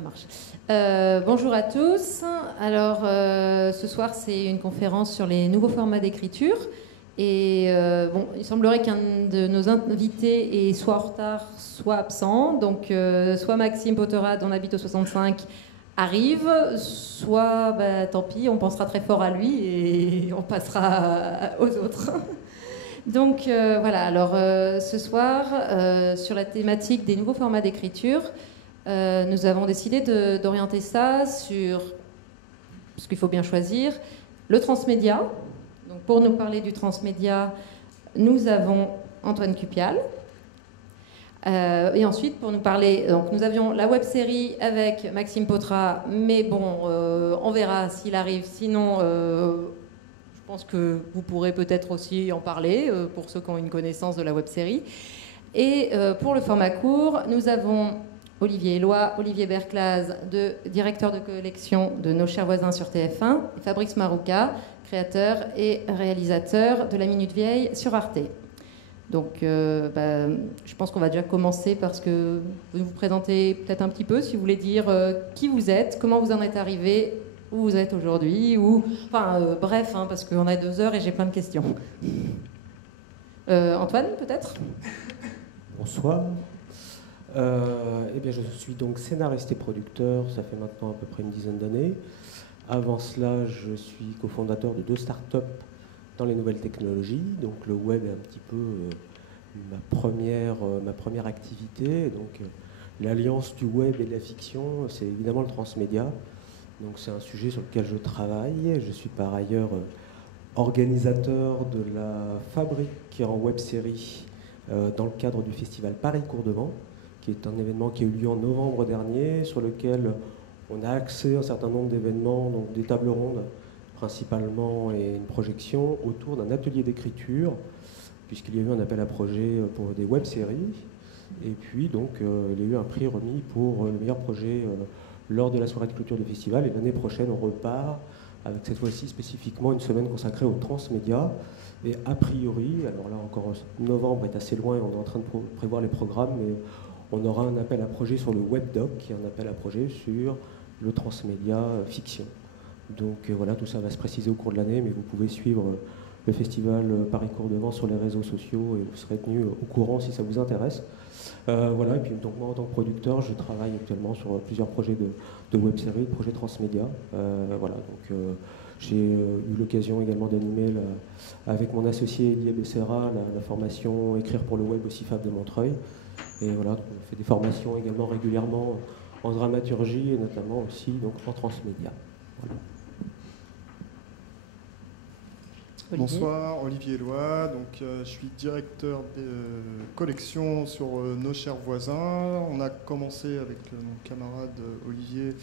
marche. Bonjour à tous. Alors, ce soir, c'est une conférence sur les nouveaux formats d'écriture. Et bon, il semblerait qu'un de nos invités est soit en retard, soit absent. Donc, soit Maxime Potera, on habite au 65, arrive, soit, bah, tant pis, on pensera très fort à lui et on passera aux autres. Donc, voilà. Alors, ce soir, sur la thématique des nouveaux formats d'écriture, nous avons décidé d'orienter ça sur, ce qu'il faut bien choisir, le transmédia. Donc, pour nous parler du transmédia, nous avons Antoine Cupial. Et ensuite, pour nous parler, donc nous avions la web-série avec Maxime Potera, mais bon, on verra s'il arrive. Sinon, je pense que vous pourrez peut-être aussi en parler, pour ceux qui ont une connaissance de la web-série. Et pour le format court, nous avons Olivier Éloi, Olivier Berclaz, directeur de collection de Nos chers voisins sur TF1, et Fabrice Marouca, créateur et réalisateur de La Minute Vieille sur Arte. Donc, je pense qu'on va déjà commencer parce que vous vous présentez peut-être un petit peu, si vous voulez dire qui vous êtes, comment vous en êtes arrivé, où vous êtes aujourd'hui, ou... Enfin, bref, hein, parce qu'on a 2 heures et j'ai plein de questions. Antoine, peut-être ? Bonsoir. Eh bien, je suis donc scénariste et producteur, ça fait maintenant à peu près une dizaine d'années. Avant cela, je suis cofondateur de 2 startups dans les nouvelles technologies. Donc le web est un petit peu ma première activité. Donc l'alliance du web et de la fiction, c'est évidemment le transmédia. Donc c'est un sujet sur lequel je travaille. Je suis par ailleurs organisateur de la fabrique en web-série dans le cadre du festival Paris Cours-de-Vent, qui est un événement qui a eu lieu en novembre dernier, sur lequel on a accès à un certain nombre d'événements, donc des tables rondes principalement et une projection autour d'un atelier d'écriture, puisqu'il y a eu un appel à projet pour des web-séries. Et puis donc il y a eu un prix remis pour le meilleur projet lors de la soirée de clôture du festival. Et l'année prochaine, on repart avec cette fois-ci spécifiquement une semaine consacrée au transmédia. Et a priori, alors là encore novembre est assez loin et on est en train de prévoir les programmes, mais on aura un appel à projet sur le webdoc et un appel à projet sur le transmédia fiction. Donc voilà, tout ça va se préciser au cours de l'année, mais vous pouvez suivre le festival Paris Cours-de-Vent sur les réseaux sociaux et vous serez tenu au courant si ça vous intéresse. Voilà, et puis donc moi en tant que producteur, je travaille actuellement sur plusieurs projets de web-séries, de projets transmédia. Voilà, donc j'ai eu l'occasion également d'animer avec mon associé Elie Becerra la formation Écrire pour le web au CIFAB de Montreuil. Et voilà, donc on fait des formations également régulièrement en dramaturgie et notamment aussi donc, en transmédia. Voilà. Bonsoir, Olivier Éloi. Donc, je suis directeur de collection sur Nos chers voisins. On a commencé avec mon camarade Olivier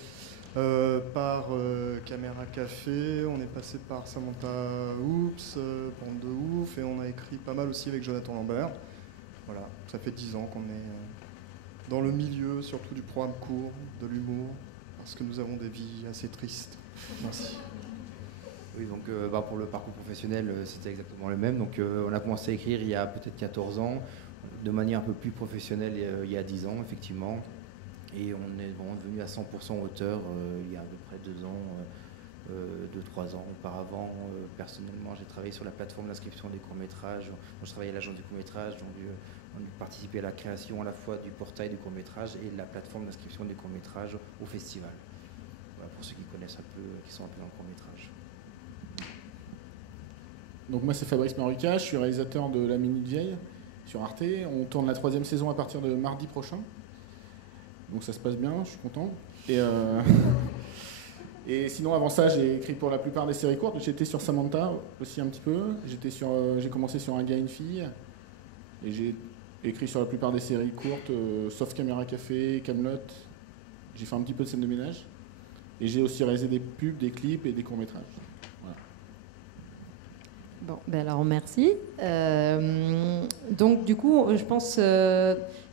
par Caméra Café. On est passé par Samantha Oops, Bande de Ouf, et on a écrit pas mal aussi avec Jonathan Lambert. Voilà, ça fait 10 ans qu'on est dans le milieu, surtout du programme court, de l'humour, parce que nous avons des vies assez tristes. Merci. Oui, donc pour le parcours professionnel, c'était exactement le même. Donc on a commencé à écrire il y a peut-être 14 ans, de manière un peu plus professionnelle il y a 10 ans, effectivement. Et on est devenu à 100% auteur il y a à peu près 2 ans, 2-3 ans. Auparavant, personnellement, j'ai travaillé sur la plateforme d'inscription des courts-métrages. Je travaillais à l'agence du court-métrage, donc on a participé à la création à la fois du portail du court-métrage et de la plateforme d'inscription des courts-métrages au festival. Voilà, pour ceux qui connaissent un peu, qui sont un peu dans le court-métrage. Donc moi c'est Fabrice Marouca, je suis réalisateur de La Minute Vieille sur Arte. On tourne la 3e saison à partir de mardi prochain. Donc ça se passe bien, je suis content. Et sinon avant ça j'ai écrit pour la plupart des séries courtes. J'étais sur Samantha aussi un petit peu. J'ai commencé sur Un gars et une fille. Et j'ai écrit sur la plupart des séries courtes, sauf Caméra Café, Kaamelott. J'ai fait un petit peu de scène de ménage. Et j'ai aussi réalisé des pubs, des clips et des courts-métrages. Bon, ben alors merci. Donc du coup, je pense,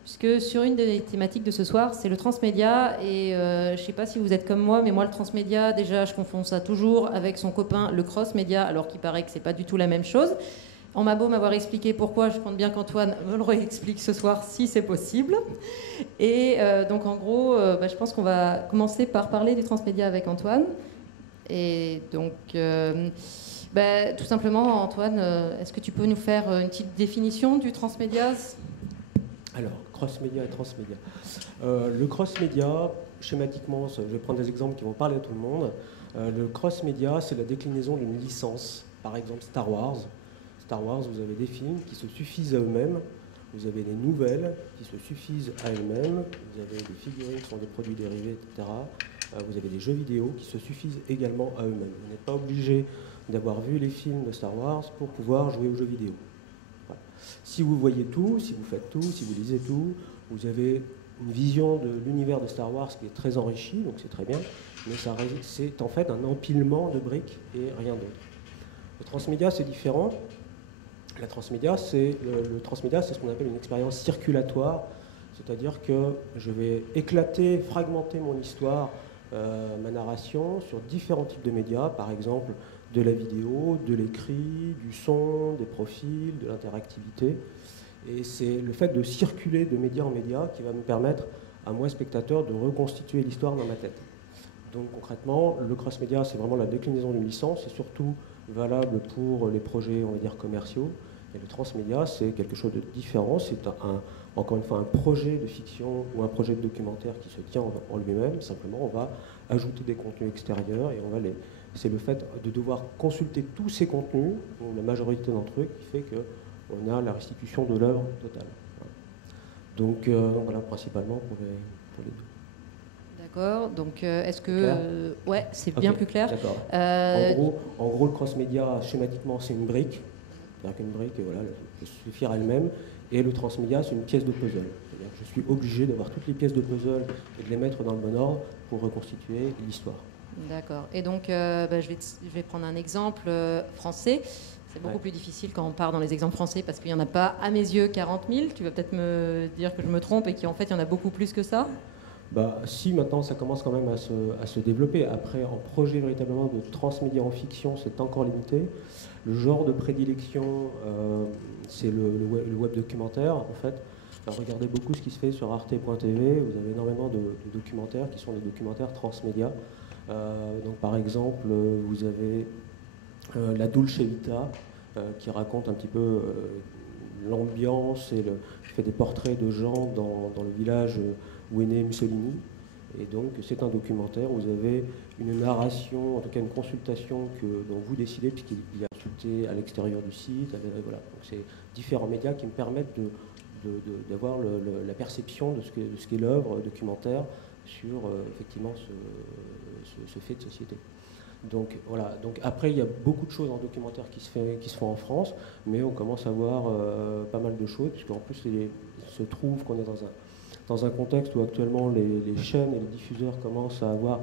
puisque sur une des thématiques de ce soir, c'est le transmédia, et je ne sais pas si vous êtes comme moi, mais moi le transmédia, déjà je confonds ça toujours avec son copain le cross-média, alors qu'il paraît que c'est pas du tout la même chose. On m'a beau m'avoir expliqué pourquoi, je compte bien qu'Antoine me le réexplique ce soir si c'est possible. Et donc en gros, je pense qu'on va commencer par parler du transmédia avec Antoine. Et donc, tout simplement, Antoine, est-ce que tu peux nous faire une petite définition du transmédia ? Alors, cross-média et transmédia. Le cross-média, schématiquement, je vais prendre des exemples qui vont parler à tout le monde. Le cross-média, c'est la déclinaison d'une licence. Par exemple, Star Wars. Star Wars, vous avez des films qui se suffisent à eux-mêmes, vous avez des nouvelles qui se suffisent à elles-mêmes, vous avez des figurines qui sont des produits dérivés, etc. Vous avez des jeux vidéo qui se suffisent également à eux-mêmes. Vous n'êtes pas obligé d'avoir vu les films de Star Wars pour pouvoir jouer aux jeux vidéo. Voilà. Si vous voyez tout, si vous faites tout, si vous lisez tout, vous avez une vision de l'univers de Star Wars qui est très enrichie, donc c'est très bien, mais c'est en fait un empilement de briques et rien d'autre. Le transmédia, c'est différent. Le transmédia, c'est ce qu'on appelle une expérience circulatoire, c'est-à-dire que je vais éclater, fragmenter mon histoire, ma narration sur différents types de médias, par exemple de la vidéo, de l'écrit, du son, des profils, de l'interactivité. Et c'est le fait de circuler de média en média qui va me permettre à moi, spectateur, de reconstituer l'histoire dans ma tête. Donc concrètement, le cross-média, c'est vraiment la déclinaison d'une licence, c'est surtout valable pour les projets, on va dire, commerciaux. Et le transmédia, c'est quelque chose de différent. C'est encore une fois un projet de fiction ou un projet de documentaire qui se tient en lui-même. Simplement, on va ajouter des contenus extérieurs et c'est le fait de devoir consulter tous ces contenus, la majorité d'entre eux, qui fait qu'on a la restitution de l'œuvre totale. Donc voilà, principalement pour les deux. D'accord, donc est-ce que... ouais, c'est bien plus clair. D'accord. En gros, le cross-média, schématiquement, c'est une brique. C'est-à-dire qu'une brique, voilà, elle peut suffire à elle-même. Et le transmédia, c'est une pièce de puzzle. C'est-à-dire que je suis obligé d'avoir toutes les pièces de puzzle et de les mettre dans le bon ordre pour reconstituer l'histoire. D'accord. Et donc, je vais prendre un exemple français. C'est beaucoup plus difficile quand on part dans les exemples français parce qu'il n'y en a pas, à mes yeux, 40 000. Tu vas peut-être me dire que je me trompe et qu'en fait, il y en a beaucoup plus que ça. Si, maintenant, ça commence quand même à se développer. Après, en projet véritablement de transmédia en fiction, c'est encore limité. Le genre de prédilection, c'est le web documentaire, en fait. Alors, regardez beaucoup ce qui se fait sur arte.tv. Vous avez énormément de documentaires qui sont des documentaires transmédia. Donc, par exemple, vous avez La Dolce Vita, qui raconte un petit peu l'ambiance et fait des portraits de gens dans le village où est né Mussolini. Et donc, c'est un documentaire où vous avez une narration, en tout cas une consultation dont vous décidez, puisqu'il est consulté à l'extérieur du site. Voilà. Donc, c'est différents médias qui me permettent d'avoir la perception de ce qu'est l'œuvre documentaire sur effectivement ce fait de société. Donc voilà. Donc après, il y a beaucoup de choses en documentaire qui se font en France, mais on commence à voir pas mal de choses, puisqu'en plus, il se trouve qu'on est dans un contexte où actuellement les chaînes et les diffuseurs commencent à avoir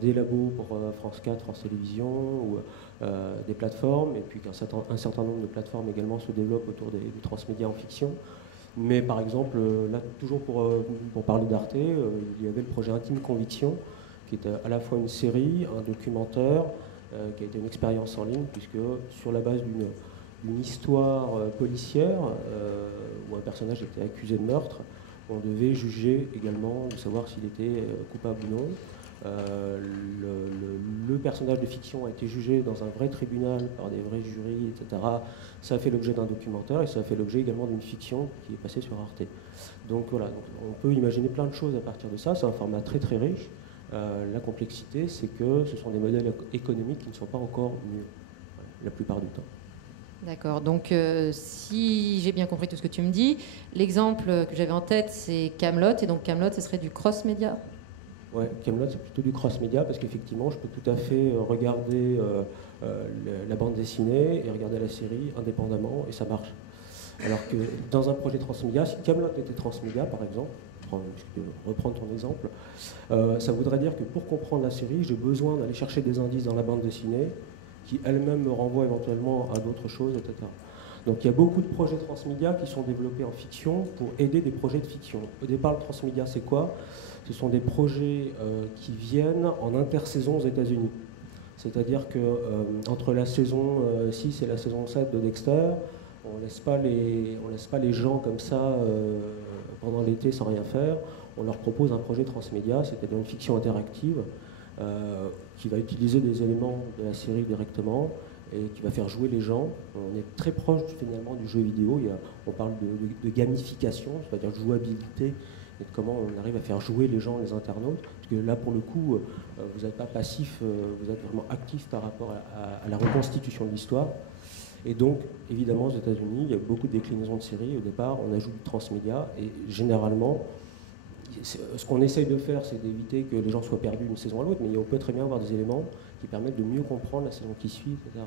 des labos pour France 4, France Télévisions, ou des plateformes, et puis qu'un certain nombre de plateformes également se développent autour du transmédia en fiction. Mais par exemple, là, toujours pour parler d'Arte, il y avait le projet Intime Conviction, qui était à la fois une série, un documentaire, qui a été une expérience en ligne, puisque sur la base d'une histoire policière, où un personnage était accusé de meurtre, on devait juger également de savoir s'il était coupable ou non. Le personnage de fiction a été jugé dans un vrai tribunal par des vrais jurys, etc. Ça a fait l'objet d'un documentaire et ça a fait l'objet également d'une fiction qui est passée sur Arte. Donc voilà, on peut imaginer plein de choses à partir de ça. C'est un format très très riche. La complexité, c'est que ce sont des modèles économiques qui ne sont pas encore mûrs, la plupart du temps. D'accord, donc si j'ai bien compris tout ce que tu me dis, l'exemple que j'avais en tête, c'est Kaamelott, et donc Kaamelott, ce serait du cross-média. Ouais, Kaamelott, c'est plutôt du cross-média, parce qu'effectivement, je peux tout à fait regarder la bande dessinée et regarder la série indépendamment, et ça marche. Alors que dans un projet transmédia, si Kaamelott était transmédia, par exemple, je peux reprendre ton exemple, ça voudrait dire que pour comprendre la série, j'ai besoin d'aller chercher des indices dans la bande dessinée, qui elle-même me renvoie éventuellement à d'autres choses, etc. Donc il y a beaucoup de projets transmédia qui sont développés en fiction pour aider des projets de fiction. Au départ, le transmédia, c'est quoi ? Ce sont des projets qui viennent en intersaison aux États-Unis. C'est-à-dire que entre la saison 6 et la saison 7 de Dexter, On laisse pas les gens comme ça pendant l'été sans rien faire. On leur propose un projet transmédia, c'est-à-dire une fiction interactive qui va utiliser des éléments de la série directement et qui va faire jouer les gens. On est très proche finalement du jeu vidéo. On parle de gamification, c'est-à-dire de jouabilité et de comment on arrive à faire jouer les gens, les internautes. Parce que là, pour le coup, vous n'êtes pas passif, vous êtes vraiment actif par rapport à la reconstitution de l'histoire. Et donc, évidemment, aux États-Unis, il y a beaucoup de déclinaisons de séries. Au départ, on ajoute du transmédia et généralement, ce qu'on essaye de faire, c'est d'éviter que les gens soient perdus d'une saison à l'autre, mais on peut très bien avoir des éléments qui permettent de mieux comprendre la saison qui suit, etc.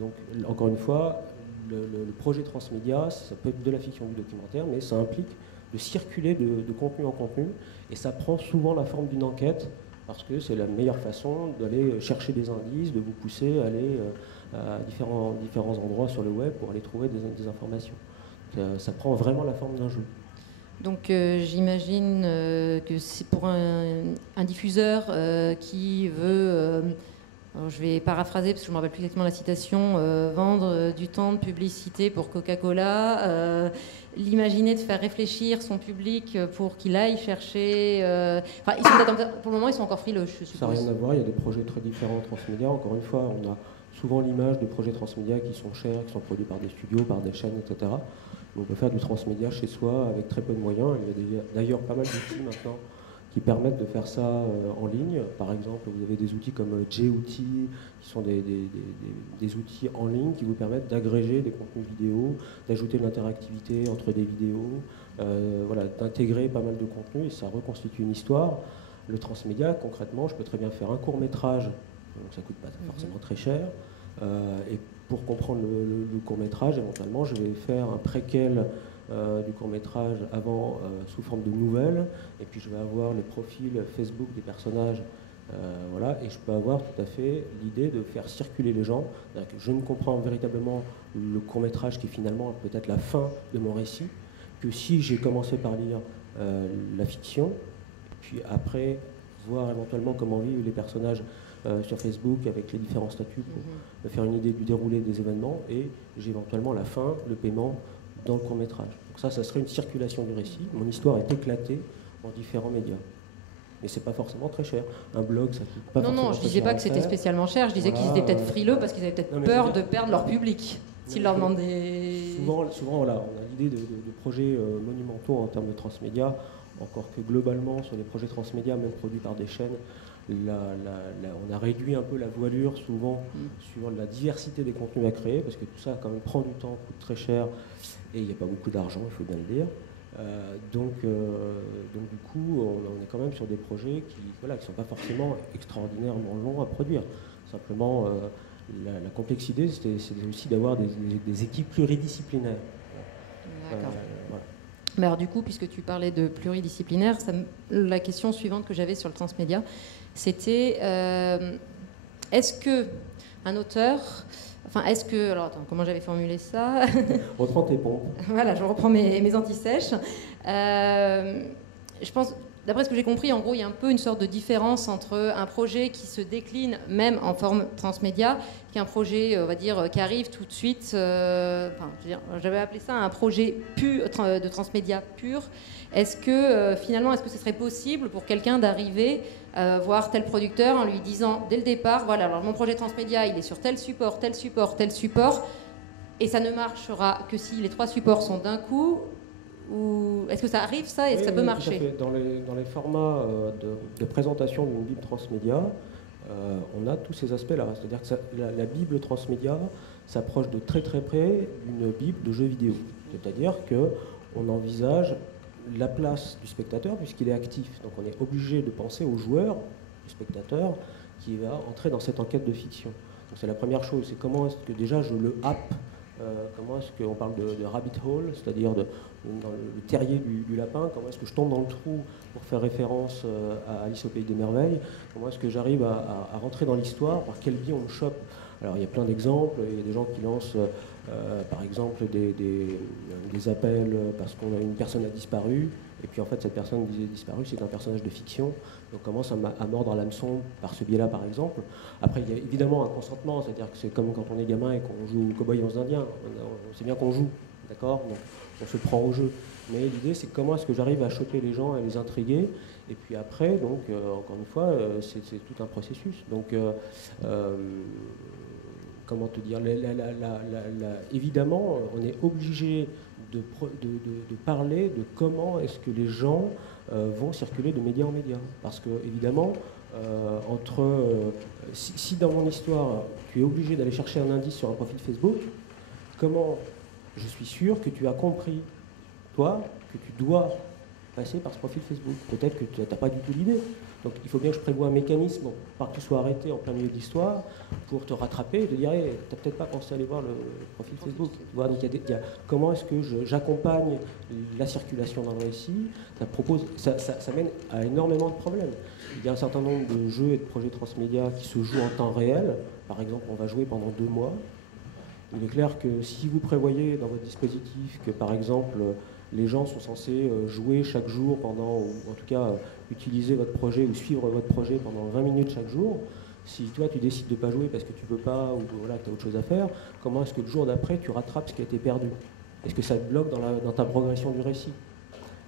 Donc, encore une fois, le projet transmédia, ça peut être de la fiction, du documentaire, mais ça implique de circuler de contenu en contenu, et ça prend souvent la forme d'une enquête, parce que c'est la meilleure façon d'aller chercher des indices, de vous pousser à aller à différents endroits sur le web pour aller trouver des informations. Ça prend vraiment la forme d'un jeu. Donc j'imagine que c'est pour un diffuseur qui veut, alors je vais paraphraser parce que je ne me rappelle plus exactement la citation, vendre du temps de publicité pour Coca-Cola, l'imaginer de faire réfléchir son public pour qu'il aille chercher... pour le moment, ils sont encore frileux, je suppose. Ça n'a rien à voir, il y a des projets très différents transmédia. Encore une fois, on a souvent l'image de projets transmédia qui sont chers, qui sont produits par des studios, par des chaînes, etc. On peut faire du transmédia chez soi avec très peu de moyens. Il y a d'ailleurs pas mal d'outils maintenant qui permettent de faire ça en ligne. Par exemple, vous avez des outils comme J-Outils, qui sont des outils en ligne qui vous permettent d'agréger des contenus vidéo, d'ajouter de l'interactivité entre des vidéos, d'intégrer pas mal de contenus, et ça reconstitue une histoire. Le transmédia, concrètement, je peux très bien faire un court-métrage, donc ça ne coûte pas forcément très cher, et pour comprendre le court-métrage, éventuellement, je vais faire un préquel du court-métrage avant sous forme de nouvelles, et puis je vais avoir les profils Facebook des personnages, et je peux avoir tout à fait l'idée de faire circuler les gens. C'est-à-dire que je ne comprends véritablement le court-métrage qui est finalement peut-être la fin de mon récit, que si j'ai commencé par lire la fiction, et puis après voir éventuellement comment vivent les personnages sur Facebook avec les différents statuts pour me faire une idée du déroulé des événements, et j'ai éventuellement la fin, le paiement dans le court-métrage. Donc ça serait une circulation du récit. Mon histoire est éclatée en différents médias. Mais c'est pas forcément très cher. Un blog, ça coûte pas forcément. Non, je disais pas que c'était spécialement cher, je disais qu'ils étaient peut-être frileux parce qu'ils avaient peut-être peur de perdre leur public. S'ils leur demandaient... Souvent, on a l'idée de projets monumentaux en termes de transmédia, encore que globalement, sur les projets transmédia, même produits par des chaînes, on a réduit un peu la voilure souvent sur la diversité des contenus à créer, parce que tout ça quand même prend du temps, coûte très cher, et il n'y a pas beaucoup d'argent, il faut bien le dire. Donc du coup, on est quand même sur des projets qui ne sont pas forcément extraordinairement longs à produire. Simplement, la complexité, c'est aussi d'avoir des équipes pluridisciplinaires. D'accord. Mais alors du coup, puisque tu parlais de pluridisciplinaire, la question suivante que j'avais sur le transmédia, c'était est-ce que un auteur, alors attends, comment j'avais formulé ça? Reprends tes pompes. Voilà, je reprends mes anti-sèches. Je pense, d'après ce que j'ai compris, en gros, il y a un peu une sorte de différence entre un projet qui se décline même en forme transmédia, qui est un projet, on va dire, qui arrive tout de suite. J'avais appelé ça un projet de transmédia pur. Est-ce que finalement, est-ce que ce serait possible pour quelqu'un d'arriver voir tel producteur en lui disant dès le départ, voilà, alors mon projet transmédia, il est sur tel support, tel support, tel support, et ça ne marchera que si les 3 supports sont d'un coup? Ou est-ce que ça arrive, ça? Est-ce que ça peut marcher? Dans les formats de présentation d'une Bible transmédia, on a tous ces aspects-là. C'est-à-dire que la Bible transmédia s'approche de très très près d'une Bible de jeux vidéo. C'est-à-dire qu'on envisage la place du spectateur puisqu'il est actif. Donc on est obligé de penser au joueur, au spectateur, qui va entrer dans cette enquête de fiction. Donc c'est la première chose, c'est comment est-ce que déjà je le happe. Comment est-ce qu'on parle de rabbit hole, c'est-à-dire dans le terrier du lapin, comment est-ce que je tombe dans le trou pour faire référence à Alice au Pays des Merveilles, comment est-ce que j'arrive à rentrer dans l'histoire, par quel biais on me chope. Alors il y a plein d'exemples, il y a des gens qui lancent par exemple des appels parce qu'une personne a disparu, et puis en fait cette personne disparue, c'est un personnage de fiction, donc on commence à mordre à l'hameçon par ce biais-là par exemple. Après il y a évidemment un consentement, c'est-à-dire que c'est comme quand on est gamin et qu'on joue au Cowboy 11 Indiens, on sait bien qu'on joue, d'accord, donc on se prend au jeu. Mais l'idée c'est comment est-ce que j'arrive à choper les gens, à les intriguer, et puis après, donc encore une fois, c'est tout un processus. Donc comment te dire, évidemment, on est obligé de parler de comment est-ce que les gens vont circuler de média en média. Parce que, évidemment, si dans mon histoire, tu es obligé d'aller chercher un indice sur un profil Facebook, comment je suis sûr que tu as compris, toi, que tu dois passer par ce profil Facebook. Peut-être que tu n'as pas du tout l'idée. Donc il faut bien que je prévoie un mécanisme pour pas que tu sois arrêté en plein milieu de l'histoire pour te rattraper et te dire hey, tu n'as peut-être pas pensé à aller voir le profil Facebook. Tu vois, donc comment est-ce que j'accompagne la circulation dans le récit. Ça mène à énormément de problèmes. Il y a un certain nombre de jeux et de projets transmédia qui se jouent en temps réel. Par exemple, on va jouer pendant 2 mois. Il est clair que si vous prévoyez dans votre dispositif que par exemple les gens sont censés jouer chaque jour pendant, ou en tout cas utiliser votre projet ou suivre votre projet pendant 20 minutes chaque jour, si toi tu décides de ne pas jouer parce que tu ne peux pas ou voilà, que tu as autre chose à faire, comment est-ce que le jour d'après tu rattrapes ce qui a été perdu? Est-ce que ça te bloque dans ta progression du récit?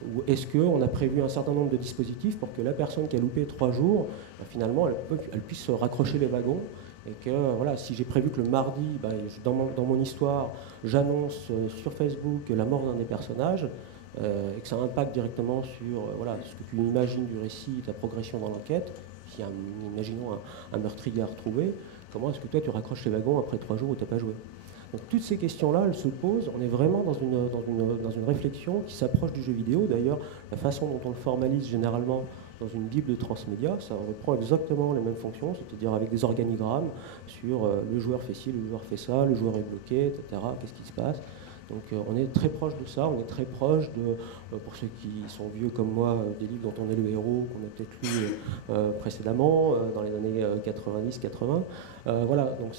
Ou est-ce qu'on a prévu un certain nombre de dispositifs pour que la personne qui a loupé 3 jours, finalement elle puisse se raccrocher les wagons? Et que voilà, si j'ai prévu que le mardi, dans mon histoire, j'annonce sur Facebook la mort d'un des personnages, et que ça impacte directement sur ce que tu imagines du récit, de la progression dans l'enquête, si imaginons un meurtrier à retrouver, comment est-ce que toi tu raccroches les wagons après 3 jours où tu n'as pas joué? Donc toutes ces questions-là, elles se posent, on est vraiment dans une réflexion qui s'approche du jeu vidéo. D'ailleurs, la façon dont on le formalise généralement dans une bible de transmédia, ça reprend exactement les mêmes fonctions, c'est-à-dire avec des organigrammes sur le joueur fait ci, le joueur fait ça, le joueur est bloqué, etc. Qu'est-ce qui se passe? Donc on est très proche de ça, on est très proche de, pour ceux qui sont vieux comme moi, des livres dont on est le héros, qu'on a peut-être lu précédemment, dans les années 90-80. Voilà, donc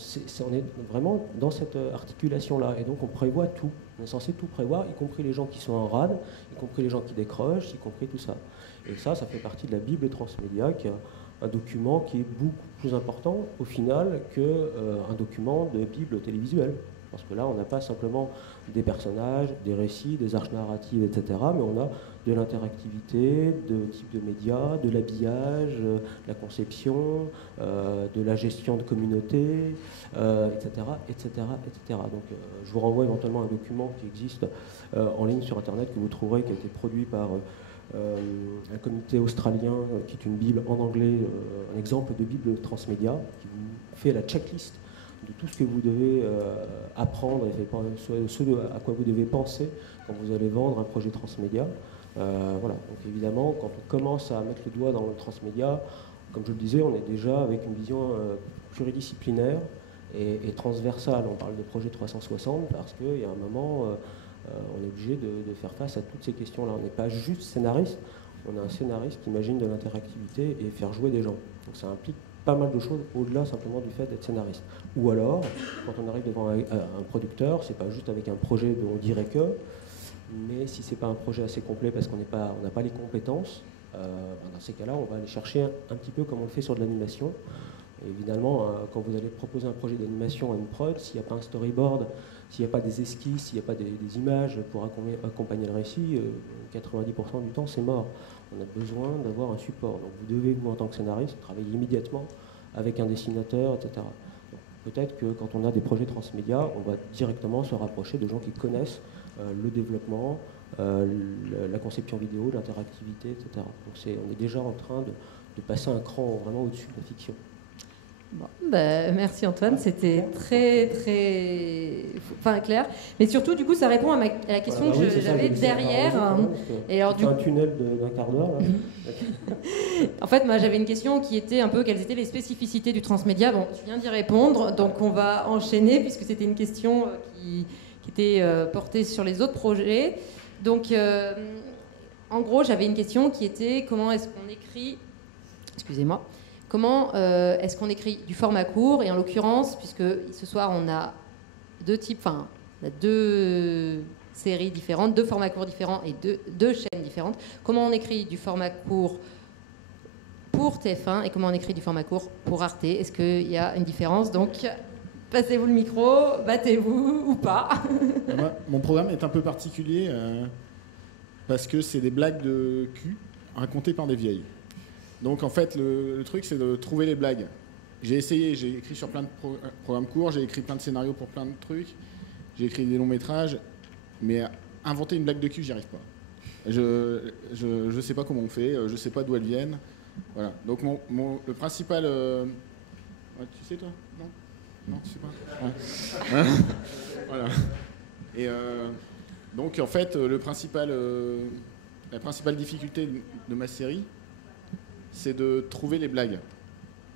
on est vraiment dans cette articulation-là, et donc on prévoit tout. On est censé tout prévoir, y compris les gens qui sont en rade, y compris les gens qui décrochent, y compris tout ça. Et ça fait partie de la Bible transmédia, qui est un document qui est beaucoup plus important au final qu'un document de Bible télévisuelle. Parce que là, on n'a pas simplement des personnages, des récits, des arches narratives, etc., mais on a de l'interactivité, de type de médias, de l'habillage, de la conception, de la gestion de communauté, etc., etc., etc. Donc, je vous renvoie éventuellement à un document qui existe en ligne sur Internet, que vous trouverez, qui a été produit par un comité australien, qui est une bible en anglais, un exemple de bible transmédia, qui vous fait la checklist de tout ce que vous devez apprendre et ce à quoi vous devez penser quand vous allez vendre un projet transmédia. Voilà. Donc évidemment, quand on commence à mettre le doigt dans le transmédia, comme je le disais, on est déjà avec une vision pluridisciplinaire et transversale. On parle de projet 360 parce qu'il y a un moment, on est obligé de faire face à toutes ces questions-là. On n'est pas juste scénariste, on est un scénariste qui imagine de l'interactivité et faire jouer des gens. Donc ça implique pas mal de choses au-delà simplement du fait d'être scénariste. Ou alors, quand on arrive devant un producteur, c'est pas juste avec un projet dont on dirait que, mais si c'est pas un projet assez complet parce qu'on n'a pas les compétences, dans ces cas-là, on va aller chercher un petit peu comme on le fait sur de l'animation. Et évidemment, quand vous allez proposer un projet d'animation à une prod, s'il n'y a pas un storyboard, s'il n'y a pas des esquisses, s'il n'y a pas des images pour accompagner le récit, 90% du temps, c'est mort. On a besoin d'avoir un support. Donc vous devez, vous, en tant que scénariste, travailler immédiatement avec un dessinateur, etc. Peut-être que quand on a des projets transmédia, on va directement se rapprocher de gens qui connaissent le développement, la conception vidéo, l'interactivité, etc. Donc on est déjà en train de passer un cran vraiment au-dessus de la fiction. Bon, merci Antoine, c'était très clair. Mais surtout, du coup, ça répond à la question que j'avais derrière. Et alors, un tunnel d'un quart d'heure. En fait, moi, j'avais une question qui était un peu quelles étaient les spécificités du transmédia. Bon, tu viens d'y répondre, donc on va enchaîner puisque c'était une question qui était portée sur les autres projets. Donc, en gros, j'avais une question qui était comment est-ce qu'on écrit. Excusez-moi. Comment est-ce qu'on écrit du format court? Et en l'occurrence, puisque ce soir on a deux types, enfin On a 2 séries différentes, 2 formats courts différents et deux chaînes différentes. Comment on écrit du format court pour TF1 et comment on écrit du format court pour Arte? Est-ce qu'il y a une différence? Donc, passez-vous le micro, battez-vous ou pas. Mon programme est un peu particulier parce que c'est des blagues de cul racontées par des vieilles. Donc en fait, le truc, c'est de trouver les blagues. J'ai essayé, j'ai écrit sur plein de programmes courts, j'ai écrit plein de scénarios pour plein de trucs, j'ai écrit des longs métrages, mais inventer une blague de cul, j'y arrive pas. Je sais pas comment on fait, je sais pas d'où elles viennent. Voilà. Donc le principal... Ouais, tu sais toi? Non, tu sais pas? Ouais. Voilà. Et donc en fait, la principale difficulté de ma série, c'est de trouver les blagues.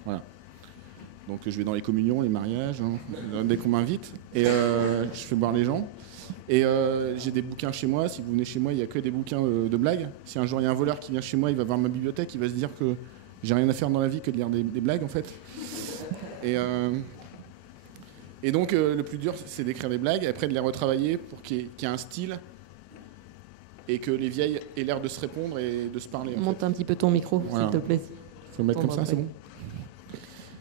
Voilà. Donc je vais dans les communions, les mariages, dès qu'on m'invite, et je fais boire les gens. Et j'ai des bouquins chez moi. Si vous venez chez moi, il n'y a que des bouquins de blagues. Si un jour il y a un voleur qui vient chez moi, il va voir ma bibliothèque, il va se dire que j'ai rien à faire dans la vie que de lire des blagues en fait. Et donc le plus dur, c'est d'écrire des blagues, et après de les retravailler pour qu'il y ait un style et que les vieilles aient l'air de se répondre et de se parler. Monte un petit peu ton micro, voilà. s'il te plaît. Il faut le mettre comme ça, c'est bon.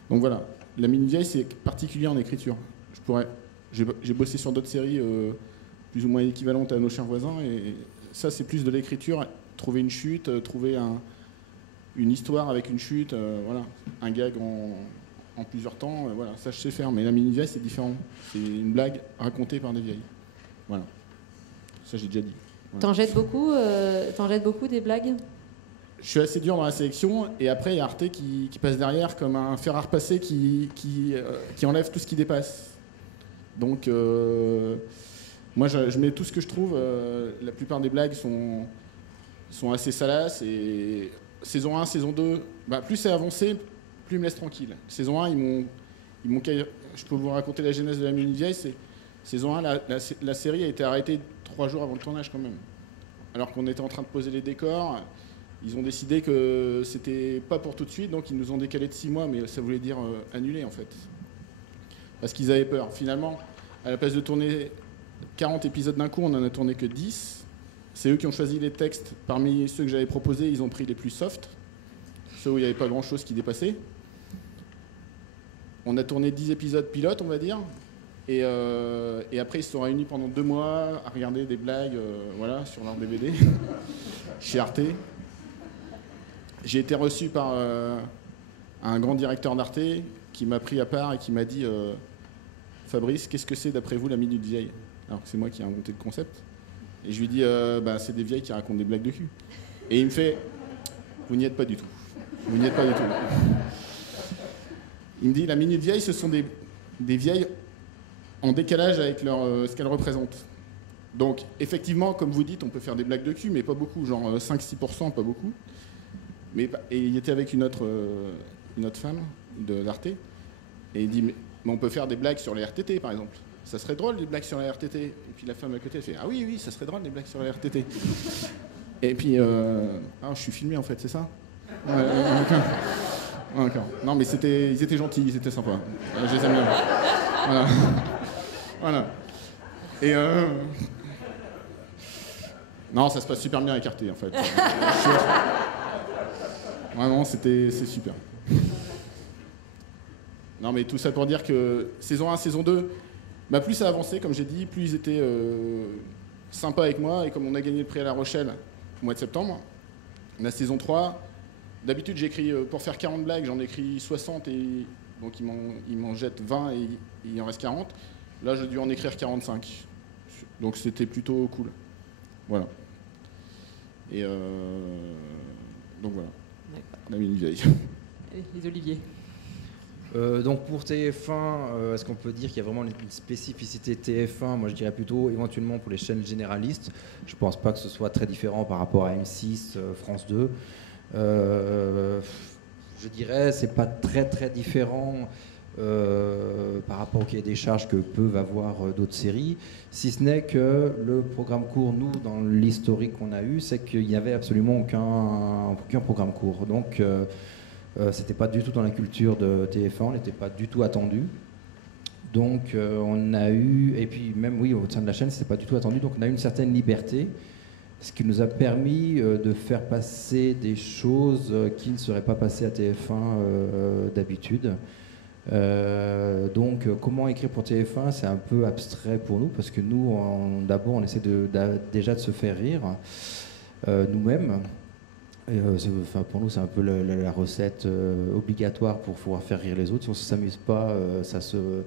Donc voilà, La Minute Vieille, c'est particulier en écriture. J'ai bossé sur d'autres séries plus ou moins équivalentes à Nos Chers Voisins, et ça, c'est plus de l'écriture. Trouver une chute, trouver une histoire avec une chute, voilà, un gag en plusieurs temps, voilà, ça je sais faire. Mais La Minute Vieille, c'est différent. C'est une blague racontée par des vieilles. Voilà. Ça, j'ai déjà dit. Voilà. T'en jettes beaucoup des blagues? Je suis assez dur dans la sélection, et après il y a Arte qui passe derrière comme un fer à repasser qui enlève tout ce qui dépasse. Donc moi je mets tout ce que je trouve. La plupart des blagues sont assez salaces, et saison 1, saison 2, plus c'est avancé, plus ils me laissent tranquille. Saison 1, je peux vous raconter la genèse de La Minute Vieille. Saison 1, la série a été arrêtée 3 jours avant le tournage quand même. Alors qu'on était en train de poser les décors, ils ont décidé que c'était pas pour tout de suite, donc ils nous ont décalé de 6 mois, mais ça voulait dire annuler en fait. Parce qu'ils avaient peur. Finalement, à la place de tourner 40 épisodes d'un coup, on en a tourné que 10. C'est eux qui ont choisi les textes. Parmi ceux que j'avais proposés, ils ont pris les plus soft, ceux où il n'y avait pas grand-chose qui dépassait. On a tourné 10 épisodes pilotes, on va dire. Et après, ils se sont réunis pendant 2 mois à regarder des blagues voilà, sur leur DVD chez Arte. J'ai été reçu par un grand directeur d'Arte qui m'a pris à part et qui m'a dit Fabrice, qu'est-ce que c'est d'après vous La Minute Vieille? Alors que c'est moi qui ai inventé le concept. Et je lui dis c'est des vieilles qui racontent des blagues de cul. Et il me fait vous n'y êtes pas du tout. Vous n'y êtes pas du tout. Il me dit La Minute Vieille, ce sont des vieilles en décalage avec ce qu'elles représentent. Donc effectivement, comme vous dites, on peut faire des blagues de cul, mais pas beaucoup, genre 5-6%, pas beaucoup. Et il était avec une autre femme d'Arte, et il dit mais on peut faire des blagues sur les RTT par exemple. Ça serait drôle des blagues sur les RTT. Et puis la femme à côté elle fait ah oui, ça serait drôle des blagues sur les RTT. Et puis je suis filmé en fait, c'est ça? Ouais, d'accord. Non mais ils étaient gentils, ils étaient sympas. Je les aime bien. Voilà. Et non, ça se passe super bien avec Arte en fait. Vraiment, c'est super. Non, mais tout ça pour dire que saison 1, saison 2, plus ça avançait, comme j'ai dit, plus ils étaient sympas avec moi. Et comme on a gagné le prix à La Rochelle au mois de septembre, la saison 3, d'habitude j'écris, pour faire 40 blagues, j'en écris 60, et donc ils m'en jettent 20 et il en reste 40. Là, j'ai dû en écrire 45. Donc c'était plutôt cool. Voilà. Et donc voilà. La Minute Vieille. Allez, les Oliviers. Donc pour TF1, est-ce qu'on peut dire qu'il y a vraiment une spécificité TF1? Moi je dirais plutôt éventuellement pour les chaînes généralistes. Je pense pas que ce soit très différent par rapport à M6, France 2. Je dirais c'est pas très très différent par rapport au cahier des charges que peuvent avoir d'autres séries, si ce n'est que le programme court, nous, dans l'historique qu'on a eu, c'est qu'il n'y avait absolument aucun programme court. Donc, c'était pas du tout dans la culture de TF1, on n'était pas du tout attendu. Donc on a eu, et puis même oui, au sein de la chaîne, c'était pas du tout attendu, donc on a eu une certaine liberté, ce qui nous a permis de faire passer des choses qui ne seraient pas passées à TF1 d'habitude. Donc comment écrire pour TF1, c'est un peu abstrait pour nous, parce que nous, d'abord, on essaie déjà de se faire rire nous-mêmes. Pour nous, c'est un peu la recette obligatoire pour pouvoir faire rire les autres. Si on ne s'amuse pas, ça se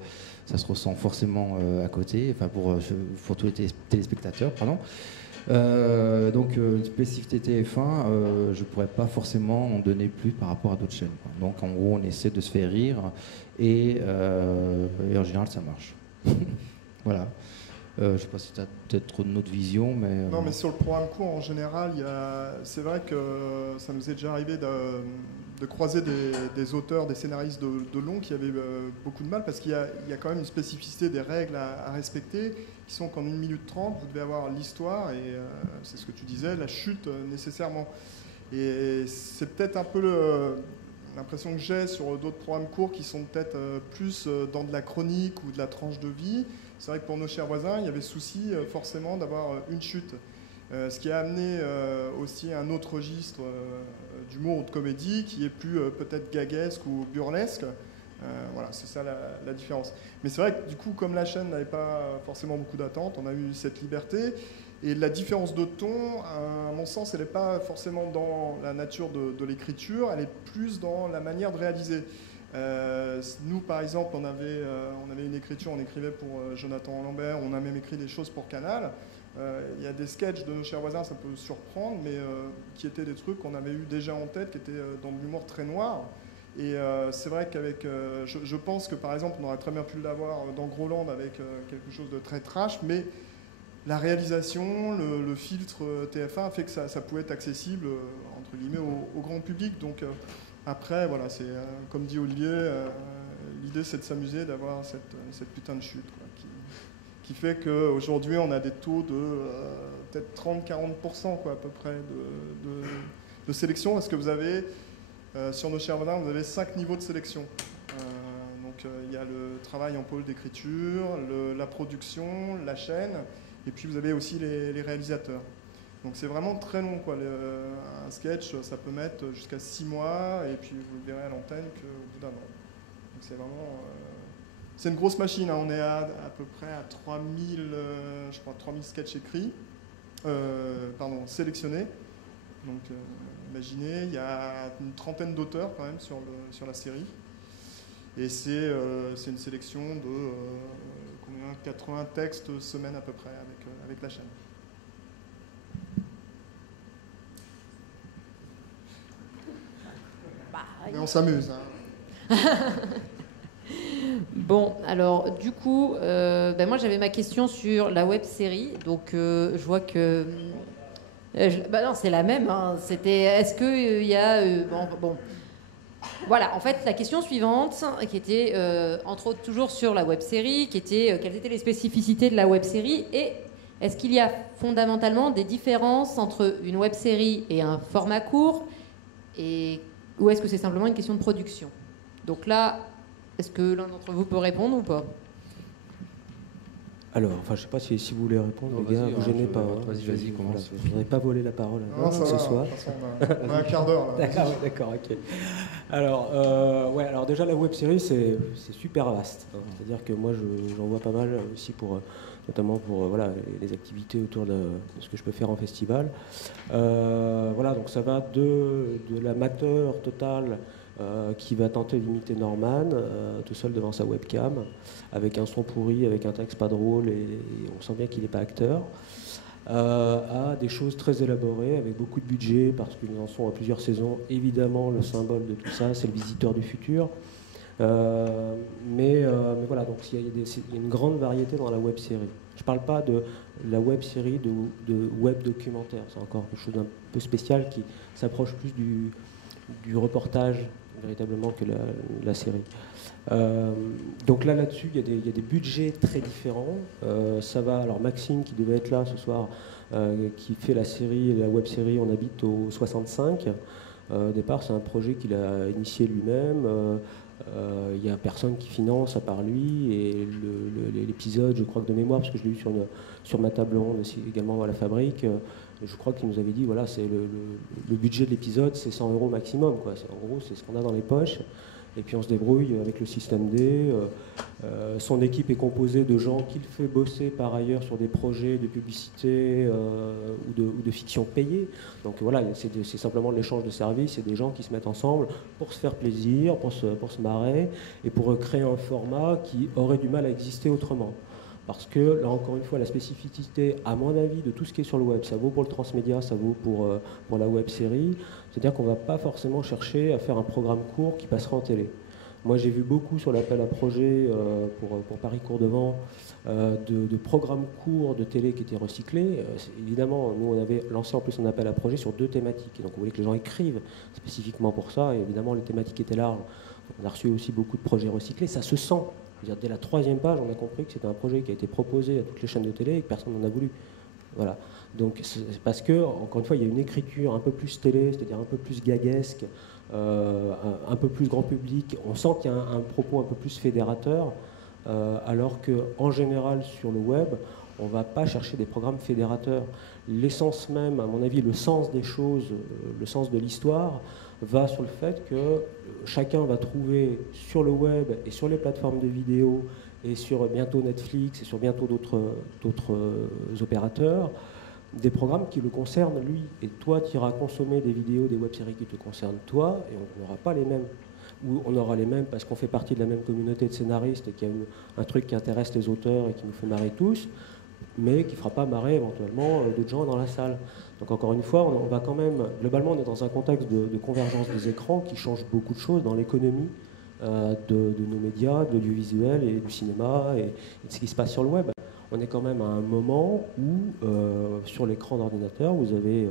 ressent forcément à côté, pour tous les téléspectateurs, pardon. Donc, spécificité TF1, je ne pourrais pas forcément en donner plus par rapport à d'autres chaînes, quoi. Donc, en gros, on essaie de se faire rire et en général, ça marche. Voilà. Je ne sais pas si tu as peut-être trop de notre vision, mais... Non, mais sur le programme court, en général, c'est vrai que ça nous est déjà arrivé de croiser des auteurs, des scénaristes de long qui avaient beaucoup de mal, parce qu'il y a quand même une spécificité des règles à respecter, qui sont qu'en 1 minute 30, vous devez avoir l'histoire, et c'est ce que tu disais, la chute nécessairement. Et c'est peut-être un peu l'impression que j'ai sur d'autres programmes courts qui sont peut-être plus dans de la chronique ou de la tranche de vie. C'est vrai que pour Nos chers voisins, il y avait souci forcément d'avoir une chute. Ce qui a amené aussi un autre registre d'humour ou de comédie qui est plus peut-être gaguesque ou burlesque. Voilà, c'est ça la différence. Mais c'est vrai que du coup, comme la chaîne n'avait pas forcément beaucoup d'attentes, on a eu cette liberté. Et la différence de ton, à mon sens, elle n'est pas forcément dans la nature de l'écriture, elle est plus dans la manière de réaliser. Nous, par exemple, on avait une écriture, on écrivait pour Jonathan Lambert, on a même écrit des choses pour Canal. Il y a des sketchs de Nos chers voisins, ça peut surprendre, mais qui étaient des trucs qu'on avait eu déjà en tête, qui étaient dans de l'humour très noir. Et c'est vrai qu'avec, je pense que par exemple, on aurait très bien pu l'avoir dans Groland avec quelque chose de très trash, mais la réalisation, le filtre TF1 a fait que ça pouvait être accessible entre guillemets au grand public. Donc après, voilà, c'est comme dit Olivier, l'idée c'est de s'amuser, d'avoir cette putain de chute, quoi, qui fait qu'aujourd'hui on a des taux de peut-être 30-40% quoi, à peu près de sélection, parce que vous avez sur Nos chers voisins, vous avez 5 niveaux de sélection. Donc il y a le travail en pôle d'écriture, la production, la chaîne, et puis vous avez aussi les réalisateurs. Donc c'est vraiment très long, quoi. Un sketch, ça peut mettre jusqu'à 6 mois, et puis vous le verrez à l'antenne qu'au bout d'un an. Donc c'est vraiment... c'est une grosse machine, hein. On est à peu près à 3000, je crois, 3000 sketchs écrits, sélectionnés. Donc imaginez, il y a une trentaine d'auteurs quand même sur la série. Et c'est une sélection de 80 textes semaine à peu près avec la chaîne. Mais on s'amuse, hein. Bon, alors du coup, moi j'avais ma question sur la web série. Donc je vois que non, c'est la même. Hein. C'était, est-ce que il y a bon. Voilà, en fait, la question suivante, qui était entre autres toujours sur la web série, qui était quelles étaient les spécificités de la web série et est-ce qu'il y a fondamentalement des différences entre une web série et un format court ou est-ce que c'est simplement une question de production? Donc là, est-ce que l'un d'entre vous peut répondre ou pas? Alors, je ne sais pas si vous voulez répondre, les gars, vous gênez pas. Vas-y, commence. Je ne voudrais pas voler la parole ce soir. De toute façon, on a un quart d'heure. D'accord, ok. Alors déjà, la web série, c'est super vaste. Hein. C'est-à-dire que moi, j'en vois pas mal aussi notamment pour les activités autour de ce que je peux faire en festival. Donc ça va de l'amateur total qui va tenter d'imiter Norman tout seul devant sa webcam, avec un son pourri, avec un texte pas drôle, et on sent bien qu'il n'est pas acteur, à des choses très élaborées, avec beaucoup de budget, parce que nous en sommes à plusieurs saisons. Évidemment, le symbole de tout ça, c'est le visiteur du futur. Mais voilà, donc il y a une grande variété dans la web série. Je ne parle pas de la web série de web documentaire, c'est encore quelque chose d'un peu spécial qui s'approche plus du reportage véritablement que la série. Donc là-dessus, il y a des budgets très différents. Ça va, alors Maxime qui devait être là ce soir, qui fait la web série On habite au 65. Au départ, c'est un projet qu'il a initié lui-même. Il n'y a personne qui finance à part lui, et l'épisode, je crois que de mémoire, parce que je l'ai eu sur ma table ronde aussi, également à la fabrique, je crois qu'il nous avait dit, voilà, c'est le budget de l'épisode, c'est 100 € maximum, quoi. En gros, c'est ce qu'on a dans les poches. Et puis on se débrouille avec le système D. Son équipe est composée de gens qu'il fait bosser par ailleurs sur des projets de publicité ou de fiction payée. Donc voilà, c'est simplement de l'échange de services, c'est des gens qui se mettent ensemble pour se faire plaisir, pour se marrer, et pour créer un format qui aurait du mal à exister autrement. Parce que, là encore une fois, la spécificité, à mon avis, de tout ce qui est sur le web, ça vaut pour le transmédia, ça vaut pour la web série, c'est-à-dire qu'on ne va pas forcément chercher à faire un programme court qui passera en télé. Moi, j'ai vu beaucoup sur l'appel à projet pour Paris Cours-Devant de programmes courts de télé qui étaient recyclés. Évidemment, nous, on avait lancé en plus un appel à projet sur 2 thématiques. Et donc, on voulait que les gens écrivent spécifiquement pour ça. Et évidemment, les thématiques étaient larges. Donc, on a reçu aussi beaucoup de projets recyclés. Ça se sent. C'est-à-dire, dès la 3e page, on a compris que c'était un projet qui a été proposé à toutes les chaînes de télé et que personne n'en a voulu. Voilà. Donc, c'est parce que, encore une fois, il y a une écriture un peu plus télé, c'est-à-dire un peu plus gaguesque, un peu plus grand public. On sent qu'il y a un propos un peu plus fédérateur, alors qu'en général, sur le web, on ne va pas chercher des programmes fédérateurs. L'essence même, à mon avis, le sens des choses, le sens de l'histoire, va sur le fait que chacun va trouver sur le web et sur les plateformes de vidéo et sur bientôt Netflix et sur bientôt d'autres opérateurs des programmes qui le concernent lui. Et toi, tu iras consommer des vidéos, des web-séries qui te concernent toi, et on n'aura pas les mêmes. Ou on aura les mêmes parce qu'on fait partie de la même communauté de scénaristes et qu'il y a un truc qui intéresse les auteurs et qui nous fait marrer tous, mais qui ne fera pas marrer éventuellement d'autres gens dans la salle. Donc encore une fois, on va quand même, globalement, on est dans un contexte de convergence des écrans qui change beaucoup de choses dans l'économie de nos médias, de l'audiovisuel et du cinéma et de ce qui se passe sur le web. On est quand même à un moment où, sur l'écran d'ordinateur, vous avez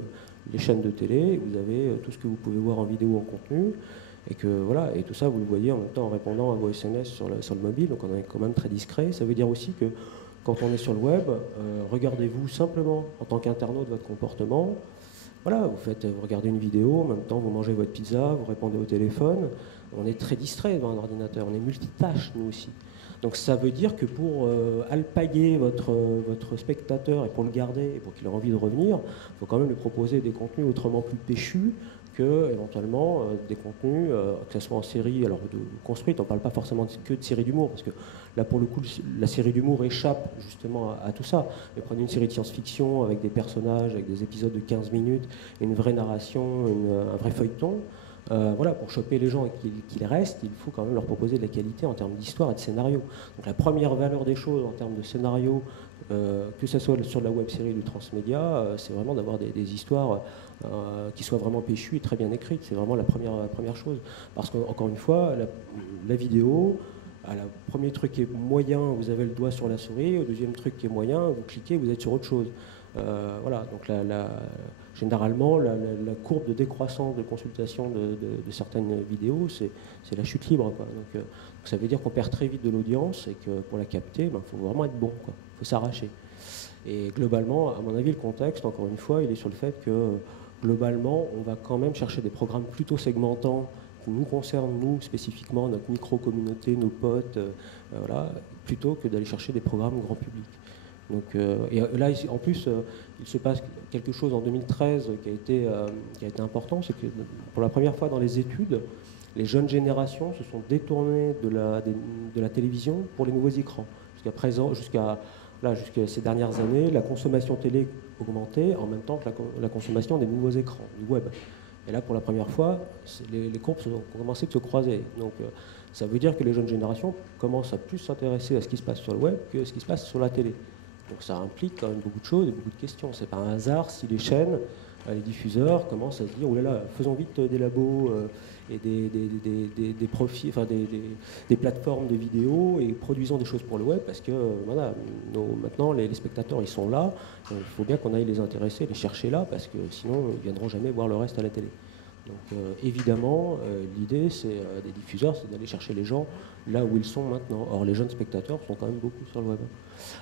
les chaînes de télé, vous avez tout ce que vous pouvez voir en vidéo, en contenu, et que voilà, et tout ça, vous le voyez en même temps en répondant à vos SMS sur le mobile, donc on est quand même très discret. Ça veut dire aussi que quand on est sur le web, regardez-vous simplement en tant qu'internaute votre comportement. Voilà, vous regardez une vidéo, en même temps vous mangez votre pizza, vous répondez au téléphone. On est très distrait devant un ordinateur, on est multitâche nous aussi. Donc ça veut dire que pour alpaguer votre spectateur et pour le garder et pour qu'il ait envie de revenir, il faut quand même lui proposer des contenus autrement plus péchus que éventuellement des contenus, que ce soit en série, alors construite, on ne parle pas forcément que de série d'humour, parce que là pour le coup la série d'humour échappe justement à tout ça. Mais prenez une série de science-fiction avec des personnages, avec des épisodes de 15 minutes, une vraie narration, un vrai feuilleton. Voilà, pour choper les gens et qu'ils restent, il faut quand même leur proposer de la qualité en termes d'histoire et de scénario. Donc la première valeur des choses en termes de scénario, que ce soit sur la web-série du transmédia, c'est vraiment d'avoir des histoires qui soient vraiment péchues et très bien écrites. C'est vraiment la première chose. Parce qu'encore une fois, la vidéo, le premier truc qui est moyen, vous avez le doigt sur la souris. Au deuxième truc qui est moyen, vous cliquez, vous êtes sur autre chose. Voilà, donc généralement, la courbe de décroissance de consultation de certaines vidéos, c'est la chute libre, quoi. Donc, ça veut dire qu'on perd très vite de l'audience et que pour la capter, il faut vraiment être bon, il faut s'arracher. Et globalement, à mon avis, le contexte, encore une fois, il est sur le fait que globalement, on va quand même chercher des programmes plutôt segmentants qui nous concernent, nous, spécifiquement, notre micro-communauté, nos potes, voilà, plutôt que d'aller chercher des programmes grand public. Donc, et là, en plus, il se passe quelque chose en 2013 qui a été important, c'est que pour la première fois dans les études, les jeunes générations se sont détournées de la télévision pour les nouveaux écrans. Jusqu'à présent, jusqu'à ces dernières années, la consommation télé augmentait en même temps que la consommation des nouveaux écrans, du web. Et là, pour la première fois, les courbes ont commencé de se croiser. Donc, ça veut dire que les jeunes générations commencent à plus s'intéresser à ce qui se passe sur le web que ce qui se passe sur la télé. Donc ça implique quand même beaucoup de choses et beaucoup de questions. C'est pas un hasard si les chaînes, les diffuseurs commencent à se dire, oh là là, faisons vite des labos et des profils, enfin des plateformes de vidéos et produisons des choses pour le web parce que voilà, maintenant les spectateurs ils sont là, il faut bien qu'on aille les intéresser, les chercher là parce que sinon ils ne viendront jamais voir le reste à la télé. Donc évidemment, l'idée des diffuseurs, c'est d'aller chercher les gens là où ils sont maintenant. Or, les jeunes spectateurs sont quand même beaucoup sur le web.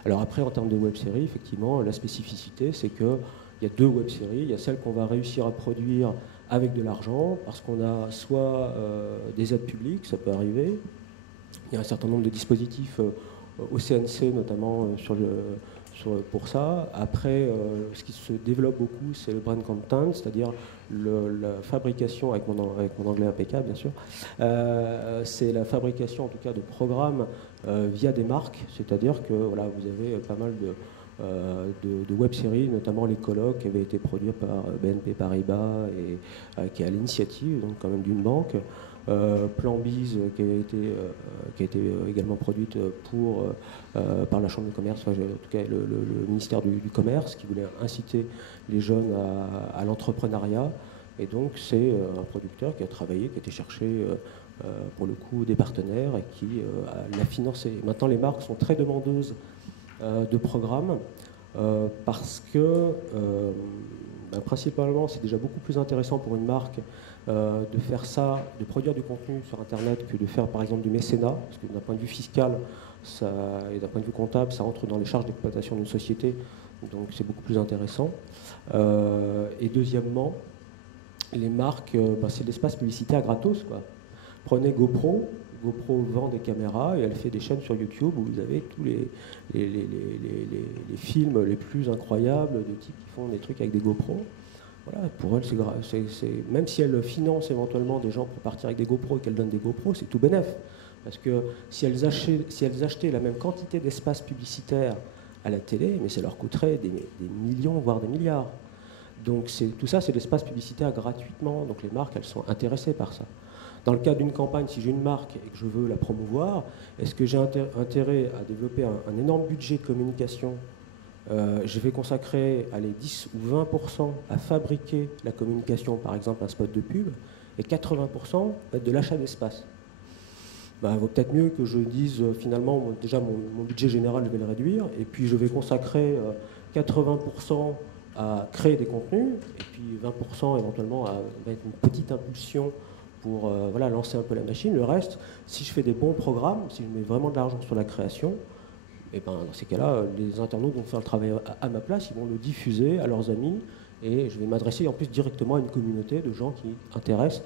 Alors après, en termes de web-série, effectivement, la spécificité, c'est qu'il il y a 2 web-séries. Il y a celle qu'on va réussir à produire avec de l'argent, parce qu'on a soit des aides publiques, ça peut arriver. Il y a un certain nombre de dispositifs au CNC, notamment pour ça. Après, ce qui se développe beaucoup, c'est le brand content, c'est-à-dire la fabrication, avec mon anglais impeccable bien sûr, c'est la fabrication en tout cas de programmes via des marques, c'est-à-dire que voilà, vous avez pas mal de web-séries, notamment les colloques qui avaient été produits par BNP Paribas et qui est à l'initiative donc quand même d'une banque. Plan Bise qui a été également produite par la Chambre de commerce, enfin, en tout cas le ministère du Commerce, qui voulait inciter les jeunes à l'entrepreneuriat. Et donc c'est un producteur qui a travaillé, qui a été chercher pour le coup des partenaires et qui l'a financé. Maintenant les marques sont très demandeuses de programmes parce que principalement c'est déjà beaucoup plus intéressant pour une marque de faire ça, de produire du contenu sur Internet que de faire par exemple du mécénat, parce que d'un point de vue fiscal et d'un point de vue comptable, ça entre dans les charges d'exploitation d'une société, donc c'est beaucoup plus intéressant. Et deuxièmement, les marques, c'est de l'espace publicitaire gratos, quoi. Prenez GoPro vend des caméras et elle fait des chaînes sur YouTube où vous avez tous les films les plus incroyables de types qui font des trucs avec des GoPro. Voilà, pour elle, même si elle finance éventuellement des gens pour partir avec des GoPro et qu'elle donne des GoPro, c'est tout bénef. Parce que si elles achetaient la même quantité d'espace publicitaire à la télé, mais ça leur coûterait des millions, voire des milliards. Donc tout ça, c'est de l'espace publicitaire gratuitement. Donc les marques, elles sont intéressées par ça. Dans le cadre d'une campagne, si j'ai une marque et que je veux la promouvoir, est-ce que j'ai intérêt à développer un énorme budget de communication? Je vais consacrer 10 ou 20% à fabriquer la communication, par exemple un spot de pub, et 80% va être de l'achat d'espace. Il vaut peut-être mieux que je dise finalement, déjà mon budget général, je vais le réduire, et puis je vais consacrer 80% à créer des contenus, et puis 20% éventuellement à mettre une petite impulsion pour lancer un peu la machine. Le reste, si je fais des bons programmes, si je mets vraiment de l'argent sur la création, et dans ces cas-là, les internautes vont faire le travail à ma place, ils vont le diffuser à leurs amis, et je vais m'adresser en plus directement à une communauté de gens qui intéressent,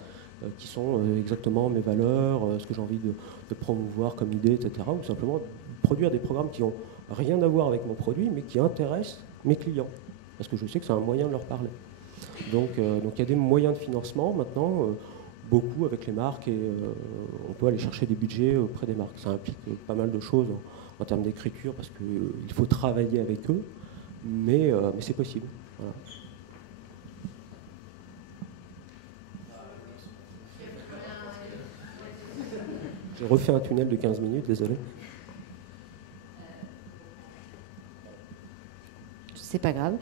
qui sont exactement mes valeurs, ce que j'ai envie de promouvoir comme idée, etc. Ou simplement produire des programmes qui n'ont rien à voir avec mon produit, mais qui intéressent mes clients, parce que je sais que c'est un moyen de leur parler. Donc il y a des moyens de financement maintenant, beaucoup avec les marques, et on peut aller chercher des budgets auprès des marques. Ça implique pas mal de choses en termes d'écriture, parce qu'il faut travailler avec eux, mais c'est possible. Voilà. J'ai refait un tunnel de 15 minutes, désolé. C'est pas grave.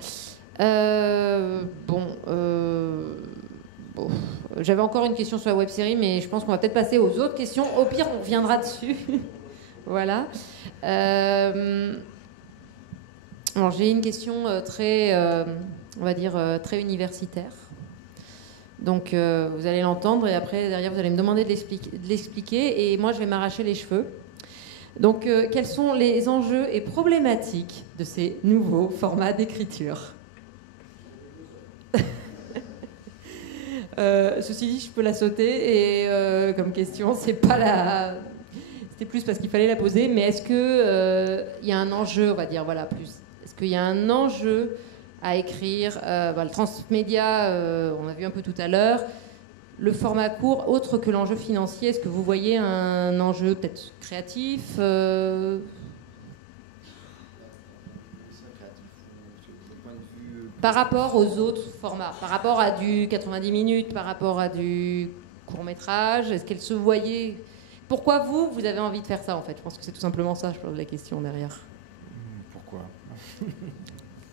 J'avais encore une question sur la web-série, mais je pense qu'on va peut-être passer aux autres questions. Au pire, on reviendra dessus. Voilà. Alors, j'ai une question très, on va dire, très universitaire. Donc, vous allez l'entendre et après, derrière, vous allez me demander de l'expliquer. Et moi, je vais m'arracher les cheveux. Donc, quels sont les enjeux et problématiques de ces nouveaux formats d'écriture ? Ceci dit, je peux la sauter et comme question, c'était plus parce qu'il fallait la poser. Mais est-ce que il y a un enjeu, on va dire, voilà, plus. Est-ce qu'il y a un enjeu à écrire le transmédia, on a vu un peu tout à l'heure. Le format court, autre que l'enjeu financier, est-ce que vous voyez un enjeu peut-être créatif par rapport aux autres formats, par rapport à du 90 minutes, par rapport à du court-métrage, est-ce qu'elle se voyait... Pourquoi vous avez envie de faire ça en fait? Je pense que c'est tout simplement ça, je pose la question derrière. Pourquoi?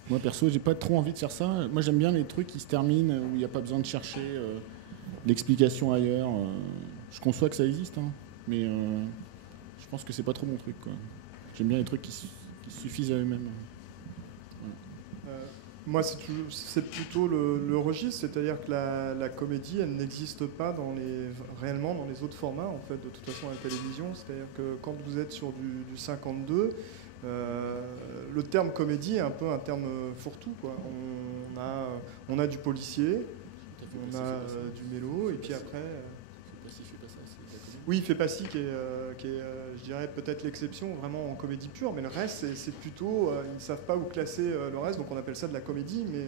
Moi perso, j'ai pas trop envie de faire ça. Moi j'aime bien les trucs qui se terminent, où il n'y a pas besoin de chercher l'explication ailleurs. Je conçois que ça existe, hein, mais je pense que c'est pas trop mon truc, quoi. J'aime bien les trucs qui suffisent à eux-mêmes. Moi, c'est plutôt le registre, c'est-à-dire que la comédie, elle n'existe pas réellement dans les autres formats, en fait, de toute façon, à la télévision. C'est-à-dire que quand vous êtes sur du 52, Le terme comédie est un peu un terme fourre-tout, quoi. On a du policier, on a du mélo, et puis après... Oui, Fais pas ci qui est je dirais, peut-être l'exception vraiment en comédie pure, mais le reste, c'est plutôt... ils ne savent pas où classer le reste, donc on appelle ça de la comédie, mais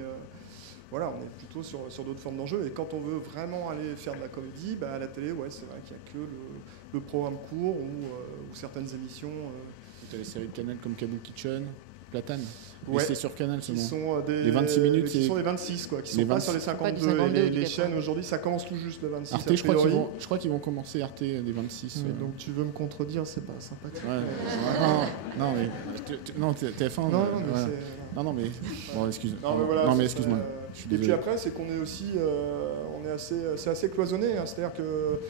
voilà, on est plutôt sur d'autres formes d'enjeux. Et quand on veut vraiment aller faire de la comédie, à la télé, ouais, c'est vrai qu'il n'y a que le programme court ou certaines émissions... Tu as les séries de Canal comme Kaboul Kitchen, Platane. Ouais, c'est sur Canal qui seulement. sont les 26 minutes. Qui sont les 26, quoi, qui ne sont pas sur les 52. Les chaînes aujourd'hui, ça commence tout juste le 26. Arte, je crois qu'ils vont commencer Arte des 26. Donc tu veux me contredire, c'est pas sympathique. Ouais. Non, mais TF1. Non, mais bon, excuse-moi. Non, mais excuse-moi. Et puis après, c'est qu'on est aussi, c'est assez cloisonné. Hein, c'est-à-dire que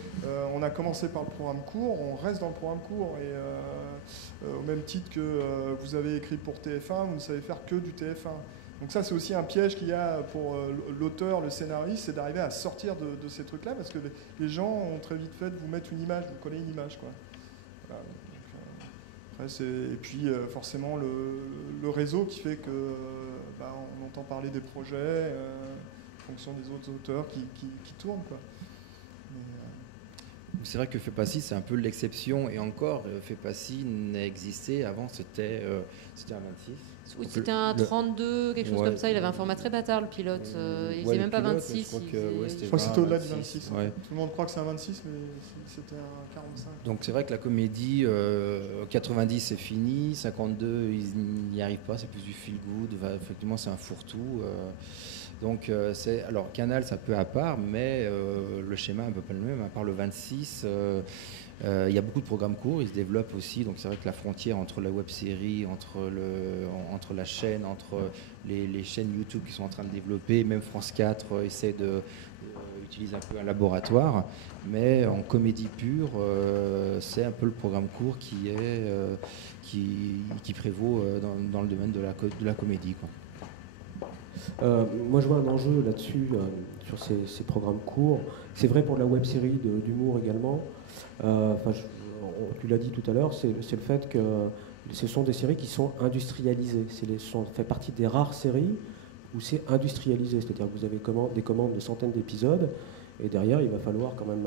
on a commencé par le programme court, on reste dans le programme court et au même titre que vous avez écrit pour TF1, vous ne savez faire que du TF1. Donc ça, c'est aussi un piège qu'il y a pour l'auteur, le scénariste, c'est d'arriver à sortir de ces trucs-là, parce que les gens ont très vite fait de vous mettre une image, vous collez une image, quoi. Voilà. Donc, après, et puis forcément le réseau qui fait que on entend parler des projets en fonction des autres auteurs qui tournent, quoi. C'est vrai que Fais pas ci, c'est un peu l'exception, et encore, Fais pas ci n'existait avant, c'était un 26. Oui, c'était un 32, quelque chose comme ça. Il avait un format très bâtard, le pilote. Il faisait même pas 26. Je crois que c'était au-delà du 26. Ouais. Tout le monde croit que c'est un 26, mais c'était un 45. Donc c'est vrai que la comédie, 90 c'est fini, 52 ils n'y arrivent pas, c'est plus du feel good. Effectivement, c'est un fourre-tout. Donc alors Canal, ça peut à part, mais le schéma est un peu pas le même. À part le 26, il y a beaucoup de programmes courts, ils se développent aussi. Donc c'est vrai que la frontière entre la web-série, entre la chaîne, entre les chaînes YouTube qui sont en train de développer, même France 4 essaie utilise un peu un laboratoire. Mais en comédie pure, c'est un peu le programme court qui prévaut dans le domaine de la comédie, quoi. Moi, je vois un enjeu là-dessus, sur ces programmes courts. C'est vrai pour la web-série d'humour également. Tu l'as dit tout à l'heure, c'est le fait que ce sont des séries qui sont industrialisées. Fait partie des rares séries où c'est industrialisé. C'est-à-dire que vous avez des commandes de centaines d'épisodes, et derrière, il va falloir quand même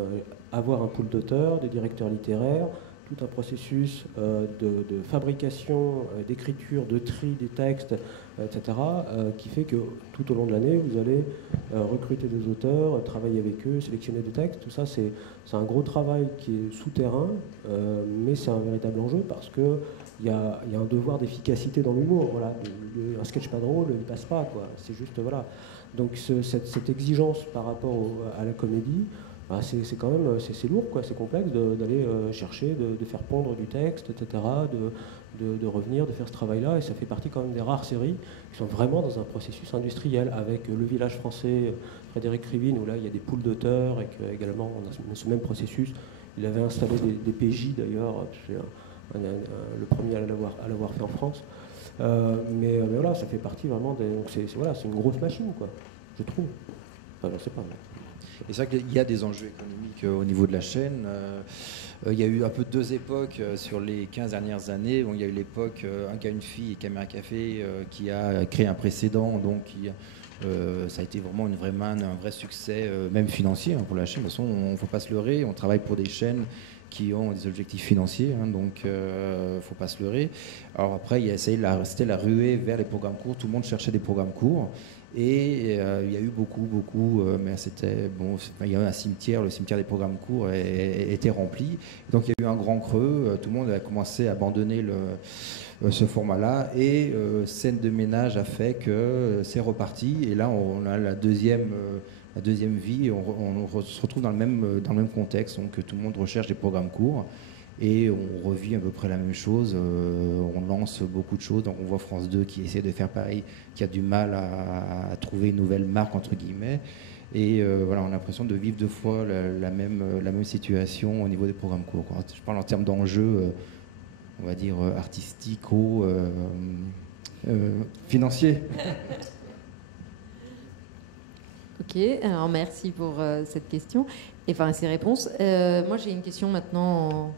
avoir un pool d'auteurs, des directeurs littéraires, tout un processus de fabrication, d'écriture, de tri des textes, etc., qui fait que tout au long de l'année, vous allez recruter des auteurs, travailler avec eux, sélectionner des textes. Tout ça, c'est un gros travail qui est souterrain, mais c'est un véritable enjeu parce qu'il y a un devoir d'efficacité dans l'humour. Voilà. Un sketch pas drôle, il passe pas, quoi. C'est juste, voilà. Donc cette exigence par rapport à la comédie, c'est quand même c'est lourd, quoi. C'est complexe d'aller chercher, de faire pondre du texte, etc., de revenir, de faire ce travail-là, et ça fait partie quand même des rares séries qui sont vraiment dans un processus industriel, avec Le Village français, Frédéric Krivine, où là il y a des poules d'auteurs, et qu'également on a ce même processus. Il avait installé des PJ d'ailleurs, c'est le premier à l'avoir fait en France. Mais voilà, ça fait partie vraiment c'est une grosse machine, quoi, je trouve. Enfin, je sais pas. Et c'est vrai qu'il y a des enjeux économiques au niveau de la chaîne. Il y a eu un peu deux époques sur les 15 dernières années. Bon, il y a eu l'époque Un gars, une fille et Caméra Café qui a créé un précédent. Donc ça a été vraiment une vraie manne, un vrai succès, même financier, hein, pour la chaîne. De toute façon, il ne faut pas se leurrer. On travaille pour des chaînes qui ont des objectifs financiers, hein, donc il ne faut pas se leurrer. Alors après, c'était la ruée vers les programmes courts. Tout le monde cherchait des programmes courts. Et il y a eu beaucoup, mais c'était bon. Il y avait un cimetière, le cimetière des programmes courts était rempli. Donc il y a eu un grand creux. Tout le monde a commencé à abandonner ce format-là. Et Scène de ménage a fait que c'est reparti. Et là, on a la deuxième vie. On se retrouve dans le même contexte. Donc tout le monde recherche des programmes courts. Et on revit à peu près la même chose, on lance beaucoup de choses, donc on voit France 2 qui essaie de faire pareil, qui a du mal à trouver une nouvelle marque, entre guillemets, et voilà, on a l'impression de vivre deux fois la même situation au niveau des programmes courts, quoi. Je parle en termes d'enjeux, on va dire artistico, financiers. Ok, alors merci pour cette question, et enfin ces réponses. Moi j'ai une question maintenant...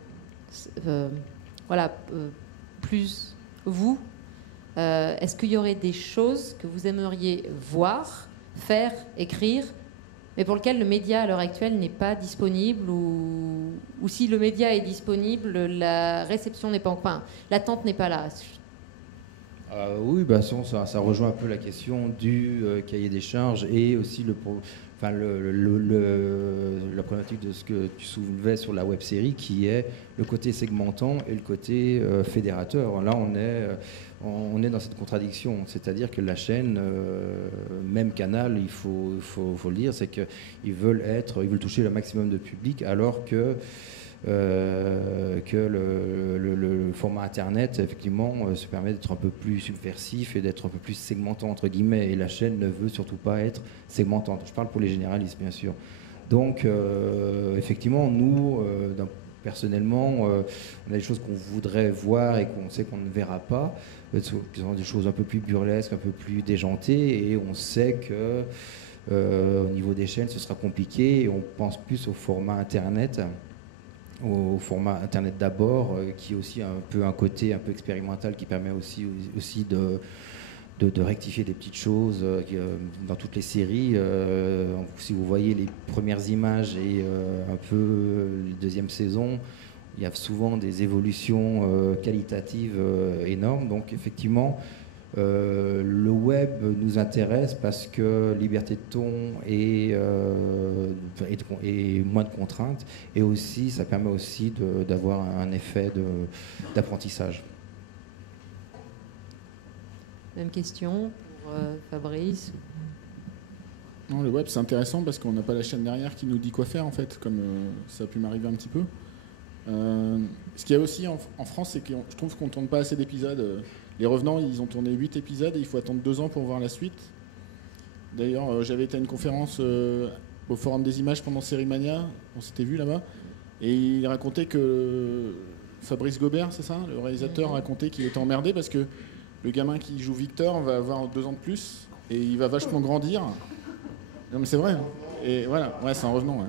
plus vous, est-ce qu'il y aurait des choses que vous aimeriez voir, faire, écrire, mais pour lesquelles le média à l'heure actuelle n'est pas disponible, ou si le média est disponible, la réception n'est pas, enfin, l'attente n'est pas là? Oui, bah, ça rejoint un peu la question du cahier des charges et aussi la problématique de ce que tu soulevais sur la web série, qui est le côté segmentant et le côté fédérateur. Là, on est dans cette contradiction, c'est-à-dire que la chaîne, même Canal, il faut le dire, c'est qu'ils veulent toucher le maximum de public, alors que le format Internet, effectivement, se permet d'être un peu plus subversif et d'être un peu plus segmentant, entre guillemets, et la chaîne ne veut surtout pas être segmentante. Je parle pour les généralistes, bien sûr. Donc, effectivement, nous, personnellement, on a des choses qu'on voudrait voir et qu'on sait qu'on ne verra pas, qui sont des choses un peu plus burlesques, un peu plus déjantées, et on sait que au niveau des chaînes, ce sera compliqué, et on pense plus au format Internet d'abord, qui est aussi un côté un peu expérimental, qui permet aussi de rectifier des petites choses dans toutes les séries. Si vous voyez les premières images et un peu les deuxième saison, il y a souvent des évolutions qualitatives énormes. Donc effectivement, le web nous intéresse parce que liberté de ton et moins de contraintes, et aussi ça permet aussi d'avoir un effet d'apprentissage. Même question pour Fabrice. Non, le web c'est intéressant parce qu'on n'a pas la chaîne derrière qui nous dit quoi faire, en fait, comme ça a pu m'arriver un petit peu. Ce qu'il y a aussi en France, c'est que je trouve qu'on ne tourne pas assez d'épisodes. Les Revenants, ils ont tourné 8 épisodes et il faut attendre 2 ans pour voir la suite. D'ailleurs, j'avais été à une conférence au Forum des Images pendant Sérimania, on s'était vu là-bas, et il racontait que Fabrice Gobert, c'est ça, le réalisateur, racontait qu'il était emmerdé parce que le gamin qui joue Victor va avoir 2 ans de plus et il va vachement grandir. Non mais c'est vrai, hein. Et voilà, ouais, c'est un revenant. Ouais.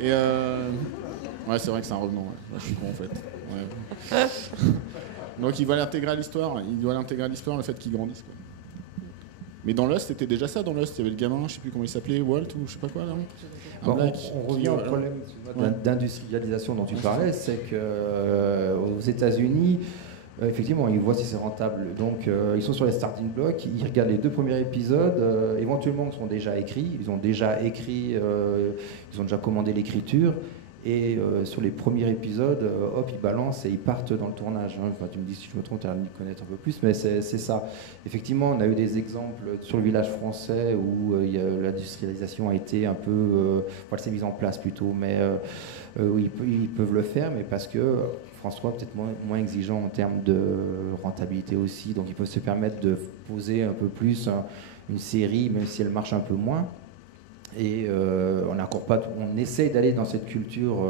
Et ouais, c'est vrai que c'est un revenant. Ouais. Je suis con en fait. Ouais. Donc il doit l'intégrer à l'histoire, le fait qu'il grandisse, quoi. Mais dans Lost, c'était déjà ça. Dans Lost, il y avait le gamin, je sais plus comment il s'appelait, Walt ou je sais pas quoi là. Bon, on revient au problème d'industrialisation dont tu parlais, c'est que aux États-Unis, effectivement, ils voient si c'est rentable. Donc ils sont sur les starting blocks, ils regardent les 2 premiers épisodes, éventuellement ils sont déjà écrits, ils ont déjà commandé l'écriture. Et sur les premiers épisodes, hop, ils balancent et ils partent dans le tournage. Enfin, tu me dis si je me trompe, tu as l'air de m'y connaître un peu plus, mais c'est ça. Effectivement, on a eu des exemples sur le village français où l'industrialisation a été un peu... elle s'est mise en place plutôt, mais où ils peuvent le faire, mais parce que François est peut-être moins exigeant en termes de rentabilité aussi, donc ils peuvent se permettre de poser un peu plus une série, même si elle marche un peu moins. Et on essaye d'aller dans cette culture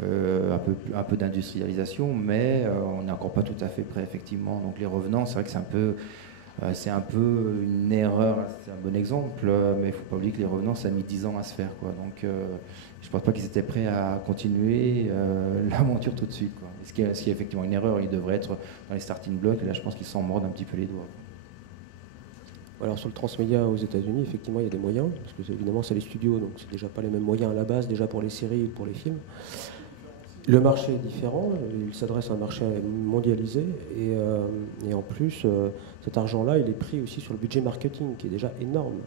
un peu d'industrialisation, mais on n'est encore pas tout à fait prêt, effectivement. Donc les Revenants, c'est vrai que c'est un peu une erreur, c'est un bon exemple, mais il ne faut pas oublier que les Revenants, ça a mis 10 ans à se faire, quoi. Donc je ne pense pas qu'ils étaient prêts à continuer l'aventure tout de suite, quoi. Ce qui est effectivement une erreur, ils devraient être dans les starting blocks, et là je pense qu'ils s'en mordent un petit peu les doigts. Alors sur le transmédia aux États-Unis, effectivement, il y a des moyens, parce que évidemment c'est les studios, donc c'est déjà pas les mêmes moyens à la base, déjà pour les séries et pour les films. Le marché est différent, il s'adresse à un marché mondialisé, et en plus, cet argent-là, il est pris aussi sur le budget marketing, qui est déjà énorme.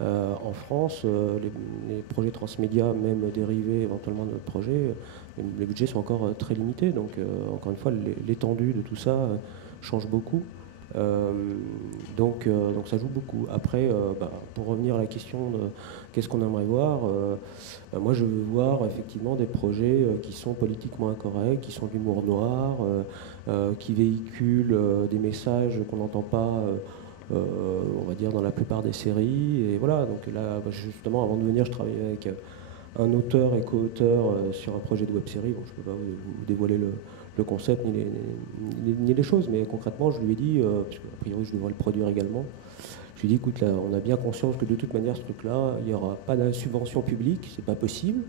En France, les projets transmédia, même dérivés éventuellement de notre projet, les budgets sont encore très limités, donc encore une fois, l'étendue de tout ça change beaucoup. Donc ça joue beaucoup. Après, pour revenir à la question de qu'est-ce qu'on aimerait voir, moi je veux voir effectivement des projets qui sont politiquement incorrects, qui sont d'humour noir, qui véhiculent des messages qu'on n'entend pas, on va dire, dans la plupart des séries. Et voilà, donc là, justement, avant de venir, je travaillais avec un auteur et co-auteur sur un projet de web-série. Bon, je ne peux pas vous dévoiler le concept ni les choses, mais concrètement je lui ai dit, parce qu'a priori je devrais le produire également, je lui ai dit écoute, là, on a bien conscience que de toute manière ce truc là il n'y aura pas de subvention publique, c'est pas possible.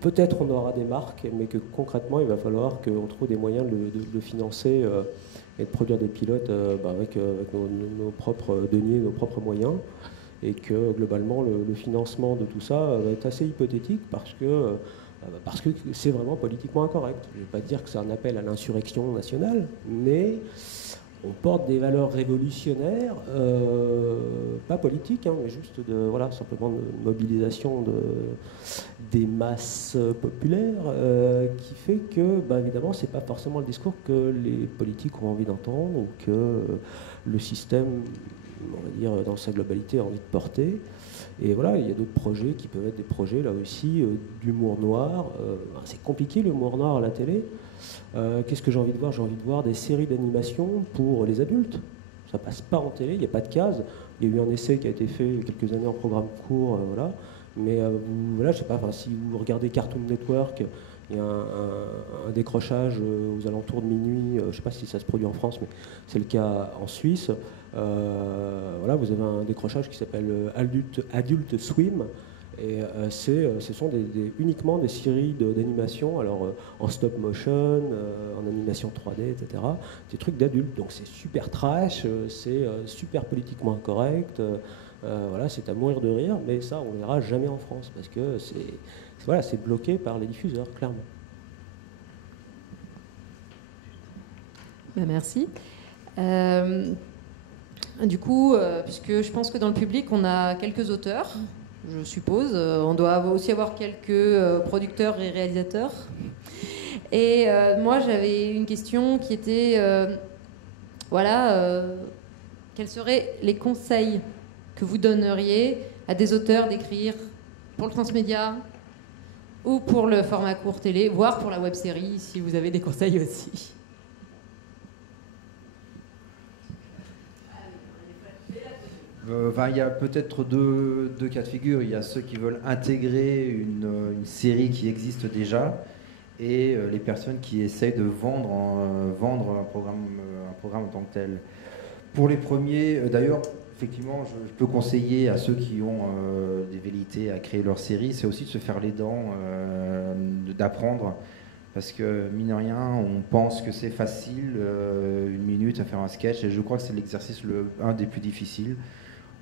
peut-être on aura des marques, mais que concrètement, il va falloir qu'on trouve des moyens de le financer et de produire des pilotes avec nos propres deniers, nos propres moyens. Et que globalement, le financement de tout ça va être assez hypothétique parce que c'est vraiment politiquement incorrect. Je ne vais pas dire que c'est un appel à l'insurrection nationale, mais on porte des valeurs révolutionnaires, pas politiques, mais juste simplement de mobilisation des masses populaires, qui fait que, évidemment, c'est pas forcément le discours que les politiques ont envie d'entendre ou que le système, on va dire, dans sa globalité, a envie de porter. Et voilà, il y a d'autres projets qui peuvent être des projets, là aussi, d'humour noir. C'est compliqué, l'humour noir à la télé. Qu'est-ce que j'ai envie de voir? J'ai envie de voir des séries d'animation pour les adultes. Ça passe pas en télé, il n'y a pas de case. Il y a eu un essai qui a été fait il y a quelques années en programme court, voilà. Mais je sais pas, si vous regardez Cartoon Network, il y a un décrochage aux alentours de minuit. Je ne sais pas si ça se produit en France, mais c'est le cas en Suisse. Vous avez un décrochage qui s'appelle Adult Swim. Et ce sont uniquement des séries d'animation, alors en stop motion, en animation 3D, etc. Des trucs d'adultes. Donc c'est super trash, c'est super politiquement incorrect. C'est à mourir de rire, mais ça, on ne verra jamais en France parce que c'est bloqué par les diffuseurs, clairement. Merci. Du coup, puisque je pense que dans le public, on a quelques auteurs, je suppose. On doit aussi avoir quelques producteurs et réalisateurs. Et moi, j'avais une question qui était, quels seraient les conseils que vous donneriez à des auteurs d'écrire pour le transmédia ou pour le format court télé, voire pour la web-série, si vous avez des conseils aussi. Il y a peut-être deux cas de figure. Il y a ceux qui veulent intégrer une série qui existe déjà et les personnes qui essayent de vendre un programme en tant que tel. Pour les premiers, d'ailleurs, effectivement, je peux conseiller à ceux qui ont des velléités à créer leur série, c'est aussi de se faire les dents, d'apprendre. Parce que, mine de rien, on pense que c'est facile, 1 minute à faire un sketch, et je crois que c'est l'exercice un des plus difficiles.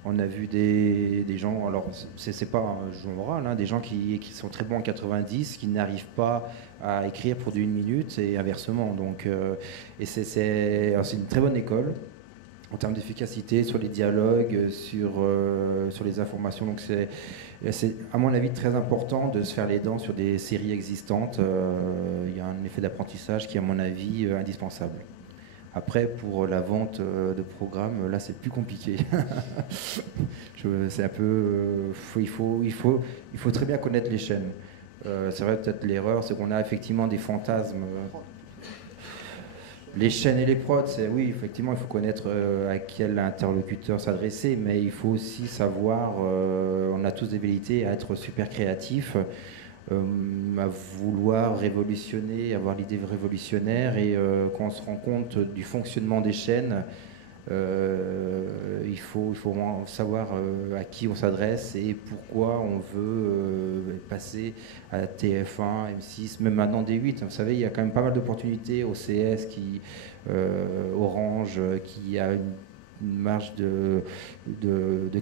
On a vu des gens, alors c'est pas un jeu moral, des gens qui sont très bons en 90, qui n'arrivent pas à écrire pour du 1 minute, et inversement. Donc, c'est une très bonne école en termes d'efficacité sur les dialogues, sur les informations. Donc c'est à mon avis très important de se faire les dents sur des séries existantes. Il y a un effet d'apprentissage qui est à mon avis indispensable. Après, pour la vente de programmes, là c'est plus compliqué. C'est un peu, il faut très bien connaître les chaînes. C'est vrai, peut-être l'erreur, c'est qu'on a effectivement des fantasmes. Les chaînes et les prods, oui, effectivement, il faut connaître à quel interlocuteur s'adresser, mais il faut aussi savoir, on a tous des velléités à être super créatifs, à vouloir révolutionner, avoir l'idée révolutionnaire, et quand on se rend compte du fonctionnement des chaînes, il faut vraiment savoir à qui on s'adresse et pourquoi on veut passer à TF1, M6, même maintenant D8. Vous savez, il y a quand même pas mal d'opportunités au CS, Orange, qui a une marge de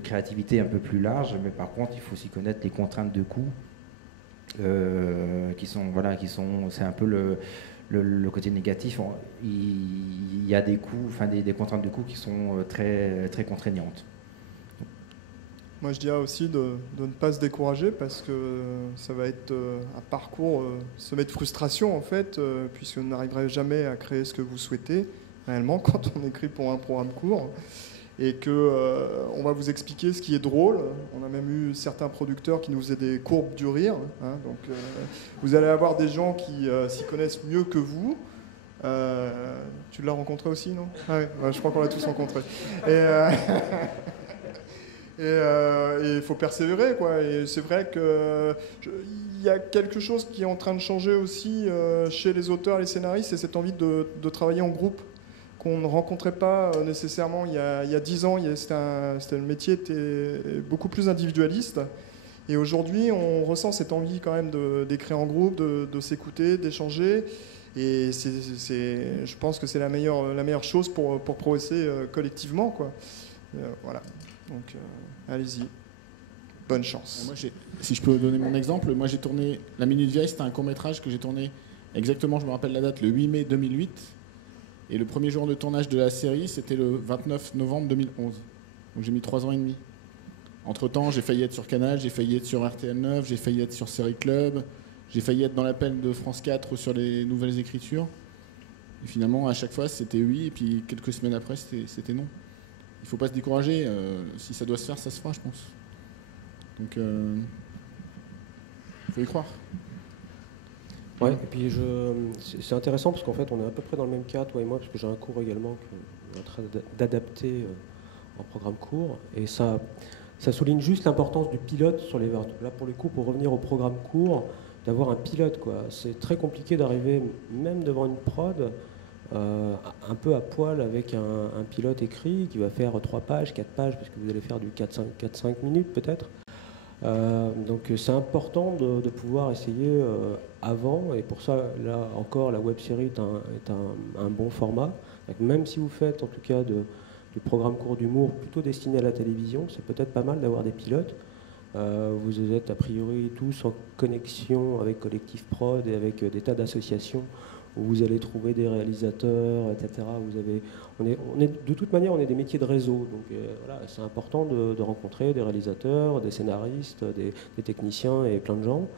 créativité un peu plus large, mais par contre, il faut aussi connaître les contraintes de coût, c'est un peu le côté négatif. Il y a des coûts, des contraintes de coûts qui sont très, très contraignantes. Moi, je dirais aussi de ne pas se décourager parce que ça va être un parcours semé de frustration, en fait, puisque vous n'arriverez jamais à créer ce que vous souhaitez, réellement, quand on écrit pour un programme court. Et qu'on va vous expliquer ce qui est drôle. On a même eu certains producteurs qui nous faisaient des courbes du rire. Donc, vous allez avoir des gens qui s'y connaissent mieux que vous. Tu l'as rencontré aussi, non? Ouais, je crois qu'on l'a tous rencontré. Et il faut persévérer, quoi. Et c'est vrai qu'il y a quelque chose qui est en train de changer aussi chez les auteurs et les scénaristes, c'est cette envie de travailler en groupe qu'on ne rencontrait pas nécessairement il y a 10 ans. Le métier était beaucoup plus individualiste. Et aujourd'hui, on ressent cette envie quand même d'écrire en groupe, de s'écouter, d'échanger. Et je pense que c'est la meilleure chose pour progresser collectivement, quoi. Voilà. Donc, allez-y. Bonne chance. Moi, si je peux donner mon exemple, moi j'ai tourné La Minute Vieille, c'était un court-métrage que j'ai tourné exactement, je me rappelle la date, le 8 mai 2008. Et le premier jour de tournage de la série, c'était le 29 novembre 2011. Donc j'ai mis 3 ans et demi. Entre-temps, j'ai failli être sur Canal, j'ai failli être sur RTL9, j'ai failli être sur Série Club, j'ai failli être dans l'appel de France 4 sur les nouvelles écritures. Et finalement, à chaque fois, c'était oui, et puis quelques semaines après, c'était non. Il ne faut pas se décourager. Si ça doit se faire, ça se fera, je pense. Donc, il faut y croire. Ouais, et puis c'est intéressant parce qu'en fait, on est à peu près dans le même cas, toi et moi, parce que j'ai un cours également qu'on est en train d'adapter en programme court. Et ça souligne juste l'importance du pilote sur les vertes. Là, pour le coup, pour revenir au programme court, d'avoir un pilote, quoi. C'est très compliqué d'arriver, même devant une prod, un peu à poil avec un pilote écrit qui va faire 3 pages, 4 pages, parce que vous allez faire du 4-5 minutes peut-être. Donc c'est important de pouvoir essayer avant, et pour ça, là encore, la web-série est un bon format. Donc, même si vous faites en tout cas du programme court d'humour plutôt destiné à la télévision, c'est peut-être pas mal d'avoir des pilotes. Vous êtes a priori tous en connexion avec Collectif Prod et avec des tas d'associations où vous allez trouver des réalisateurs, etc. De toute manière, on est des métiers de réseau, donc voilà, c'est important de rencontrer des réalisateurs, des scénaristes, des techniciens et plein de gens.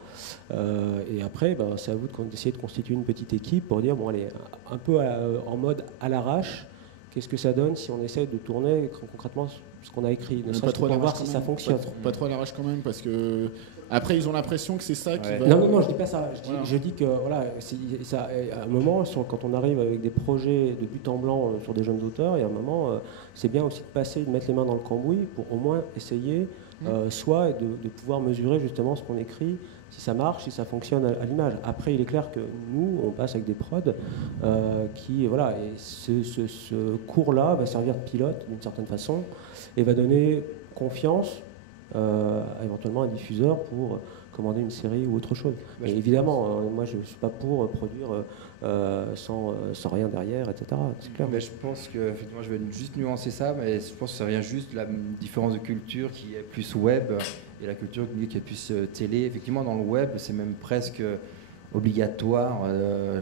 Et après, c'est à vous d'essayer de constituer une petite équipe pour dire, bon, allez, un peu en mode à l'arrache, qu'est-ce que ça donne si on essaie de tourner concrètement ce qu'on a écrit, ne serait-ce que pour voir si ça fonctionne. Pas trop à l'arrache quand même, parce que après ils ont l'impression que c'est ça qui va... Non, je dis pas ça. Je dis que voilà, ça, à un moment, quand on arrive avec des projets de but en blanc sur des jeunes auteurs, il y a un moment, c'est bien aussi de mettre les mains dans le cambouis pour au moins essayer, soit de pouvoir mesurer justement ce qu'on écrit, si ça marche, si ça fonctionne à l'image. Après, il est clair que nous, on passe avec des prods qui, voilà, et ce cours-là va servir de pilote d'une certaine façon et va donner confiance éventuellement à un diffuseur pour commander une série ou autre chose. Mais évidemment, moi je ne suis pas pour produire sans rien derrière, etc. C'est clair. Mais je pense que, effectivement, je vais juste nuancer ça, mais je pense que ça vient juste de la différence de culture qui est plus web et la culture qui est plus télé. Effectivement, dans le web, c'est même presque obligatoire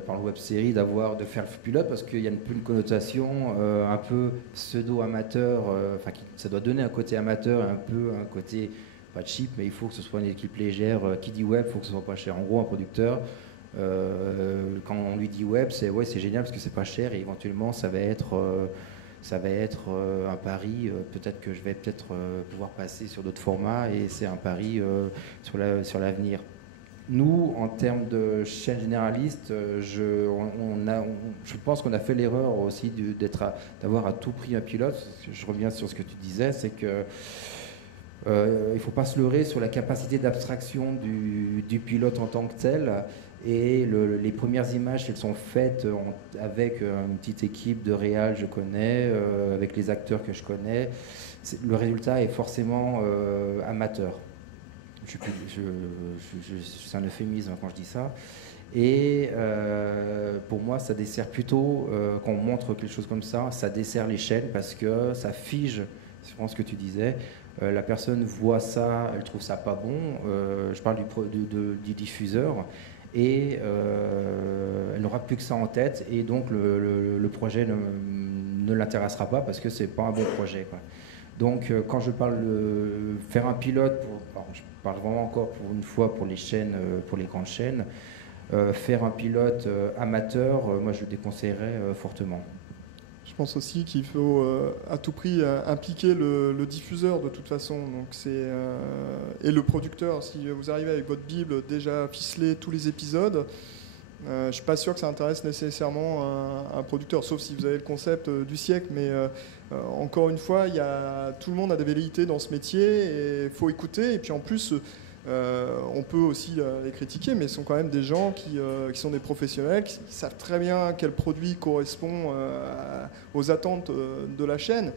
par le web série de faire le pilote parce qu'il y a une connotation un peu pseudo-amateur, ça doit donner un côté amateur et un peu un côté pas cheap, mais il faut que ce soit une équipe légère. Qui dit web, il faut que ce soit pas cher. En gros, un producteur, quand on lui dit web, c'est génial parce que c'est pas cher et éventuellement ça va être un pari. Peut-être que je vais pouvoir passer sur d'autres formats et c'est un pari sur l'avenir. Nous, en termes de chaîne généraliste, je pense qu'on a fait l'erreur aussi d'avoir à tout prix un pilote. Je reviens sur ce que tu disais, c'est que il ne faut pas se leurrer sur la capacité d'abstraction du pilote en tant que tel. Et les premières images, elles sont faites avec une petite équipe de réal, je connais, avec les acteurs que je connais. Le résultat est forcément amateur. C'est un euphémisme quand je dis ça. Et pour moi, ça dessert plutôt, quand on montre quelque chose comme ça, ça dessert les chaînes parce que ça fige, je pense que tu disais, la personne voit ça, elle trouve ça pas bon, je parle du diffuseur, et elle n'aura plus que ça en tête, et donc le projet ne l'intéressera pas parce que c'est pas un bon projet, quoi. Donc quand je parle de faire un pilote, je parle vraiment encore pour une fois pour les chaînes, pour les grandes chaînes, faire un pilote amateur, moi je le déconseillerais fortement. Je pense aussi qu'il faut à tout prix impliquer le diffuseur de toute façon. Donc et le producteur. Si vous arrivez avec votre Bible déjà ficelée tous les épisodes, je ne suis pas sûr que ça intéresse nécessairement un producteur, sauf si vous avez le concept du siècle. Mais encore une fois, tout le monde a des velléités dans ce métier et il faut écouter. Et puis en plus, on peut aussi les critiquer, mais ce sont quand même des gens qui sont des professionnels, qui savent très bien quel produit correspond aux attentes de la chaîne.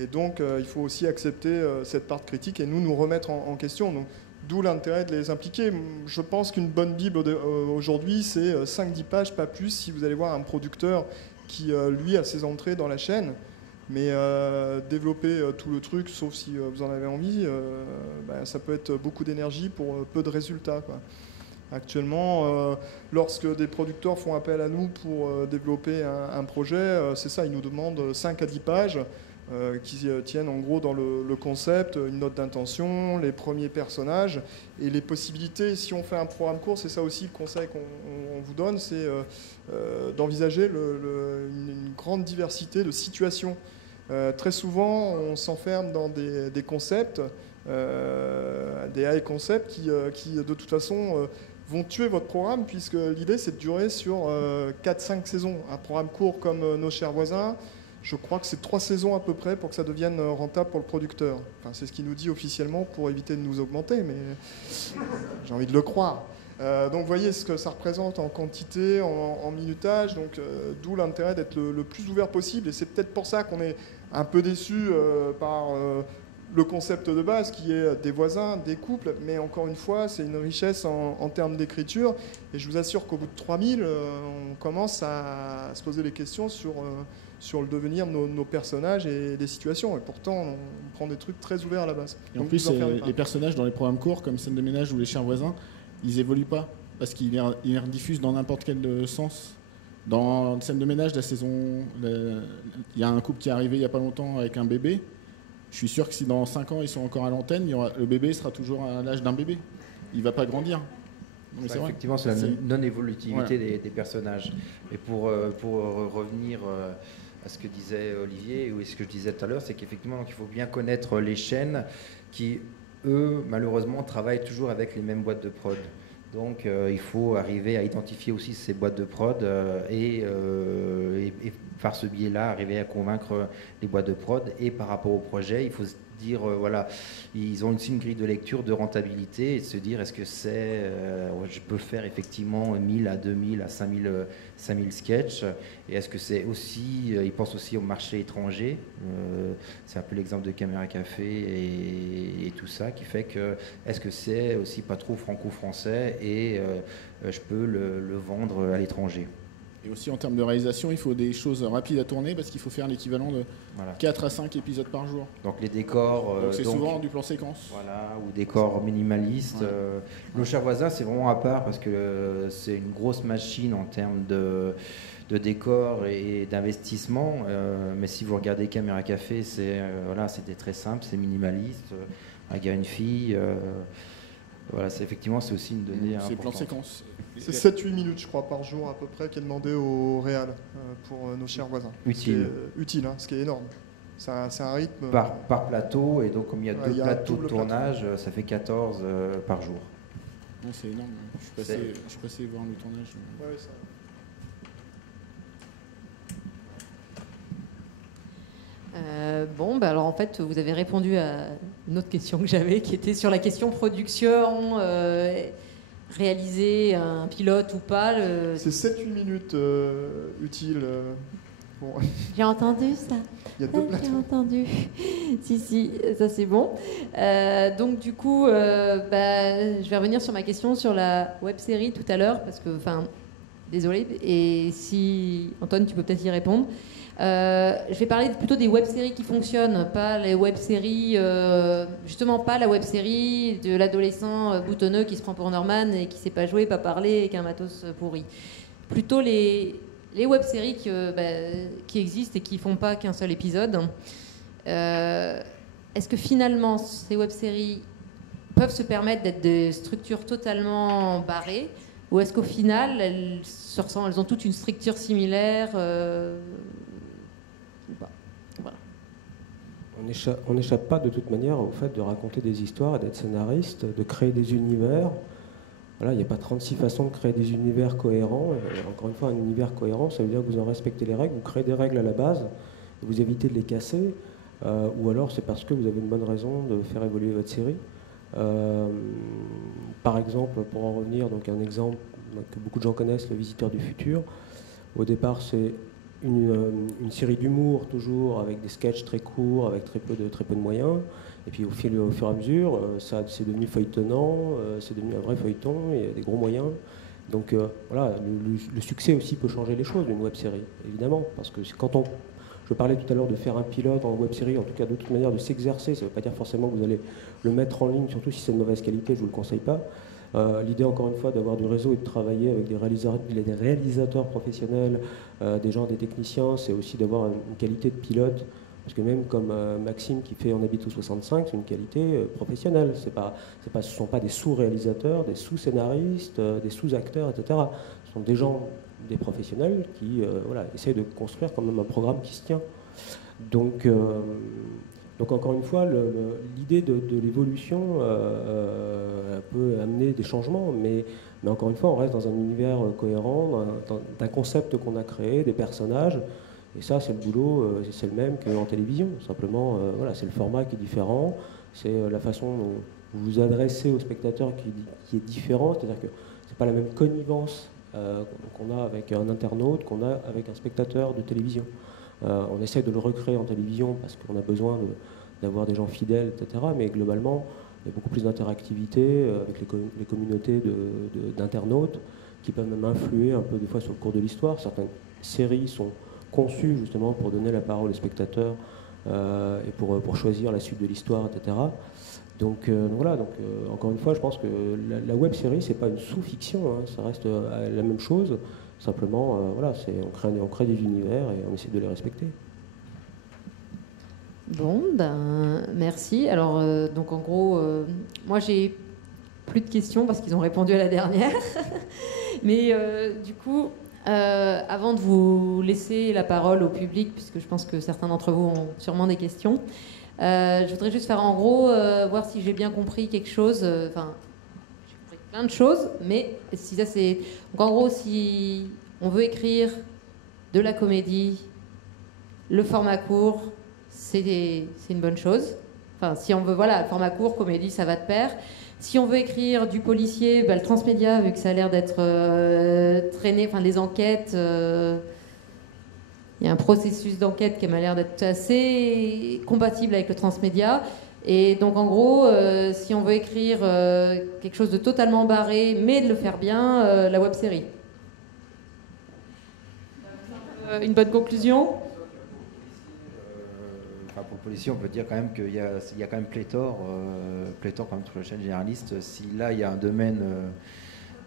Et donc, il faut aussi accepter cette part critique et nous remettre en question. Donc, D'où l'intérêt de les impliquer. Je pense qu'une bonne Bible aujourd'hui, c'est 5-10 pages, pas plus, si vous allez voir un producteur qui, lui, a ses entrées dans la chaîne. Mais développer tout le truc, sauf si vous en avez envie, ça peut être beaucoup d'énergie pour peu de résultats, quoi. Actuellement, lorsque des producteurs font appel à nous pour développer un projet, c'est ça, ils nous demandent 5 à 10 pages qui tiennent en gros dans le concept, une note d'intention, les premiers personnages et les possibilités. Si on fait un programme court, c'est ça aussi le conseil qu'on vous donne, c'est d'envisager une grande diversité de situations. Très souvent, on s'enferme dans des concepts, des high concepts qui de toute façon vont tuer votre programme, puisque l'idée c'est de durer sur 4-5 saisons. Un programme court comme Nos chers voisins, je crois que c'est 3 saisons à peu près pour que ça devienne rentable pour le producteur. Enfin, c'est ce qu'il nous dit officiellement pour éviter de nous augmenter, mais j'ai envie de le croire. Donc vous voyez ce que ça représente en quantité, en minutage, donc d'où l'intérêt d'être le plus ouvert possible, et c'est peut-être pour ça qu'on est un peu déçu par le concept de base qui est des voisins, des couples, mais encore une fois c'est une richesse en termes d'écriture, et je vous assure qu'au bout de 3000 on commence à se poser des questions sur le devenir de nos personnages et des situations, et pourtant on prend des trucs très ouverts à la base. Et en plus les personnages dans les programmes courts comme Scène de ménage ou Les chers voisins, ils évoluent pas parce qu'ils les rediffusent dans n'importe quel sens. Dans Scène de ménage, il y a un couple qui est arrivé il n'y a pas longtemps avec un bébé. Je suis sûr que si dans 5 ans ils sont encore à l'antenne, le bébé sera toujours à l'âge d'un bébé. Il ne va pas grandir. Mais c'est effectivement, c'est la non-évolutivité des personnages. Et pour revenir à ce que disait Olivier ou ce que je disais tout à l'heure, c'est qu'effectivement, il faut bien connaître les chaînes qui, eux, malheureusement, travaillent toujours avec les mêmes boîtes de prod. Donc il faut arriver à identifier aussi ces boîtes de prod et par ce biais-là, arriver à convaincre les boîtes de prod. Et par rapport au projet, il faut se dire, voilà, ils ont une grille de lecture de rentabilité et de se dire, est-ce que je peux faire effectivement 1000 à 2000 à 5000 sketchs, et est-ce que c'est aussi, ils pensent aussi au marché étranger, c'est un peu l'exemple de Caméra Café et tout ça, qui fait que, est-ce que c'est aussi pas trop franco-français et je peux le vendre à l'étranger. Et aussi en termes de réalisation, il faut des choses rapides à tourner parce qu'il faut faire l'équivalent de 4 à 5 épisodes par jour. Donc les décors... donc c'est souvent du plan séquence. Voilà, ou décors minimalistes. Ouais. Nos chers voisins, c'est vraiment à part parce que c'est une grosse machine en termes de décors et d'investissement. Mais si vous regardez Caméra Café, c'était très simple, c'est minimaliste. Un gars, une fille... Voilà, c'est aussi une donnée importante. C'est plan séquence. C'est 7-8 minutes, je crois, par jour à peu près, qui est demandé au réal pour Nos chers voisins. Utile. Utile, ce qui est énorme. C'est un rythme... Par plateau, et donc comme il y a 2 plateaux de tournage, ça fait 14 par jour. Ouais, c'est énorme. Je suis passé voir le tournage. Ouais, ça... Alors en fait, vous avez répondu à une autre question que j'avais, qui était sur la question production, réaliser un pilote ou pas. C'est 7-8 minutes utiles. Bon. J'ai entendu ça. Il y a 2 plateaux. J'ai entendu. si, ça c'est bon. Donc du coup, je vais revenir sur ma question sur la web-série tout à l'heure, parce que, désolé, et si Antoine, tu peux peut-être y répondre. Je vais parler plutôt des web-séries qui fonctionnent, pas les web-séries, justement pas la web-série de l'adolescent boutonneux qui se prend pour Norman et qui sait pas jouer, pas parler et qui a un matos pourri. Plutôt les web-séries qui existent et qui font pas qu'un seul épisode. Est-ce que finalement ces web-séries peuvent se permettre d'être des structures totalement barrées, ou est-ce qu'au final elles ont toutes une structure similaire Voilà. On n'échappe pas de toute manière au fait de raconter des histoires, d'être scénariste, de créer des univers. Voilà, il n'y a pas 36 façons de créer des univers cohérents. Et encore une fois, un univers cohérent, ça veut dire que vous en respectez les règles, vous créez des règles à la base, et vous évitez de les casser, ou alors c'est parce que vous avez une bonne raison de faire évoluer votre série. Par exemple, pour en revenir, donc un exemple que beaucoup de gens connaissent, Le Visiteur du Futur. Au départ, c'est une série d'humour, toujours avec des sketchs très courts, avec très peu de moyens. Et puis au fur et à mesure, c'est devenu feuilletonnant, c'est devenu un vrai feuilleton, il y a des gros moyens. Donc voilà, le succès aussi peut changer les choses d'une web-série, évidemment, parce que je parlais tout à l'heure de faire un pilote en web-série, en tout cas de toute manière de s'exercer, ça ne veut pas dire forcément que vous allez le mettre en ligne, surtout si c'est de mauvaise qualité, je ne vous le conseille pas. L'idée, encore une fois, d'avoir du réseau et de travailler avec des réalisateurs professionnels, des gens, des techniciens, c'est aussi d'avoir une qualité de pilote. Parce que même comme Maxime qui fait On habite au 65, c'est une qualité professionnelle. Ce ne sont pas des sous-réalisateurs, des sous-scénaristes, des sous-acteurs, etc. Ce sont des gens, des professionnels qui essayent de construire quand même un programme qui se tient. Donc encore une fois, l'idée de l'évolution peut amener des changements, mais encore une fois, on reste dans un univers cohérent, d'un concept qu'on a créé, des personnages. Et ça, c'est le boulot, c'est le même qu'en télévision. Simplement, c'est le format qui est différent, c'est la façon dont vous vous adressez au spectateur qui est différent, c'est-à-dire que c'est pas la même connivence qu'on a avec un internaute qu'on a avec un spectateur de télévision. On essaie de le recréer en télévision parce qu'on a besoin d'avoir des gens fidèles, etc. Mais globalement, il y a beaucoup plus d'interactivité avec les communautés d'internautes qui peuvent même influer un peu des fois sur le cours de l'histoire. Certaines séries sont conçues justement pour donner la parole aux spectateurs et pour choisir la suite de l'histoire, etc. Donc encore une fois, je pense que la web-série, c'est pas une sous-fiction, hein, ça reste la même chose. Simplement, on crée des univers et on essaie de les respecter. Bon, merci. Alors, donc en gros, moi j'ai plus de questions parce qu'ils ont répondu à la dernière. Mais du coup, avant de vous laisser la parole au public, puisque je pense que certains d'entre vous ont sûrement des questions, je voudrais juste faire en gros, voir si j'ai bien compris quelque chose. Enfin, j'ai compris plein de choses, mais si ça c'est... Donc en gros, si on veut écrire de la comédie, le format court, c'est une bonne chose. Enfin, si on veut, le format court, comédie, ça va de pair. Si on veut écrire du policier, le transmédia, vu que ça a l'air d'être traîné, enfin les enquêtes, il y a un processus d'enquête qui m'a l'air d'être assez compatible avec le transmédia. Et donc en gros, si on veut écrire quelque chose de totalement barré, mais de le faire bien, la web-série. Une bonne conclusion ? Pour le policier, on peut dire quand même qu'il y a quand même pléthore quand même sur la chaîne généraliste. Si là, il y a un domaine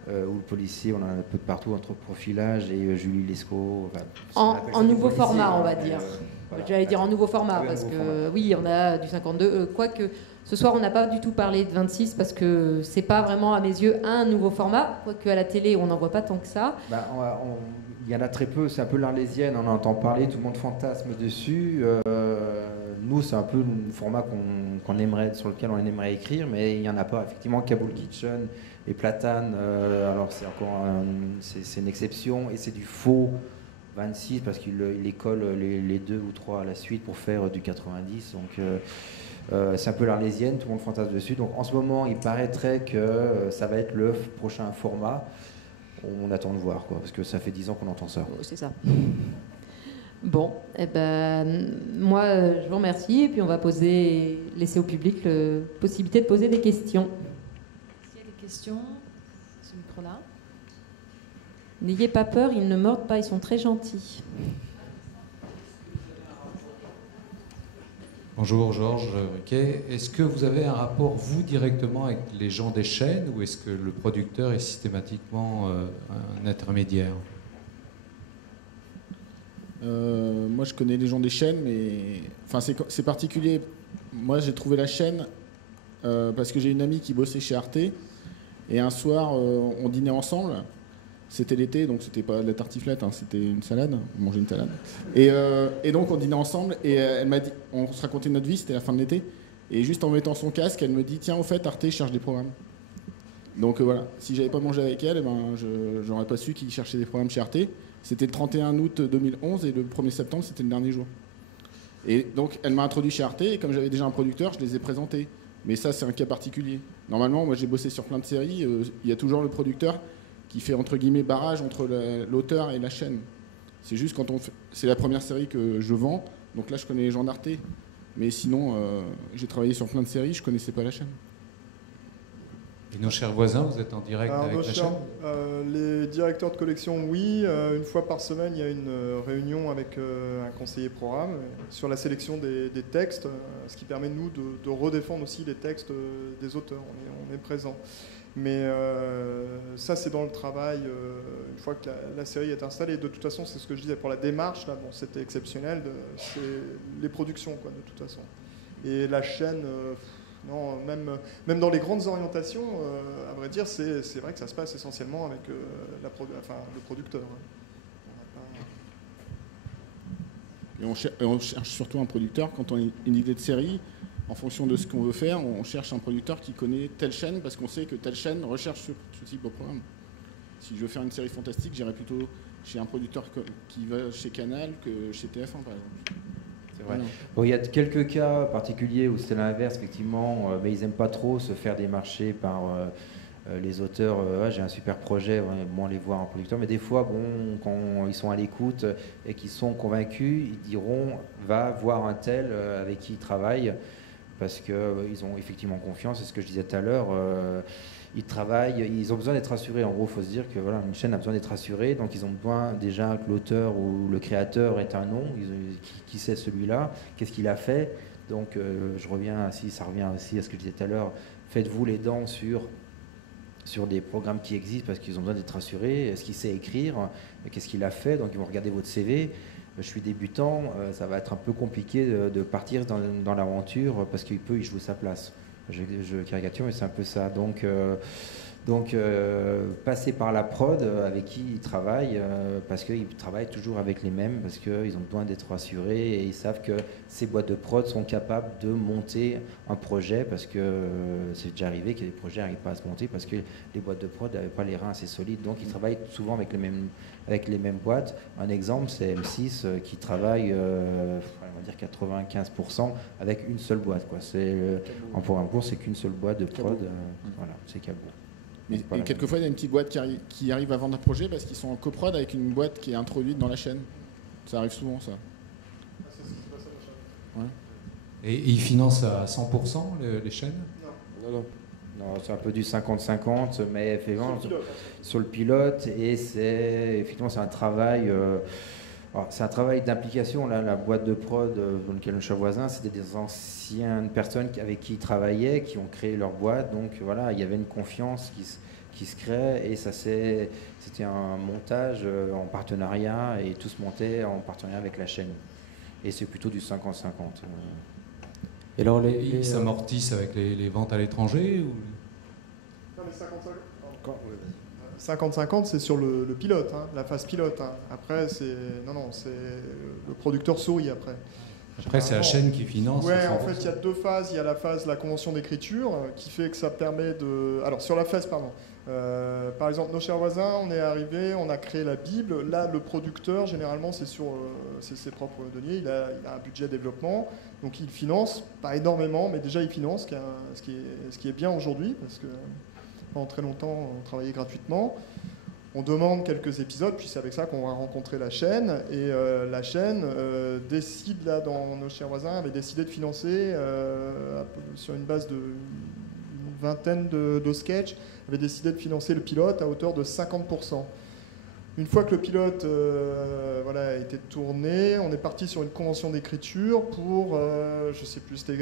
où le policier, on en a un peu de partout, entre Profilage et Julie Lescaut. En nouveau format, on va dire. J'allais dire en nouveau format, parce que oui, on a du 52. Quoique, ce soir, on n'a pas du tout parlé de 26, parce que c'est pas vraiment, à mes yeux, un nouveau format. Quoique à la télé, on n'en voit pas tant que ça. Il y en a très peu, c'est un peu l'Arlésienne, on en entend parler, tout le monde fantasme dessus. Nous, c'est un peu un format sur lequel on aimerait écrire, mais il n'y en a pas. Effectivement, Kaboul Kitchen et Platane, alors c'est une exception, et c'est du faux 26, parce qu'il les colle les 2 ou 3 à la suite pour faire du 90. Donc c'est un peu l'Arlésienne, tout le monde fantasme dessus. Donc en ce moment, il paraîtrait que ça va être le prochain format. On attend de voir, parce que ça fait 10 ans qu'on entend ça. C'est ça. Bon, moi, je vous remercie, et puis on va laisser au public la possibilité de poser des questions. S'il y a des questions, ce micro-là. N'ayez pas peur, ils ne mordent pas, ils sont très gentils. Bonjour Georges Riquet. Est-ce que vous avez un rapport, vous, directement avec les gens des chaînes, ou est-ce que le producteur est systématiquement un intermédiaire ? Moi, je connais les gens des chaînes, mais c'est particulier. Moi, j'ai trouvé la chaîne parce que j'ai une amie qui bossait chez Arte, et un soir, on dînait ensemble. C'était l'été, donc c'était pas de la tartiflette, c'était une salade. On mangeait une salade. Et donc on dînait ensemble, et elle m'a dit, on se racontait notre vie, c'était la fin de l'été. Et juste en mettant son casque, elle me dit, tiens, au fait, Arte cherche des programmes. Donc voilà, si j'avais pas mangé avec elle, j'aurais pas su qu'il cherchait des programmes chez Arte. C'était le 31 août 2011, et le 1er septembre, c'était le dernier jour. Et donc elle m'a introduit chez Arte, et comme j'avais déjà un producteur, je les ai présentés. Mais ça, c'est un cas particulier. Normalement, moi j'ai bossé sur plein de séries, il y a toujours le producteur qui fait entre guillemets barrage entre l'auteur et la chaîne. C'est juste quand c'est la première série que je vends, donc là je connais les gens d'Arte. Mais sinon, j'ai travaillé sur plein de séries, je connaissais pas la chaîne. Et nos chers voisins, vous êtes en direct Alors, avec la chaîne? les directeurs de collection, oui. Une fois par semaine, il y a une réunion avec un conseiller programme sur la sélection des textes, ce qui permet, nous, de redéfendre aussi les textes des auteurs. On est présent. Mais ça, c'est dans le travail, une fois que la série est installée. De toute façon, c'est ce que je disais, pour la démarche, là, bon, c'était exceptionnel, c'est les productions, quoi, de toute façon. Et la chaîne... non, même dans les grandes orientations, à vrai dire, c'est vrai que ça se passe essentiellement avec le producteur. Et on cherche surtout un producteur, quand on a une idée de série, en fonction de ce qu'on veut faire, on cherche un producteur qui connaît telle chaîne, parce qu'on sait que telle chaîne recherche ce type de programme. Si je veux faire une série fantastique, j'irai plutôt chez un producteur qui va chez Canal que chez TF1, par exemple. C'est vrai. Bon, il y a quelques cas particuliers où c'est l'inverse, effectivement, mais ils n'aiment pas trop se faire démarcher par les auteurs. J'ai un super projet, bon, les voir en producteur, mais des fois, bon, quand ils sont à l'écoute et qu'ils sont convaincus, ils diront va voir un tel avec qui ils travaillent, parce qu'ils ont effectivement confiance. C'est ce que je disais tout à l'heure. Ils travaillent, ils ont besoin d'être rassurés. En gros, il faut se dire que voilà, une chaîne a besoin d'être rassurée, donc ils ont besoin déjà que l'auteur ou le créateur ait un nom, qui c'est celui-là, qu'est-ce qu'il a fait. Donc ça revient aussi à ce que je disais tout à l'heure, faites-vous les dents sur des programmes qui existent parce qu'ils ont besoin d'être rassurés, est-ce qu'il sait écrire, qu'est-ce qu'il a fait, donc ils vont regarder votre CV. Je suis débutant, ça va être un peu compliqué de partir dans l'aventure parce qu'il peut y jouer sa place. Je caricature, mais c'est un peu ça. Donc passer par la prod avec qui ils travaillent, parce qu'ils travaillent toujours avec les mêmes, parce qu'ils ont besoin d'être rassurés et ils savent que ces boîtes de prod sont capables de monter un projet, parce que c'est déjà arrivé que les projets n'arrivent pas à se monter parce que les boîtes de prod n'avaient pas les reins assez solides. Donc ils travaillent souvent avec les mêmes boîtes. Un exemple, c'est M6 qui travaille, on va dire 95% avec une seule boîte, quoi. En programme court, c'est qu'une seule boîte de prod. Voilà, c'est Cabo. Et quelquefois, il y a une petite boîte qui arrive à vendre un projet parce qu'ils sont en coprod avec une boîte qui est introduite dans la chaîne. Ça arrive souvent, ça. Ouais. Et ils financent à 100% les chaînes? Non. Non, c'est un peu du 50-50, mais effectivement, sur le pilote, et effectivement, c'est un travail. C'est un travail d'implication. Là, la boîte de prod dans laquelle nos chers voisins, c'était des anciennes personnes avec qui ils travaillaient, qui ont créé leur boîte. Donc voilà, il y avait une confiance qui se crée, et c'était un montage en partenariat, et tout se montait en partenariat avec la chaîne. Et c'est plutôt du 50-50. Et alors ils s'amortissent avec les ventes à l'étranger ou... Non, mais 50-50, c'est sur le pilote, hein, la phase pilote. Hein. Après, c'est le producteur sourit après. Après, c'est la chaîne qui finance. Ouais, en fait, il y a deux phases. Il y a la phase, la convention d'écriture, qui fait que ça permet de... Alors, sur la phase, pardon. Par exemple, nos chers voisins, on est arrivé, on a créé la Bible. Là, le producteur, généralement, c'est ses propres deniers. Il a un budget de développement. Donc, il finance, pas énormément, mais déjà, il finance, ce qui est bien aujourd'hui, parce que pendant très longtemps, on travaillait gratuitement. On demande quelques épisodes, puis c'est avec ça qu'on va rencontrer la chaîne. Et la chaîne décide, là, dans nos chers voisins, avait décidé de financer, sur une base d'une vingtaine de sketchs, avait décidé de financer le pilote à hauteur de 50%. Une fois que le pilote a été tourné, on est parti sur une convention d'écriture pour, je ne sais plus, c'était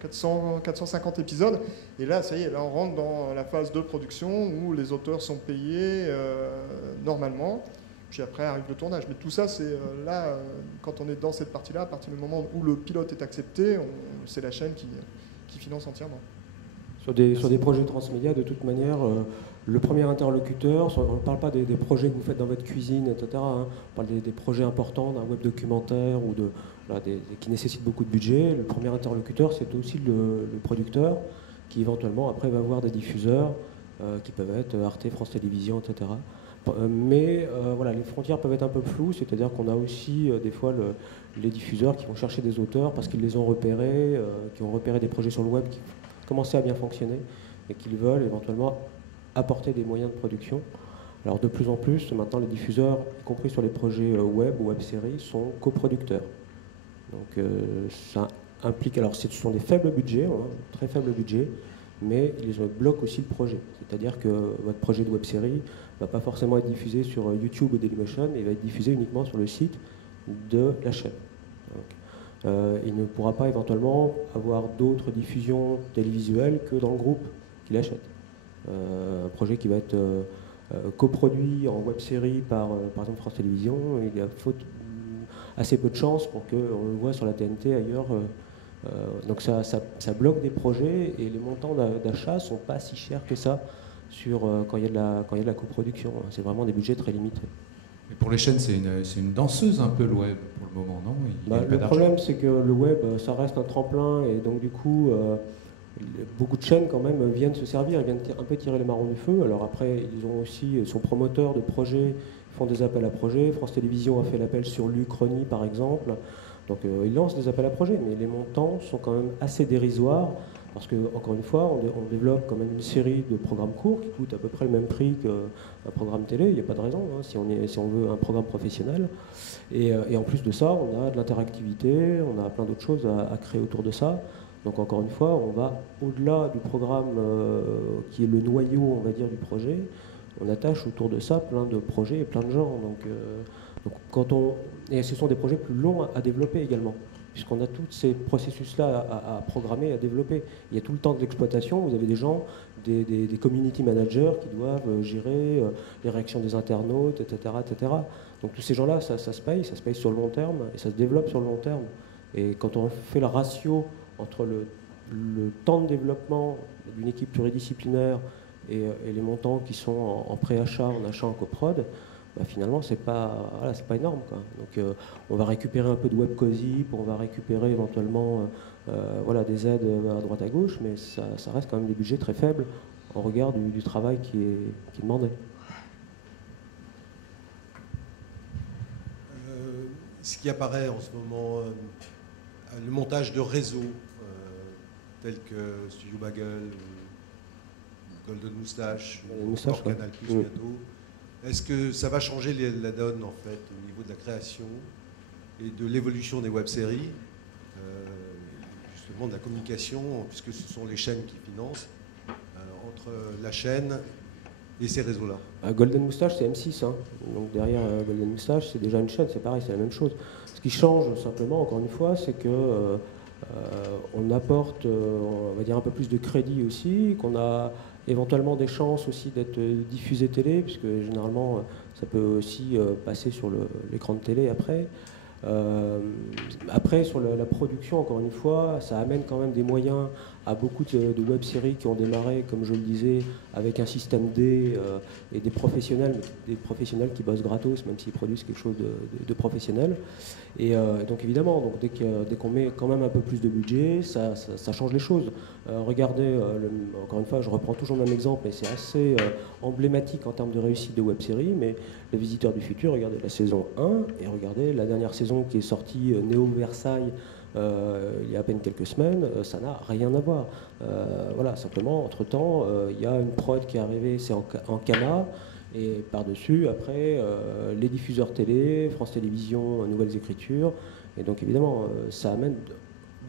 450 épisodes. Et là, ça y est, là, on rentre dans la phase de production où les auteurs sont payés normalement. Puis après arrive le tournage. Mais tout ça, c'est là, quand on est dans cette partie-là, à partir du moment où le pilote est accepté, c'est la chaîne qui finance entièrement. Sur des projets transmédia, de toute manière, le premier interlocuteur, on ne parle pas des projets que vous faites dans votre cuisine, etc. Hein, on parle des projets importants, d'un web documentaire ou qui nécessitent beaucoup de budget. Le premier interlocuteur, c'est aussi le producteur qui éventuellement après va voir des diffuseurs qui peuvent être Arte, France Télévisions, etc. Mais les frontières peuvent être un peu floues, c'est-à-dire qu'on a aussi des fois les diffuseurs qui vont chercher des auteurs parce qu'ils les ont repérés, qui ont repéré des projets sur le web qui commençaient à bien fonctionner et qu'ils veulent éventuellement apporter des moyens de production. Alors de plus en plus, maintenant les diffuseurs, y compris sur les projets web ou web-séries, sont coproducteurs. Donc ça implique, alors ce sont des faibles budgets, hein, très faibles budgets, mais ils bloquent aussi le projet. C'est-à-dire que votre projet de web-série ne va pas forcément être diffusé sur YouTube ou Dailymotion, mais il va être diffusé uniquement sur le site de la chaîne. Donc, il ne pourra pas éventuellement avoir d'autres diffusions télévisuelles que dans le groupe qu'il achète. Un projet qui va être coproduit en web-série par exemple France Télévisions, il y a assez peu de chances pour qu'on le voit sur la TNT ailleurs. Donc ça bloque des projets et les montants d'achat ne sont pas si chers que ça quand il y a de la coproduction. C'est vraiment des budgets très limités. Et pour les chaînes, c'est une danseuse un peu le web pour le moment, non? Le problème, c'est que le web, ça reste un tremplin et donc du coup, beaucoup de chaînes quand même viennent se servir, ils viennent un peu tirer les marrons du feu. Alors après, ils ont aussi, sont promoteurs de projets, ils font des appels à projets. France Télévisions a fait l'appel sur l'Uchronie par exemple. Donc ils lancent des appels à projets, mais les montants sont quand même assez dérisoires parce que, encore une fois, on développe quand même une série de programmes courts qui coûtent à peu près le même prix qu'un programme télé. Il n'y a pas de raison hein, si on veut un programme professionnel. Et en plus de ça, on a de l'interactivité, on a plein d'autres choses à créer autour de ça. Donc encore une fois, on va au-delà du programme qui est le noyau, on va dire, du projet. On attache autour de ça plein de projets et plein de gens. Et ce sont des projets plus longs à développer également, puisqu'on a tous ces processus-là à programmer, à développer. Il y a tout le temps de l'exploitation, vous avez des gens, des community managers qui doivent gérer les réactions des internautes, etc., etc. Donc tous ces gens-là, ça se paye sur le long terme, et ça se développe sur le long terme. Et quand on fait le ratio entre le temps de développement d'une équipe pluridisciplinaire et les montants qui sont en pré-achat, en achat, en coprod, finalement, c'est pas énorme, quoi. Donc, on va récupérer un peu de webcozy, on va récupérer éventuellement des aides à droite à gauche, mais ça reste quand même des budgets très faibles en regard du travail qui est demandé. Ce qui apparaît en ce moment, le montage de réseaux tels que Studio Bagel, Golden Moustache, ou Canal Plus bientôt. Est-ce que ça va changer la donne en fait au niveau de la création et de l'évolution des web-séries, justement de la communication, puisque ce sont les chaînes qui financent, entre la chaîne et ces réseaux-là? Golden Moustache, c'est M6. Hein. Donc derrière Golden Moustache, c'est déjà une chaîne, c'est pareil, c'est la même chose. Ce qui change simplement, encore une fois, c'est que on apporte, on va dire, un peu plus de crédit aussi, qu'on a éventuellement des chances aussi d'être diffusé télé, puisque généralement ça peut aussi passer sur l'écran de télé après. Après, sur la production, encore une fois, ça amène quand même des moyens à beaucoup de web-séries qui ont démarré, comme je le disais, avec un système D et des professionnels qui bossent gratos, même s'ils produisent quelque chose de professionnel. Et donc évidemment, dès qu'on met quand même un peu plus de budget, ça change les choses. Regardez, encore une fois, je reprends toujours le même exemple, mais c'est assez emblématique en termes de réussite de web-série, mais Le Visiteur du Futur, regardez la saison 1, et regardez la dernière saison qui est sortie, Néo Versailles, il y a à peine quelques semaines, ça n'a rien à voir. Voilà, simplement, entre-temps, il y a une prod qui est arrivée, c'est en Cana, et par-dessus, après, les diffuseurs télé, France Télévisions, Nouvelles Écritures, et donc évidemment, ça amène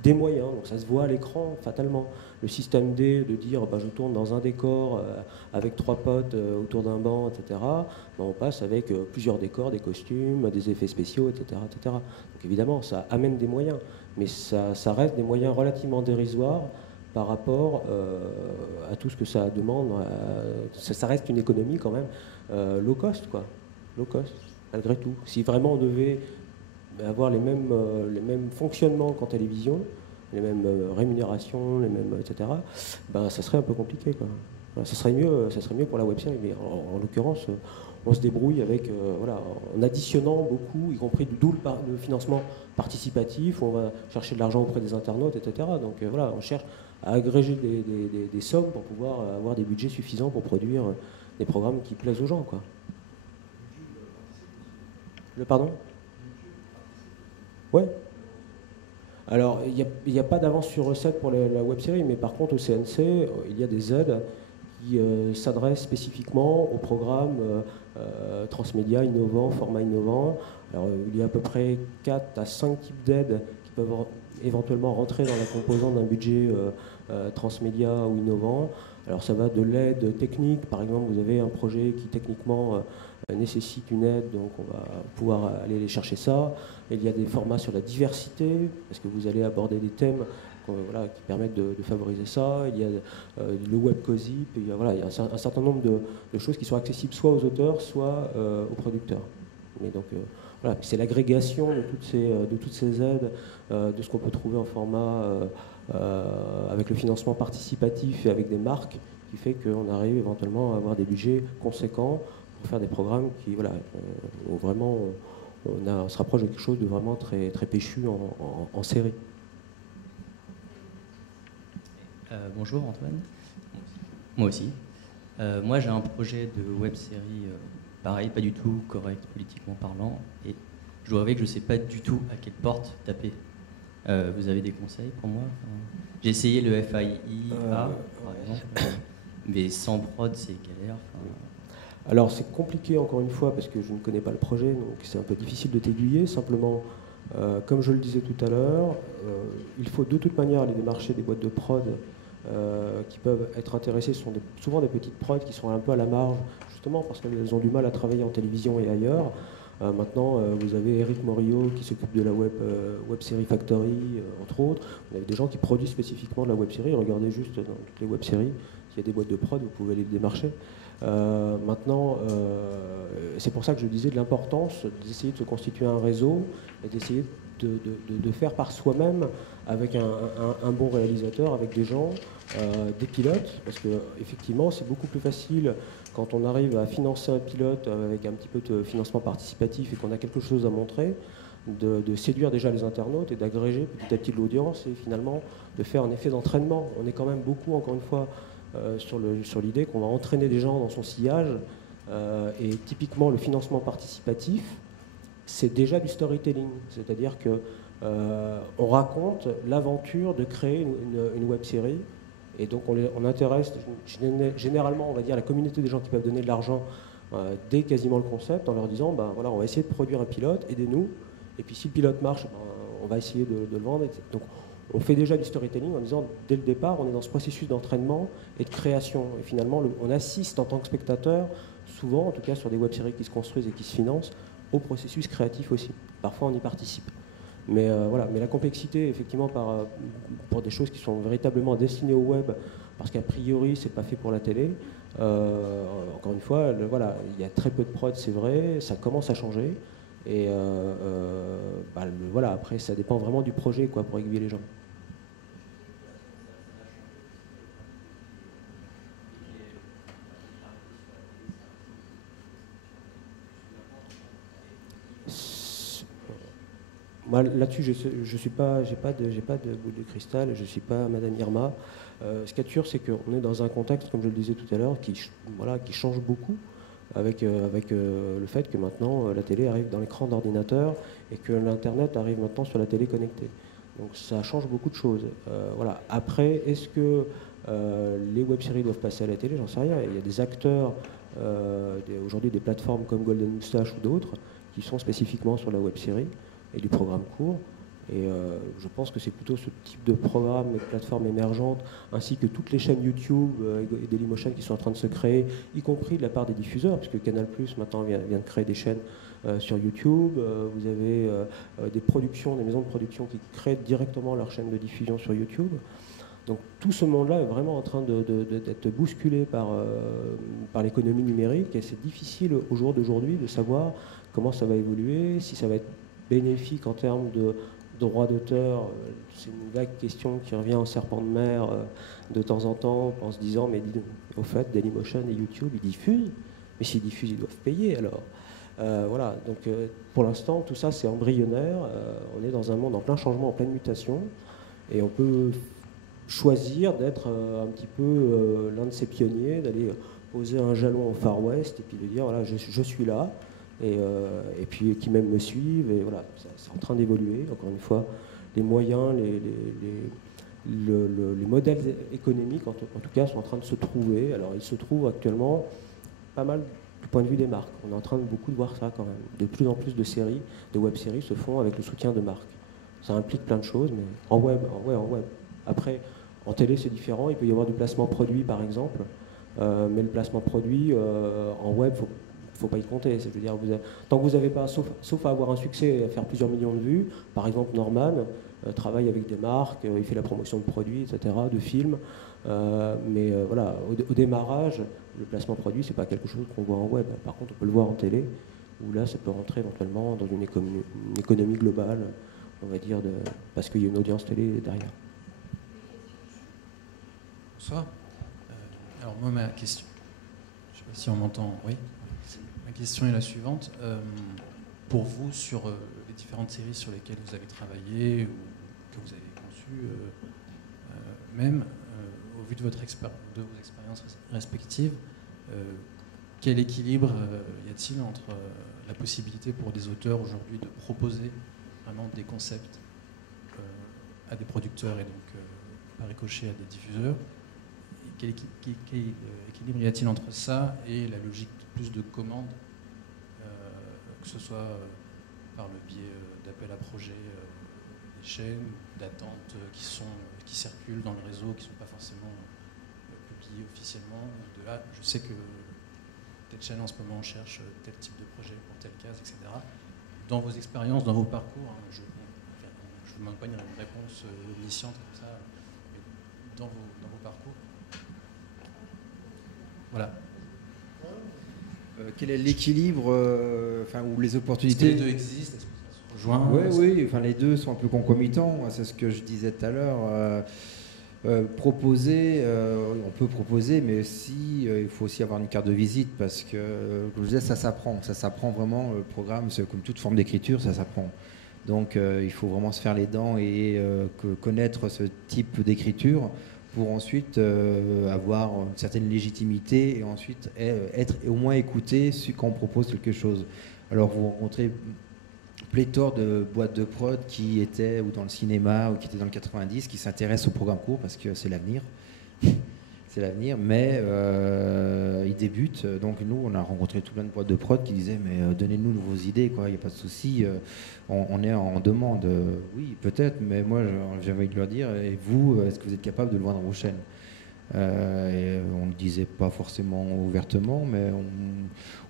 des moyens, donc ça se voit à l'écran fatalement. Le système D, de dire je tourne dans un décor avec 3 potes autour d'un banc, etc., on passe avec plusieurs décors, des costumes, des effets spéciaux, etc., etc. Donc évidemment, ça amène des moyens, mais ça reste des moyens relativement dérisoires par rapport à tout ce que ça demande. Ça reste une économie quand même low cost, quoi. Low cost, malgré tout. Si vraiment on devait avoir les mêmes fonctionnements qu'en télévision, les mêmes rémunérations, etc., ça serait un peu compliqué, quoi. Voilà, ça serait mieux pour la web-série, mais en l'occurrence, on se débrouille avec, en additionnant beaucoup, y compris d'où le financement participatif, on va chercher de l'argent auprès des internautes, etc. Donc on cherche à agréger des sommes pour pouvoir avoir des budgets suffisants pour produire des programmes qui plaisent aux gens, quoi. Le pardon ? Ouais. Alors, il n'y a pas d'avance sur recette pour la web-série, mais par contre, au CNC, il y a des aides qui s'adressent spécifiquement aux programmes transmédia innovants, format innovant. Alors, il y a à peu près 4 à 5 types d'aides qui peuvent éventuellement rentrer dans la composante d'un budget transmédia ou innovant. Alors ça va de l'aide technique, par exemple vous avez un projet qui techniquement nécessite une aide, donc on va pouvoir aller les chercher ça. Il y a des formats sur la diversité, parce que vous allez aborder des thèmes voilà, qui permettent de favoriser ça. Il y a le web COSIP, il y a un certain nombre de choses qui sont accessibles soit aux auteurs, soit aux producteurs. Mais donc voilà, c'est l'agrégation de toutes ces aides, de ce qu'on peut trouver en format avec le financement participatif et avec des marques, qui fait qu'on arrive éventuellement à avoir des budgets conséquents pour faire des programmes qui, voilà, où vraiment on se rapproche de quelque chose de vraiment très, très péchu en série. Bonjour Antoine. Moi aussi. Moi j'ai un projet de web-série, pareil, pas du tout correct politiquement parlant, et je dois avouer que je ne sais pas du tout à quelle porte taper. Vous avez des conseils pour moi? J'ai essayé le FIIA, par exemple, mais sans prod c'est galère. Alors c'est compliqué encore une fois parce que je ne connais pas le projet, donc c'est un peu difficile de t'aiguiller. Simplement, comme je le disais tout à l'heure, il faut de toute manière aller démarcher des boîtes de prod qui peuvent être intéressées. Ce sont souvent des petites prods qui sont un peu à la marge, justement parce qu'elles ont du mal à travailler en télévision et ailleurs. Maintenant, vous avez Eric Morillo qui s'occupe de la web série Factory, entre autres. Vous avez des gens qui produisent spécifiquement de la web série. Regardez juste dans toutes les web séries, s'il y a des boîtes de prod, vous pouvez aller les démarcher. Maintenant, c'est pour ça que je disais de l'importance d'essayer de se constituer un réseau et d'essayer de faire par soi-même avec un bon réalisateur, avec des gens, des pilotes, parce que effectivement c'est beaucoup plus facile quand on arrive à financer un pilote avec un petit peu de financement participatif et qu'on a quelque chose à montrer, de séduire déjà les internautes et d'agréger petit à petit l'audience et finalement de faire un effet d'entraînement. On est quand même beaucoup, encore une fois, sur l'idée qu'on va entraîner des gens dans son sillage et typiquement le financement participatif, c'est déjà du storytelling, c'est-à-dire que on raconte l'aventure de créer une web série et donc on intéresse généralement, on va dire, la communauté des gens qui peuvent donner de l'argent dès quasiment le concept en leur disant ben, voilà, on va essayer de produire un pilote, aidez-nous, et puis si le pilote marche, ben, on va essayer de le vendre. Donc on fait déjà du storytelling en disant dès le départ on est dans ce processus d'entraînement et de création et finalement on assiste en tant que spectateur souvent, en tout cas sur des web séries qui se construisent et qui se financent, au processus créatif aussi. Parfois on y participe. Mais voilà, mais la complexité, effectivement, pour des choses qui sont véritablement destinées au web, parce qu'a priori, c'est pas fait pour la télé. Encore une fois, voilà, il y a très peu de prod, c'est vrai, ça commence à changer. Et voilà, après, ça dépend vraiment du projet, quoi, pour aiguiller les gens. Moi, là-dessus, j'ai pas de boule de cristal, je ne suis pas Madame Irma. Ce qu'il y a de sûr, c'est qu'on est dans un contexte, comme je le disais tout à l'heure, qui change beaucoup, avec le fait que maintenant la télé arrive dans l'écran d'ordinateur et que l'Internet arrive maintenant sur la télé connectée. Donc ça change beaucoup de choses. Voilà. Après, est-ce que les web-séries doivent passer à la télé? J'en sais rien. Il y a des acteurs, aujourd'hui des plateformes comme Golden Moustache ou d'autres, qui sont spécifiquement sur la web-série et du programme court. Et je pense que c'est plutôt ce type de programme et de plateformes émergentes, ainsi que toutes les chaînes YouTube et Dailymotion qui sont en train de se créer, y compris de la part des diffuseurs, puisque Canal+ maintenant vient de créer des chaînes sur YouTube. Vous avez des productions, des maisons de production qui créent directement leur chaîne de diffusion sur YouTube. Donc tout ce monde-là est vraiment en train d'être bousculé par l'économie numérique, et c'est difficile au jour d'aujourd'hui de savoir comment ça va évoluer, si ça va être bénéfique en termes de droits d'auteur. C'est une vague question qui revient en serpent de mer de temps en temps, en se disant mais au fait Dailymotion et YouTube ils diffusent, mais s'ils diffusent ils doivent payer alors. Voilà, donc pour l'instant tout ça c'est embryonnaire, on est dans un monde en plein changement, en pleine mutation, et on peut choisir d'être un petit peu l'un de ces pionniers, d'aller poser un jalon au Far West et puis de dire voilà je suis là. Et puis qui même me suivent, et voilà, c'est en train d'évoluer. Encore une fois, les moyens, les modèles économiques, en tout cas, sont en train de se trouver. Alors, ils se trouvent actuellement pas mal du point de vue des marques. On est en train de beaucoup de voir ça quand même. De plus en plus de séries, de web-séries se font avec le soutien de marques. Ça implique plein de choses, mais en web. Après, en télé, c'est différent. Il peut y avoir du placement produit, par exemple. Mais le placement produit, en web, il ne faut pas y compter. C'est-à-dire, tant que vous n'avez pas, sauf à avoir un succès et à faire plusieurs millions de vues, par exemple, Norman travaille avec des marques, il fait la promotion de produits, etc., de films. Mais voilà, au démarrage, le placement produit, c'est pas quelque chose qu'on voit en web. Par contre, on peut le voir en télé, où là, ça peut rentrer éventuellement dans une économie globale, on va dire, parce qu'il y a une audience télé derrière. Bonsoir. Alors moi, ma question, je ne sais pas si on m'entend, oui. Ma question est la suivante. Pour vous, sur les différentes séries sur lesquelles vous avez travaillé ou que vous avez conçues, même au vu de vos expériences respectives, quel équilibre y a-t-il entre la possibilité pour des auteurs aujourd'hui de proposer vraiment des concepts à des producteurs et donc par ricochet à des diffuseurs? Quel équilibre y a-t-il entre ça et la logique plus de commande, que ce soit par le biais d'appels à projets des chaînes, d'attentes qui circulent dans le réseau, qui ne sont pas forcément publiées officiellement, de là, je sais que telle chaîne en ce moment cherche tel type de projet pour telle case, etc. Dans vos expériences, dans vos parcours, je ne vous demande pas une réponse omnisciente comme ça, mais dans vos parcours. Voilà. Quel est l'équilibre, ou les opportunités? Est-ce que les deux existent? Est-ce que ça se rejoint? Oui, les deux sont un peu concomitants. C'est ce que je disais tout à l'heure. Proposer, on peut proposer, mais aussi il faut aussi avoir une carte de visite parce que, comme je disais, ça s'apprend vraiment. Le programme, c'est comme toute forme d'écriture, ça s'apprend. Donc il faut vraiment se faire les dents et connaître ce type d'écriture pour ensuite avoir une certaine légitimité et ensuite être au moins écouté quand on propose quelque chose. Alors vous rencontrez pléthore de boîtes de prod qui étaient ou dans le cinéma ou qui étaient dans le 90, qui s'intéressent au programme court parce que c'est l'avenir. C'est l'avenir, mais ils débutent. Donc nous, on a rencontré tout plein de boîtes de prod qui disaient mais donnez-nous vos idées, quoi. Il n'y a pas de souci. On est en demande. Oui, peut-être, mais moi j'ai envie de leur dire et vous, est-ce que vous êtes capable de le vendre aux chaînes? Et on ne le disait pas forcément ouvertement, mais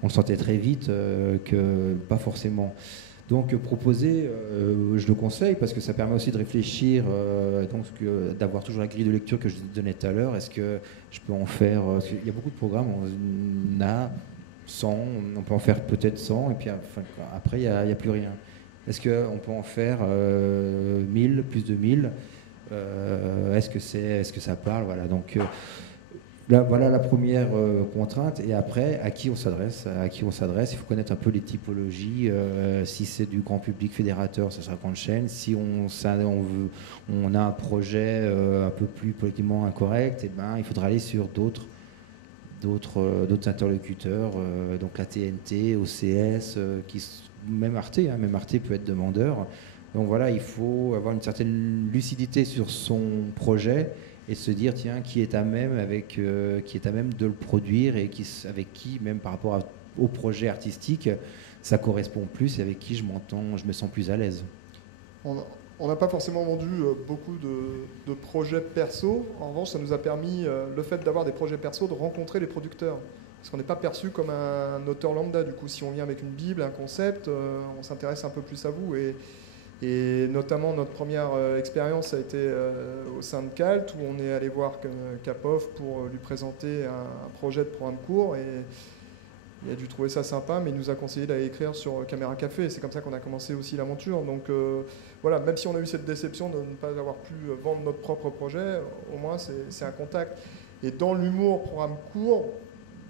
on le sentait très vite que pas forcément. Donc proposer, je le conseille parce que ça permet aussi de réfléchir, d'avoir toujours la grille de lecture que je donnais tout à l'heure. Est-ce que je peux en faire il y a beaucoup de programmes, on a 100, on peut en faire peut-être 100, et puis après il n'y a plus rien. Est-ce qu'on peut en faire 1000, plus de 1000 est-ce que ça parle? Voilà, donc là, voilà la première contrainte. Et après, à qui on s'adresse? Il faut connaître un peu les typologies. Si c'est du grand public fédérateur, ça sera grande chaîne. Si on a un projet un peu plus politiquement incorrect, il faudra aller sur d'autres interlocuteurs, donc la TNT, OCS, même Arte peut être demandeur. Donc voilà, il faut avoir une certaine lucidité sur son projet et se dire tiens, qui est à même de le produire et avec qui, même par rapport au projet artistique, ça correspond plus et avec qui je me sens plus à l'aise. On n'a pas forcément vendu beaucoup de projets perso. En revanche, ça nous a permis, le fait d'avoir des projets perso, de rencontrer les producteurs. Parce qu'on n'est pas perçu comme un auteur lambda. Du coup, si on vient avec une bible, un concept, on s'intéresse un peu plus à vous. Et notamment, notre première expérience a été au sein de CALT, où on est allé voir Capov pour lui présenter un projet de programme court. Et il a dû trouver ça sympa, mais il nous a conseillé d'aller écrire sur Caméra Café. C'est comme ça qu'on a commencé aussi l'aventure. Donc voilà, même si on a eu cette déception de ne pas avoir pu vendre notre propre projet, au moins c'est un contact. Et dans l'humour programme court,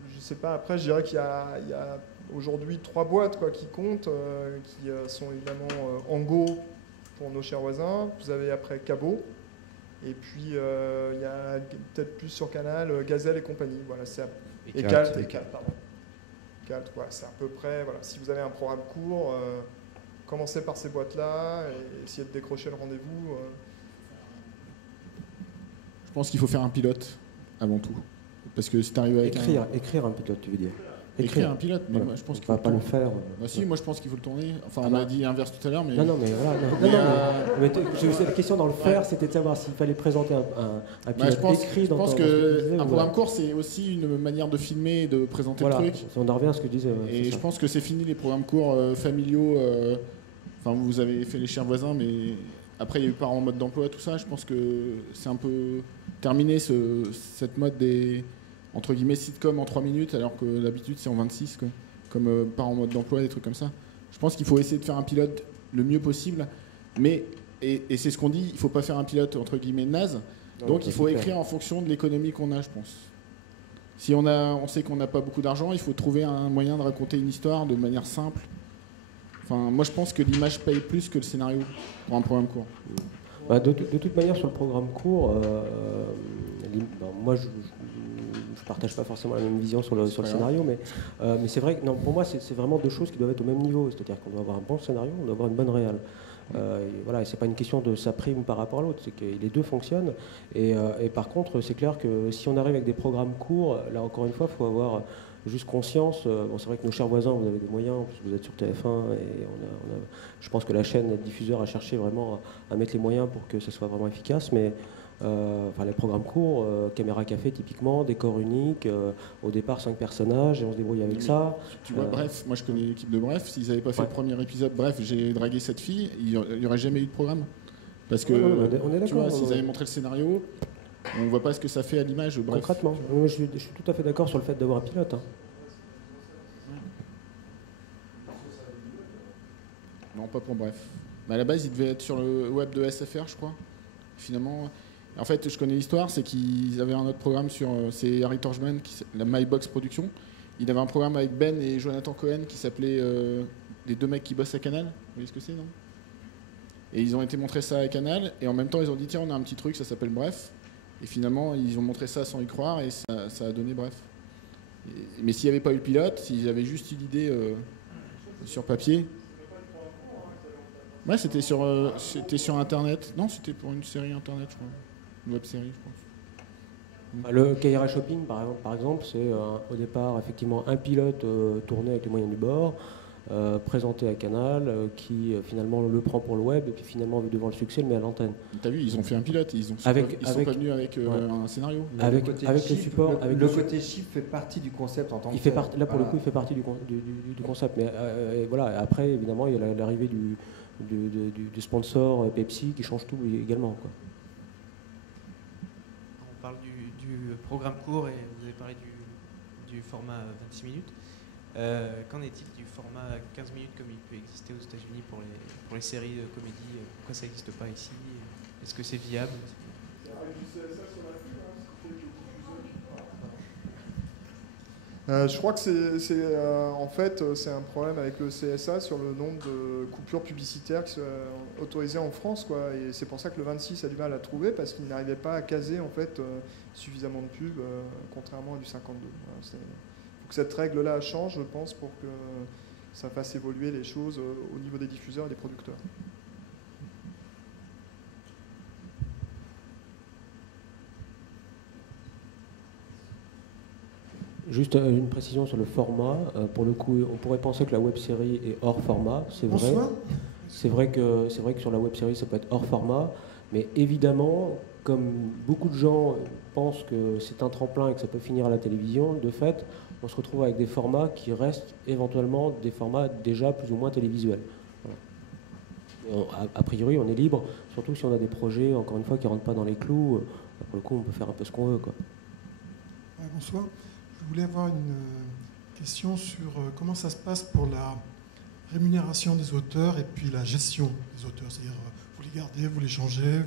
je ne sais pas, après je dirais qu'il y a aujourd'hui 3 boîtes qui comptent, qui sont évidemment Ango pour nos chers voisins. Vous avez après Cabot. Et puis il y a peut-être plus sur Canal, Gazelle et compagnie. Voilà, et Calt, pardon. Calt, voilà, c'est à peu près. Voilà, si vous avez un programme court, commencez par ces boîtes-là et essayez de décrocher le rendez-vous. Je pense qu'il faut faire un pilote avant tout. Parce que si tu arrives avec écrire un pilote, tu veux dire. écrire un pilote. Mais Voilà. moi, je pense On qu'il va faut pas le tourner. faire. Bah si, moi je pense qu'il faut le tourner. Enfin, Ah on bah. a dit l'inverse tout à l'heure, mais. Non, mais voilà. La question dans le faire, c'était de savoir s'il fallait présenter un pilote écrit je dans pense ce que tu disais, qu'un ou programme pas. court, c'est aussi une manière de filmer et de présenter Voilà, le truc. on en revient à ce que je disais. Ouais, Et c'est je ça. pense que c'est fini les programmes courts familiaux. Enfin, vous avez fait les chers voisins, mais après il y a eu parents en mode d'emploi, tout ça. Je pense que c'est un peu terminé cette mode des entre guillemets sitcom en 3 minutes, alors que d'habitude c'est en 26, quoi. Comme parents en mode d'emploi, des trucs comme ça. Je pense qu'il faut essayer de faire un pilote le mieux possible, mais et c'est ce qu'on dit, il faut pas faire un pilote entre guillemets naze. Donc il faut écrire en fonction de l'économie qu'on a, je pense. Si on sait qu'on n'a pas beaucoup d'argent, il faut trouver un moyen de raconter une histoire de manière simple. Enfin, moi je pense que l'image paye plus que le scénario pour un programme court. Bah, de toute manière, sur le programme court, moi je partage pas forcément la même vision sur le scénario, mais c'est vrai que non, pour moi c'est vraiment deux choses qui doivent être au même niveau. C'est-à-dire qu'on doit avoir un bon scénario, on doit avoir une bonne réal. Voilà, c'est pas une question de ça prime par rapport à l'autre, c'est que les deux fonctionnent. Et par contre, c'est clair que si on arrive avec des programmes courts, là encore une fois, il faut avoir juste conscience. Bon, c'est vrai que nos chers voisins, vous avez des moyens, parce que vous êtes sur TF1, et je pense que la chaîne, le diffuseur a cherché vraiment à mettre les moyens pour que ce soit vraiment efficace, mais les programmes courts, caméra café typiquement, décor unique, au départ 5 personnages et on se débrouille avec ça. Tu vois, Bref, moi je connais l'équipe de Bref, s'ils n'avaient pas fait le premier épisode, Bref, j'ai dragué cette fille, il n'y aurait jamais eu de programme. Parce que, on est tu vois, d'accord, s'ils avaient montré le scénario, on ne voit pas ce que ça fait à l'image. Bref. Concrètement, je suis tout à fait d'accord sur le fait d'avoir un pilote. Hein. Non, pas pour Bref. Mais à la base, il devait être sur le web de SFR, je crois. Finalement, en fait, je connais l'histoire, c'est qu'ils avaient un autre programme c'est Harry Torchman, la MyBox Production. Il avait un programme avec Ben et Jonathan Cohen qui s'appelait Les deux mecs qui bossent à Canal. Vous voyez ce que c'est, non? Et ils ont été montrer ça à Canal, et en même temps, ils ont dit tiens, on a un petit truc, ça s'appelle Bref. Et finalement, ils ont montré ça sans y croire, et ça a donné Bref. Mais s'il n'y avait pas eu le pilote, s'ils avaient juste eu l'idée sur papier. Ouais, c'était sur Internet. Non, c'était pour une série Internet, je crois. Une web-série, je pense. Le Kaira Shopping, par exemple, c'est au départ effectivement un pilote tourné avec les moyens du bord, présenté à Canal, qui finalement le prend pour le web, et puis finalement, devant le succès, le met à l'antenne. T'as vu, ils ont fait un pilote, ils sont pas venus avec un scénario. Avec le support. Le côté chip fait partie du concept en tant que tel. Là, pour le coup, il fait partie du concept. Mais voilà, après, évidemment, il y a l'arrivée du sponsor Pepsi qui change tout également, quoi. On parle du programme court et vous avez parlé du format 26 minutes. Qu'en est-il du format 15 minutes comme il peut exister aux États-Unis pour les séries de comédie? Pourquoi ça n'existe pas ici? Est-ce que c'est viable? Je crois que en fait, c'est un problème avec le CSA sur le nombre de coupures publicitaires qui sont autorisées en France, quoi. Et c'est pour ça que le 26 a du mal à trouver, parce qu'il n'arrivait pas à caser en fait, suffisamment de pubs, contrairement à du 52. Voilà, faut que cette règle-là change, je pense, pour que ça fasse évoluer les choses au niveau des diffuseurs et des producteurs. Juste une précision sur le format. Pour le coup, on pourrait penser que la web-série est hors format. C'est vrai. C'est vrai que sur la web-série, ça peut être hors format. Mais évidemment, comme beaucoup de gens pensent que c'est un tremplin et que ça peut finir à la télévision, de fait, on se retrouve avec des formats qui restent éventuellement des formats déjà plus ou moins télévisuels. Voilà. A priori, on est libre, surtout si on a des projets, encore une fois, qui ne rentrent pas dans les clous. Pour le coup, on peut faire un peu ce qu'on veut, quoi. Bonsoir. Je voulais avoir une question sur comment ça se passe pour la rémunération des auteurs et puis la gestion des auteurs. C'est-à-dire, vous les gardez, vous les changez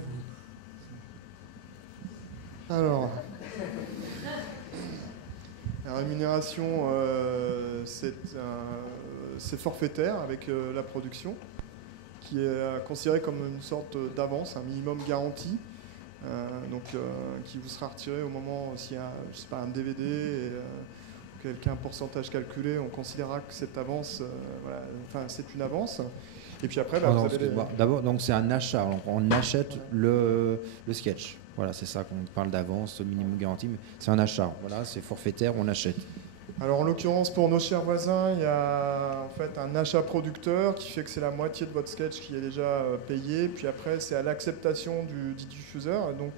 Alors, la rémunération, c'est forfaitaire avec la production, qui est considérée comme une sorte d'avance, un minimum garanti. Qui vous sera retiré au moment s'il y a, je sais pas, un DVD et qu'un pourcentage calculé, on considérera que cette avance, c'est une avance. Et puis après, vous avez D'abord, donc c'est un achat. Donc on achète le sketch. Voilà, c'est ça qu'on parle d'avance, minimum garanti. Mais c'est un achat. Voilà, c'est forfaitaire, on achète. Alors en l'occurrence pour Nos chers voisins, il y a en fait un achat producteur qui fait que c'est la moitié de votre sketch qui est déjà payé, puis après c'est à l'acceptation du diffuseur. Donc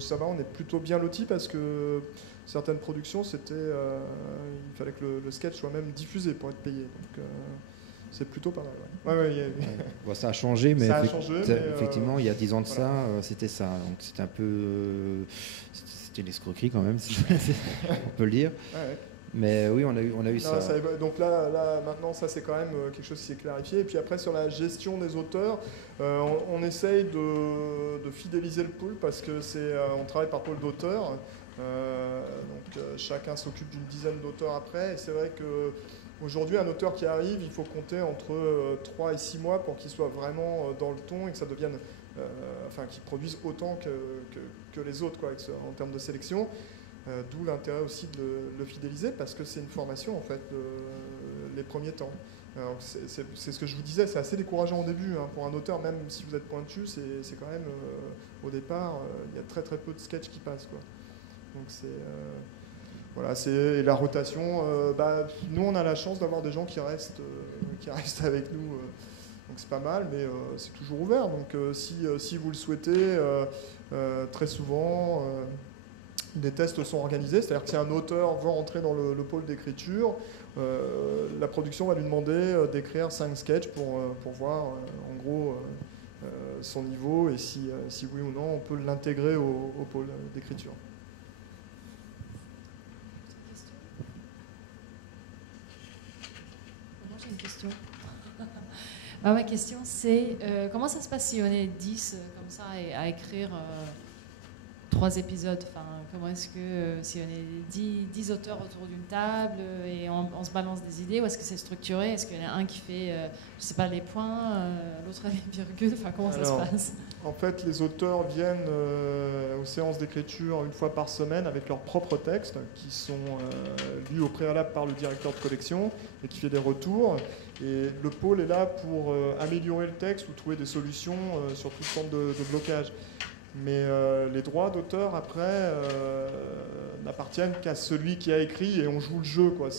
ça va, on est plutôt bien lotis parce que certaines productions, il fallait que le sketch soit même diffusé pour être payé. Donc c'est plutôt pas mal. Ouais. Bon, ça a changé, mais, effectivement, il y a 10 ans de voilà. ça, c'était ça. Donc c'était un peu... c'était l'escroquerie quand même, si on peut le dire. Ouais. Mais oui, on a eu ça. Donc là, maintenant, ça c'est quand même quelque chose qui s'est clarifié. Et puis après, sur la gestion des auteurs, on essaye de fidéliser le pool parce que on travaille par pôle d'auteurs. Donc chacun s'occupe d'une dizaine d'auteurs après. Et c'est vrai qu'aujourd'hui, un auteur qui arrive, il faut compter entre 3 et 6 mois pour qu'il soit vraiment dans le ton et que ça devienne... qu'il produise autant que les autres quoi, en termes de sélection. D'où l'intérêt aussi de le fidéliser parce que c'est une formation en fait les premiers temps. C'est ce que je vous disais, c'est assez décourageant au début hein, pour un auteur, même si vous êtes pointu, c'est quand même au départ il y a très très peu de sketchs qui passent quoi. Donc c'est la rotation. Nous on a la chance d'avoir des gens qui restent avec nous. Donc c'est pas mal, mais c'est toujours ouvert. Donc si vous le souhaitez, très souvent. Des tests sont organisés, c'est-à-dire que si un auteur veut rentrer dans le pôle d'écriture, la production va lui demander d'écrire 5 sketchs pour voir en gros son niveau et si oui ou non on peut l'intégrer au pôle d'écriture. Moi j'ai une question. Ma question c'est comment ça se passe si on est 10 comme ça et à écrire 3 épisodes, comment est-ce que si on est 10 auteurs autour d'une table et on se balance des idées, ou est-ce que c'est structuré? Est-ce qu'il y en a un qui fait, je sais pas, les points, l'autre les virgules, comment ça se passe? En fait, les auteurs viennent aux séances d'écriture une fois par semaine avec leurs propres textes qui sont lus au préalable par le directeur de collection et qui fait des retours. Et le pôle est là pour améliorer le texte ou trouver des solutions sur toute forme de blocage. Mais les droits d'auteur, après, n'appartiennent qu'à celui qui a écrit et on joue le jeu. Quoi.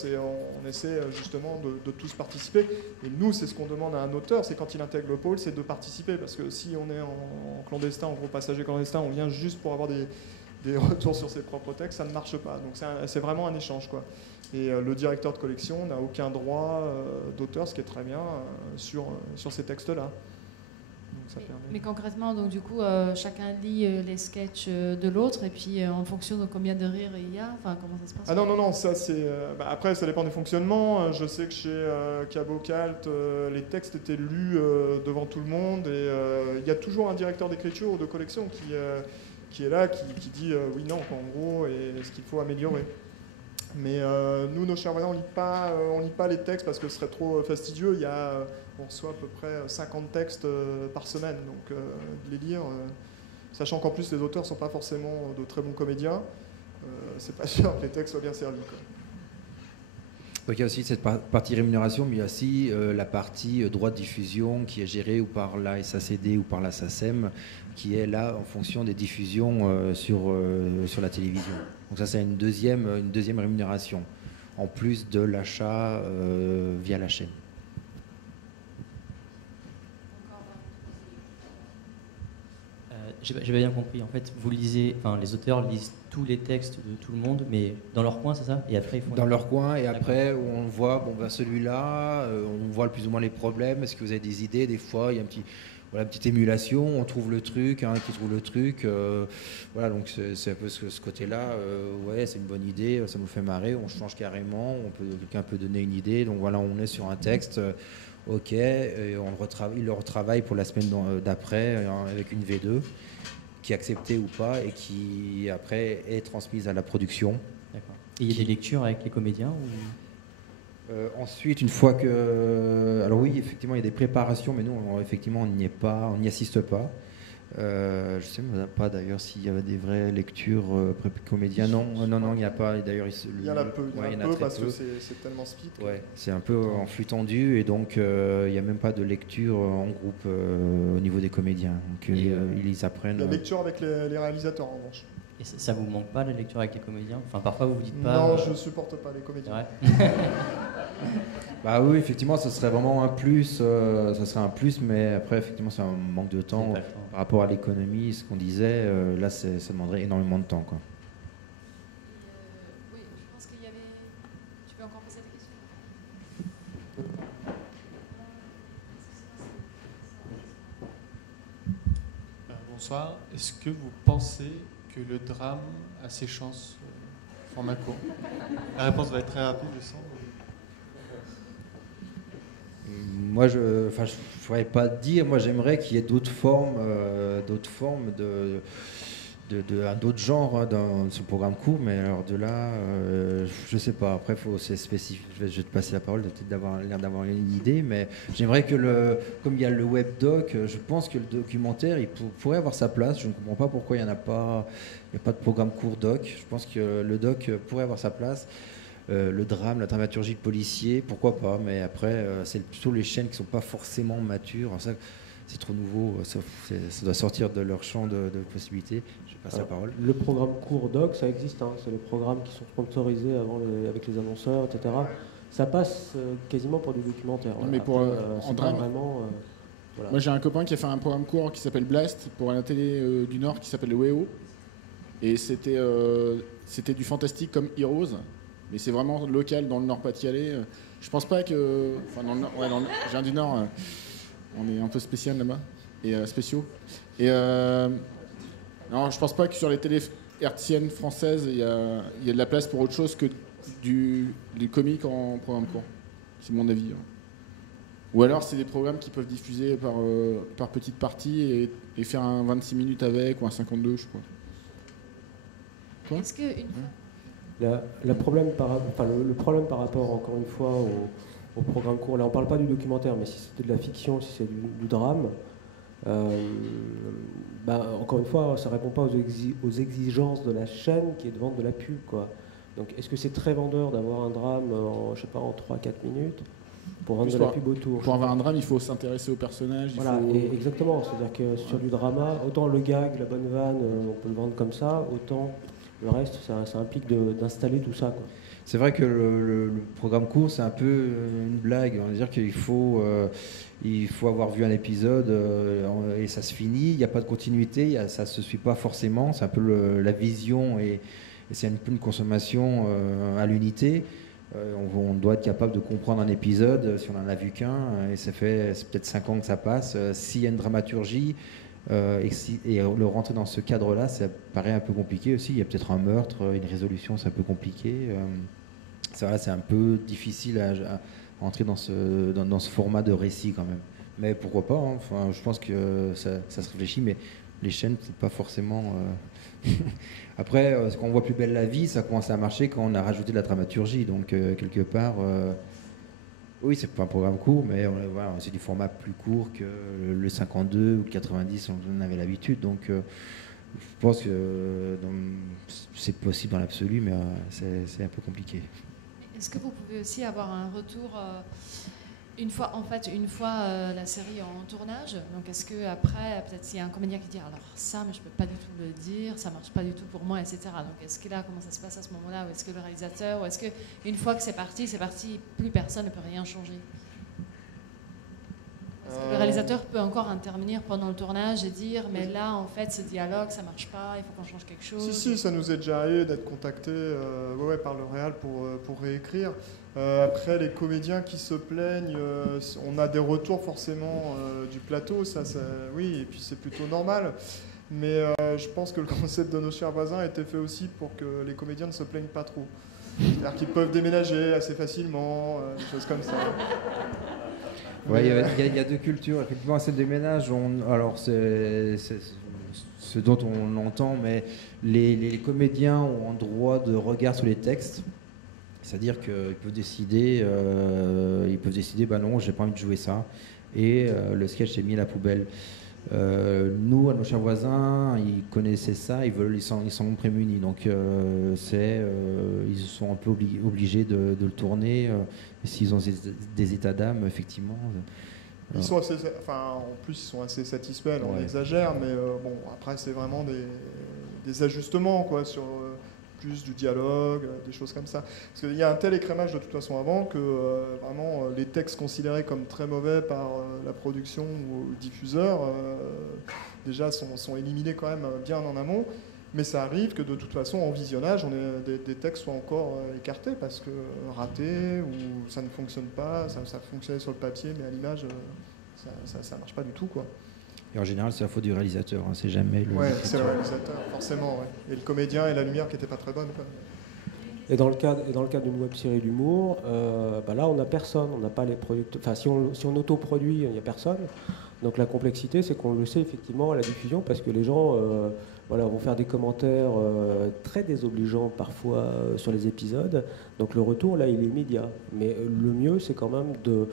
On essaie justement de tous participer. Et nous, c'est ce qu'on demande à un auteur, c'est quand il intègre le pôle, c'est de participer. Parce que si on est en clandestin, en gros passager clandestin, on vient juste pour avoir des retours sur ses propres textes, ça ne marche pas. Donc c'est vraiment un échange. Quoi. Et le directeur de collection n'a aucun droit d'auteur, ce qui est très bien, sur ces textes-là. Mais concrètement, donc du coup, chacun lit les sketchs de l'autre et puis en fonction de combien de rires il y a, comment ça se passe? Ah non, ça c'est... après, ça dépend des fonctionnements. Je sais que chez Cabocalt, les textes étaient lus devant tout le monde et il y a toujours un directeur d'écriture ou de collection qui est là, qui dit oui, non, en gros, et ce qu'il faut améliorer. Mais nous, Nos chers voisins, on lit pas les textes parce que ce serait trop fastidieux. On reçoit à peu près 50 textes par semaine, donc de les lire, sachant qu'en plus les auteurs ne sont pas forcément de très bons comédiens, c'est pas sûr que les textes soient bien servis. Quoi. Donc il y a aussi cette partie rémunération, mais il y a aussi la partie droit de diffusion qui est gérée ou par la SACD ou par la SACEM, qui est là en fonction des diffusions sur la télévision. Donc ça c'est une deuxième rémunération, en plus de l'achat via la chaîne. J'ai pas bien compris. En fait, vous lisez, les auteurs lisent tous les textes de tout le monde, mais dans leur coin, c'est ça? Et après, ils font dans leur coin, et après, on voit, celui-là, on voit plus ou moins les problèmes. Est-ce que vous avez des idées? Des fois, il y a une petite émulation, on trouve le truc, qui trouve le truc. Voilà, donc c'est un peu ce côté-là. Ouais, c'est une bonne idée, ça nous fait marrer, on change carrément. Quelqu'un peut donner une idée. Donc voilà, on est sur un texte. Ok, et il le retravaille pour la semaine d'après avec une V2 qui est acceptée ou pas et qui après est transmise à la production. D'accord. Et il y a des lectures avec les comédiens ensuite, une fois que... Alors oui, effectivement, il y a des préparations, mais nous, effectivement, on n'y assiste pas. Je ne sais pas d'ailleurs s'il y avait des vraies lectures comédiens. Non, il n'y a pas. D'ailleurs, il y en a peu, parce que c'est tellement speed. Ouais, c'est un peu en flux tendu et donc il n'y a même pas de lecture en groupe au niveau des comédiens. Donc ils apprennent. La lecture avec les réalisateurs en revanche. Et ça vous manque pas la lecture avec les comédiens? Enfin, parfois vous vous dites pas. Non, je supporte pas les comédiens. Bah oui, effectivement, ce serait vraiment un plus. Ça serait un plus, mais après, effectivement, c'est un manque de temps par rapport à l'économie, ce qu'on disait. Là, ça demanderait énormément de temps, quoi. Oui, je pense qu'il y avait. Tu peux encore poser des questions? Bonsoir. Est-ce que vous pensez que le drame a ses chances format court? La réponse va être très rapide, je sens. Moi, je ne pourrais pas dire. Moi, j'aimerais qu'il y ait d'autres formes d'autres genres hein, dans ce programme court, mais alors de là, je sais pas. Après, c'est spécifique. Je vais te passer la parole, peut-être d'avoir une idée, mais j'aimerais que comme il y a le web doc, je pense que le documentaire, il pourrait avoir sa place. Je ne comprends pas pourquoi il n'y a pas de programme court doc. Je pense que le doc pourrait avoir sa place. Le drame, la dramaturgie, le policier, pourquoi pas, mais après, c'est plutôt les chaînes qui ne sont pas forcément matures. Alors ça, c'est trop nouveau, ça doit sortir de leur champ de possibilités. Je passe la parole. Le programme court doc, ça existe, hein. C'est les programmes qui sont sponsorisés avec les annonceurs, etc. Ça passe quasiment pour du documentaire. Non, mais pour en drame, vraiment, voilà. Moi j'ai un copain qui a fait un programme court qui s'appelle Blast pour la télé du Nord qui s'appelle le WEO. Et c'était du fantastique comme Heroes. Mais c'est vraiment local dans le Nord-Pas-de-Calais. Je pense pas que... Enfin, dans le Nord, je viens du Nord, on est un peu spécial là-bas, et spéciaux. Et non, je pense pas que sur les télés hertziennes françaises, il y a de la place pour autre chose que des comiques en programme court. C'est mon avis. Ou alors c'est des programmes qui peuvent diffuser par petites parties et faire un 26 minutes avec, ou un 52, je crois. Quoi ? Est-ce qu'une fois... Le problème par rapport, encore une fois, au programme court, là on ne parle pas du documentaire, mais si c'était de la fiction, si c'est du drame, encore une fois, ça ne répond pas aux exigences de la chaîne qui est de vendre de la pub, quoi. Donc est-ce que c'est très vendeur d'avoir un drame en 3-4 minutes pour vendre de la pub autour? Pour avoir un drame, il faut s'intéresser aux personnages. Exactement, c'est-à-dire que sur du drama, autant le gag, la bonne vanne, on peut le vendre comme ça, autant... Le reste, ça implique d'installer tout ça, quoi. C'est vrai que le programme court, c'est un peu une blague. On va dire qu'il faut avoir vu un épisode et ça se finit. Il n'y a pas de continuité, ça ne se suit pas forcément. C'est un peu la vision et c'est un peu une consommation à l'unité. On doit être capable de comprendre un épisode si on n'en a vu qu'un. Et c'est peut-être 5 ans que ça passe. S'il y a une dramaturgie... et le rentrer dans ce cadre-là, ça paraît un peu compliqué aussi. Il y a peut-être un meurtre, une résolution, c'est un peu compliqué. C'est un peu difficile à entrer dans ce format de récit quand même. Mais pourquoi pas, hein. Enfin, je pense que ça se réfléchit, mais les chaînes, c'est pas forcément... Après, quand on voit Plus belle la vie, ça commence à marcher quand on a rajouté de la dramaturgie. Donc, quelque part... Oui, c'est pas un programme court, mais voilà, c'est du format plus court que le 52 ou le 90, on avait l'habitude. Donc, je pense que c'est possible dans l'absolu, mais c'est un peu compliqué. Est-ce que vous pouvez aussi avoir un retour une fois la série en tournage? Donc, est-ce que après, peut-être s'il y a un comédien qui dit alors ça, mais je peux pas du tout le dire, ça marche pas du tout pour moi, etc. Donc, est-ce que là, comment ça se passe à ce moment-là, ou est-ce que le réalisateur, ou est-ce que une fois que c'est parti, plus personne ne peut rien changer? Est-ce que le réalisateur peut encore intervenir pendant le tournage et dire mais là, en fait, ce dialogue, ça marche pas, il faut qu'on change quelque chose? Si, ça nous est déjà arrivé d'être contacté par le réal pour réécrire. Après, les comédiens qui se plaignent, on a des retours forcément du plateau, oui, et puis c'est plutôt normal. Mais je pense que le concept de Nos chers voisins a été fait aussi pour que les comédiens ne se plaignent pas trop. C'est-à-dire qu'ils peuvent déménager assez facilement, des choses comme ça. Ouais, il y a deux cultures. Effectivement, à ces déménages, alors c'est ce dont on entend, mais les comédiens ont un droit de regard sur les textes. C'est-à-dire qu'ils peuvent décider, non, j'ai pas envie de jouer ça, et le sketch est mis à la poubelle. Nous, à Nos chers voisins, ils connaissaient ça, ils sont prémunis, donc ils sont un peu obligés de le tourner. S'ils ont des états d'âme, effectivement. Ils sont en plus, ils sont assez satisfaits. On exagère, mais après, c'est vraiment des des ajustements, quoi, sur plus du dialogue, des choses comme ça. Parce qu'il y a un tel écrémage de toute façon avant que vraiment les textes considérés comme très mauvais par la production ou le diffuseur déjà sont éliminés quand même bien en amont. Mais ça arrive que de toute façon, en visionnage, des textes soient encore écartés parce que ratés ou ça ne fonctionne pas, ça fonctionnait sur le papier, mais à l'image, ça marche pas du tout, quoi. Et en général, c'est la faute du réalisateur, hein, c'est jamais le... Ouais, c'est le réalisateur, forcément, ouais. Et le comédien et la lumière qui n'étaient pas très bonnes, quoi. Et dans le cadre d'une web-série d'humour, là, on n'a personne, on n'a pas les producteurs... Enfin, si on autoproduit, il n'y a personne. Donc la complexité, c'est qu'on le sait effectivement à la diffusion, parce que les gens vont faire des commentaires très désobligeants parfois sur les épisodes. Donc le retour, là, il est immédiat. Mais le mieux, c'est quand même de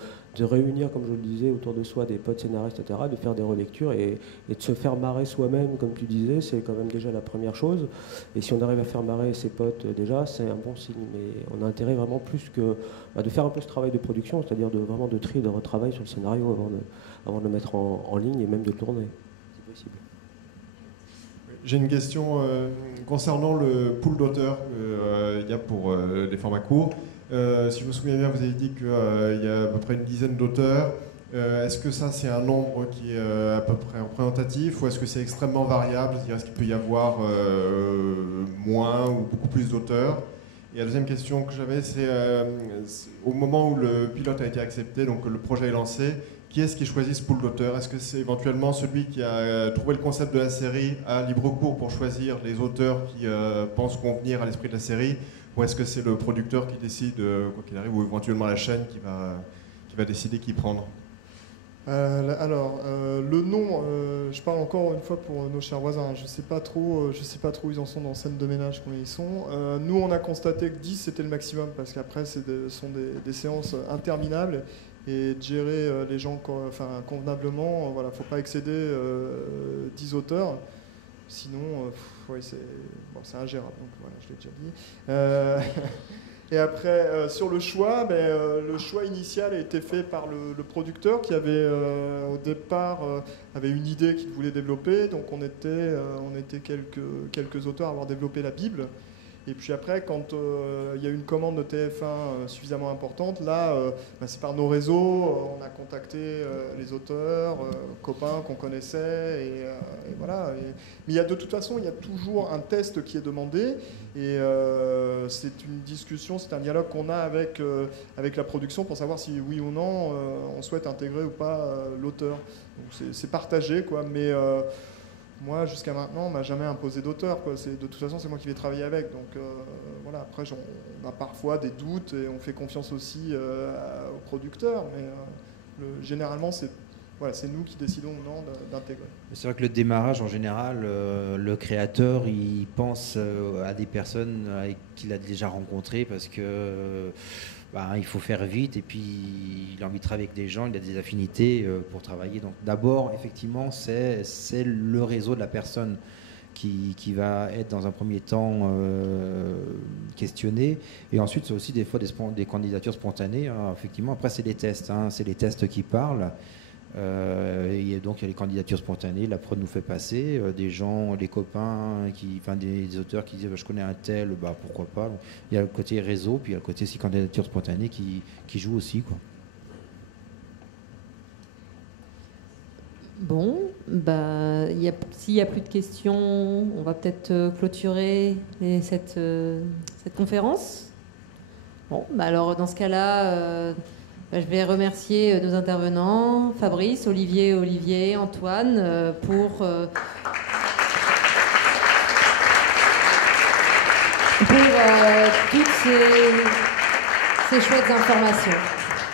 réunir, comme je le disais, autour de soi des potes scénaristes, etc., de faire des relectures et de se faire marrer soi-même, comme tu disais, c'est quand même déjà la première chose. Et si on arrive à faire marrer ses potes déjà, c'est un bon signe. Mais on a intérêt vraiment plus que de faire un peu ce travail de production, c'est-à-dire vraiment de tri, de retravail sur le scénario avant de le mettre en ligne et même de le tourner. C'est possible. J'ai une question concernant le pool d'auteurs qu'il y a pour les formats courts. Si je me souviens bien, vous avez dit qu'il y a à peu près une dizaine d'auteurs. Est-ce que ça, c'est un nombre qui est à peu près représentatif ou est-ce que c'est extrêmement variable? C'est-à-dire, est-ce qu'il peut y avoir moins ou beaucoup plus d'auteurs? Et la deuxième question que j'avais, c'est au moment où le pilote a été accepté, donc le projet est lancé, qui est-ce qui choisit ce pool d'auteurs? Est-ce que c'est éventuellement celui qui a trouvé le concept de la série à libre cours pour choisir les auteurs qui pensent convenir à l'esprit de la série? Ou est-ce que c'est le producteur qui décide, quoi qu'il arrive, ou éventuellement la chaîne qui va décider qui prendre? Le nom, je parle encore une fois pour nos chers voisins, je sais pas trop où ils en sont dans scène de ménage, combien ils sont. Nous, on a constaté que 10 c'était le maximum, parce qu'après, ce sont des séances interminables. Et de gérer les gens convenablement, voilà, faut pas excéder 10 auteurs, sinon c'est ingérable, donc voilà, je l'ai déjà dit. Et après, sur le choix, le choix initial a été fait par le producteur qui avait au départ avait une idée qu'il voulait développer, donc on était quelques auteurs à avoir développé la Bible. Et puis après, quand il y a eu une commande de TF1 suffisamment importante, là, c'est par nos réseaux, on a contacté les auteurs, copains qu'on connaissait, et voilà. Mais de toute façon, il y a toujours un test qui est demandé, et c'est une discussion, c'est un dialogue qu'on a avec la production pour savoir si oui ou non on souhaite intégrer ou pas l'auteur. Donc c'est partagé, quoi, mais... moi, jusqu'à maintenant, on m'a jamais imposé d'auteur, quoi. De toute façon, c'est moi qui vais travailler avec. Donc voilà. Après, on a parfois des doutes et on fait confiance aussi aux producteurs. Mais généralement, c'est nous qui décidons ou non d'intégrer. C'est vrai que le démarrage, en général, le créateur, il pense à des personnes qu'il a déjà rencontrées parce que il faut faire vite et puis il a envie de travailler avec des gens, il a des affinités pour travailler. Donc d'abord, effectivement, c'est le réseau de la personne qui va être dans un premier temps questionné. Et ensuite, c'est aussi des fois des candidatures spontanées. Hein. Effectivement, après, c'est des tests. Hein. C'est les tests qui parlent. Et donc il y a les candidatures spontanées, la prod nous fait passer, des gens, des copains, des auteurs qui disent je connais un tel, pourquoi pas. Donc, il y a le côté réseau, puis il y a le côté aussi candidature spontanée qui joue aussi, quoi. Bon, s'il n'y a plus de questions, on va peut-être clôturer cette conférence. Bon, alors dans ce cas-là... je vais remercier nos intervenants, Fabrice, Olivier, Antoine, pour toutes ces chouettes informations.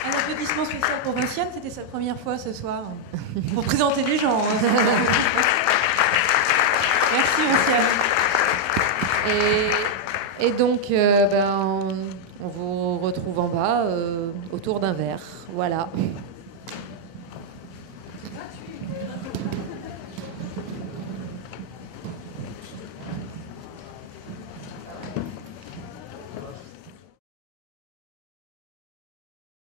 Un applaudissement spécial pour Vinciane, c'était sa première fois ce soir, pour présenter les gens. Merci Vinciane. Et donc, on vous retrouve en bas autour d'un verre. Voilà.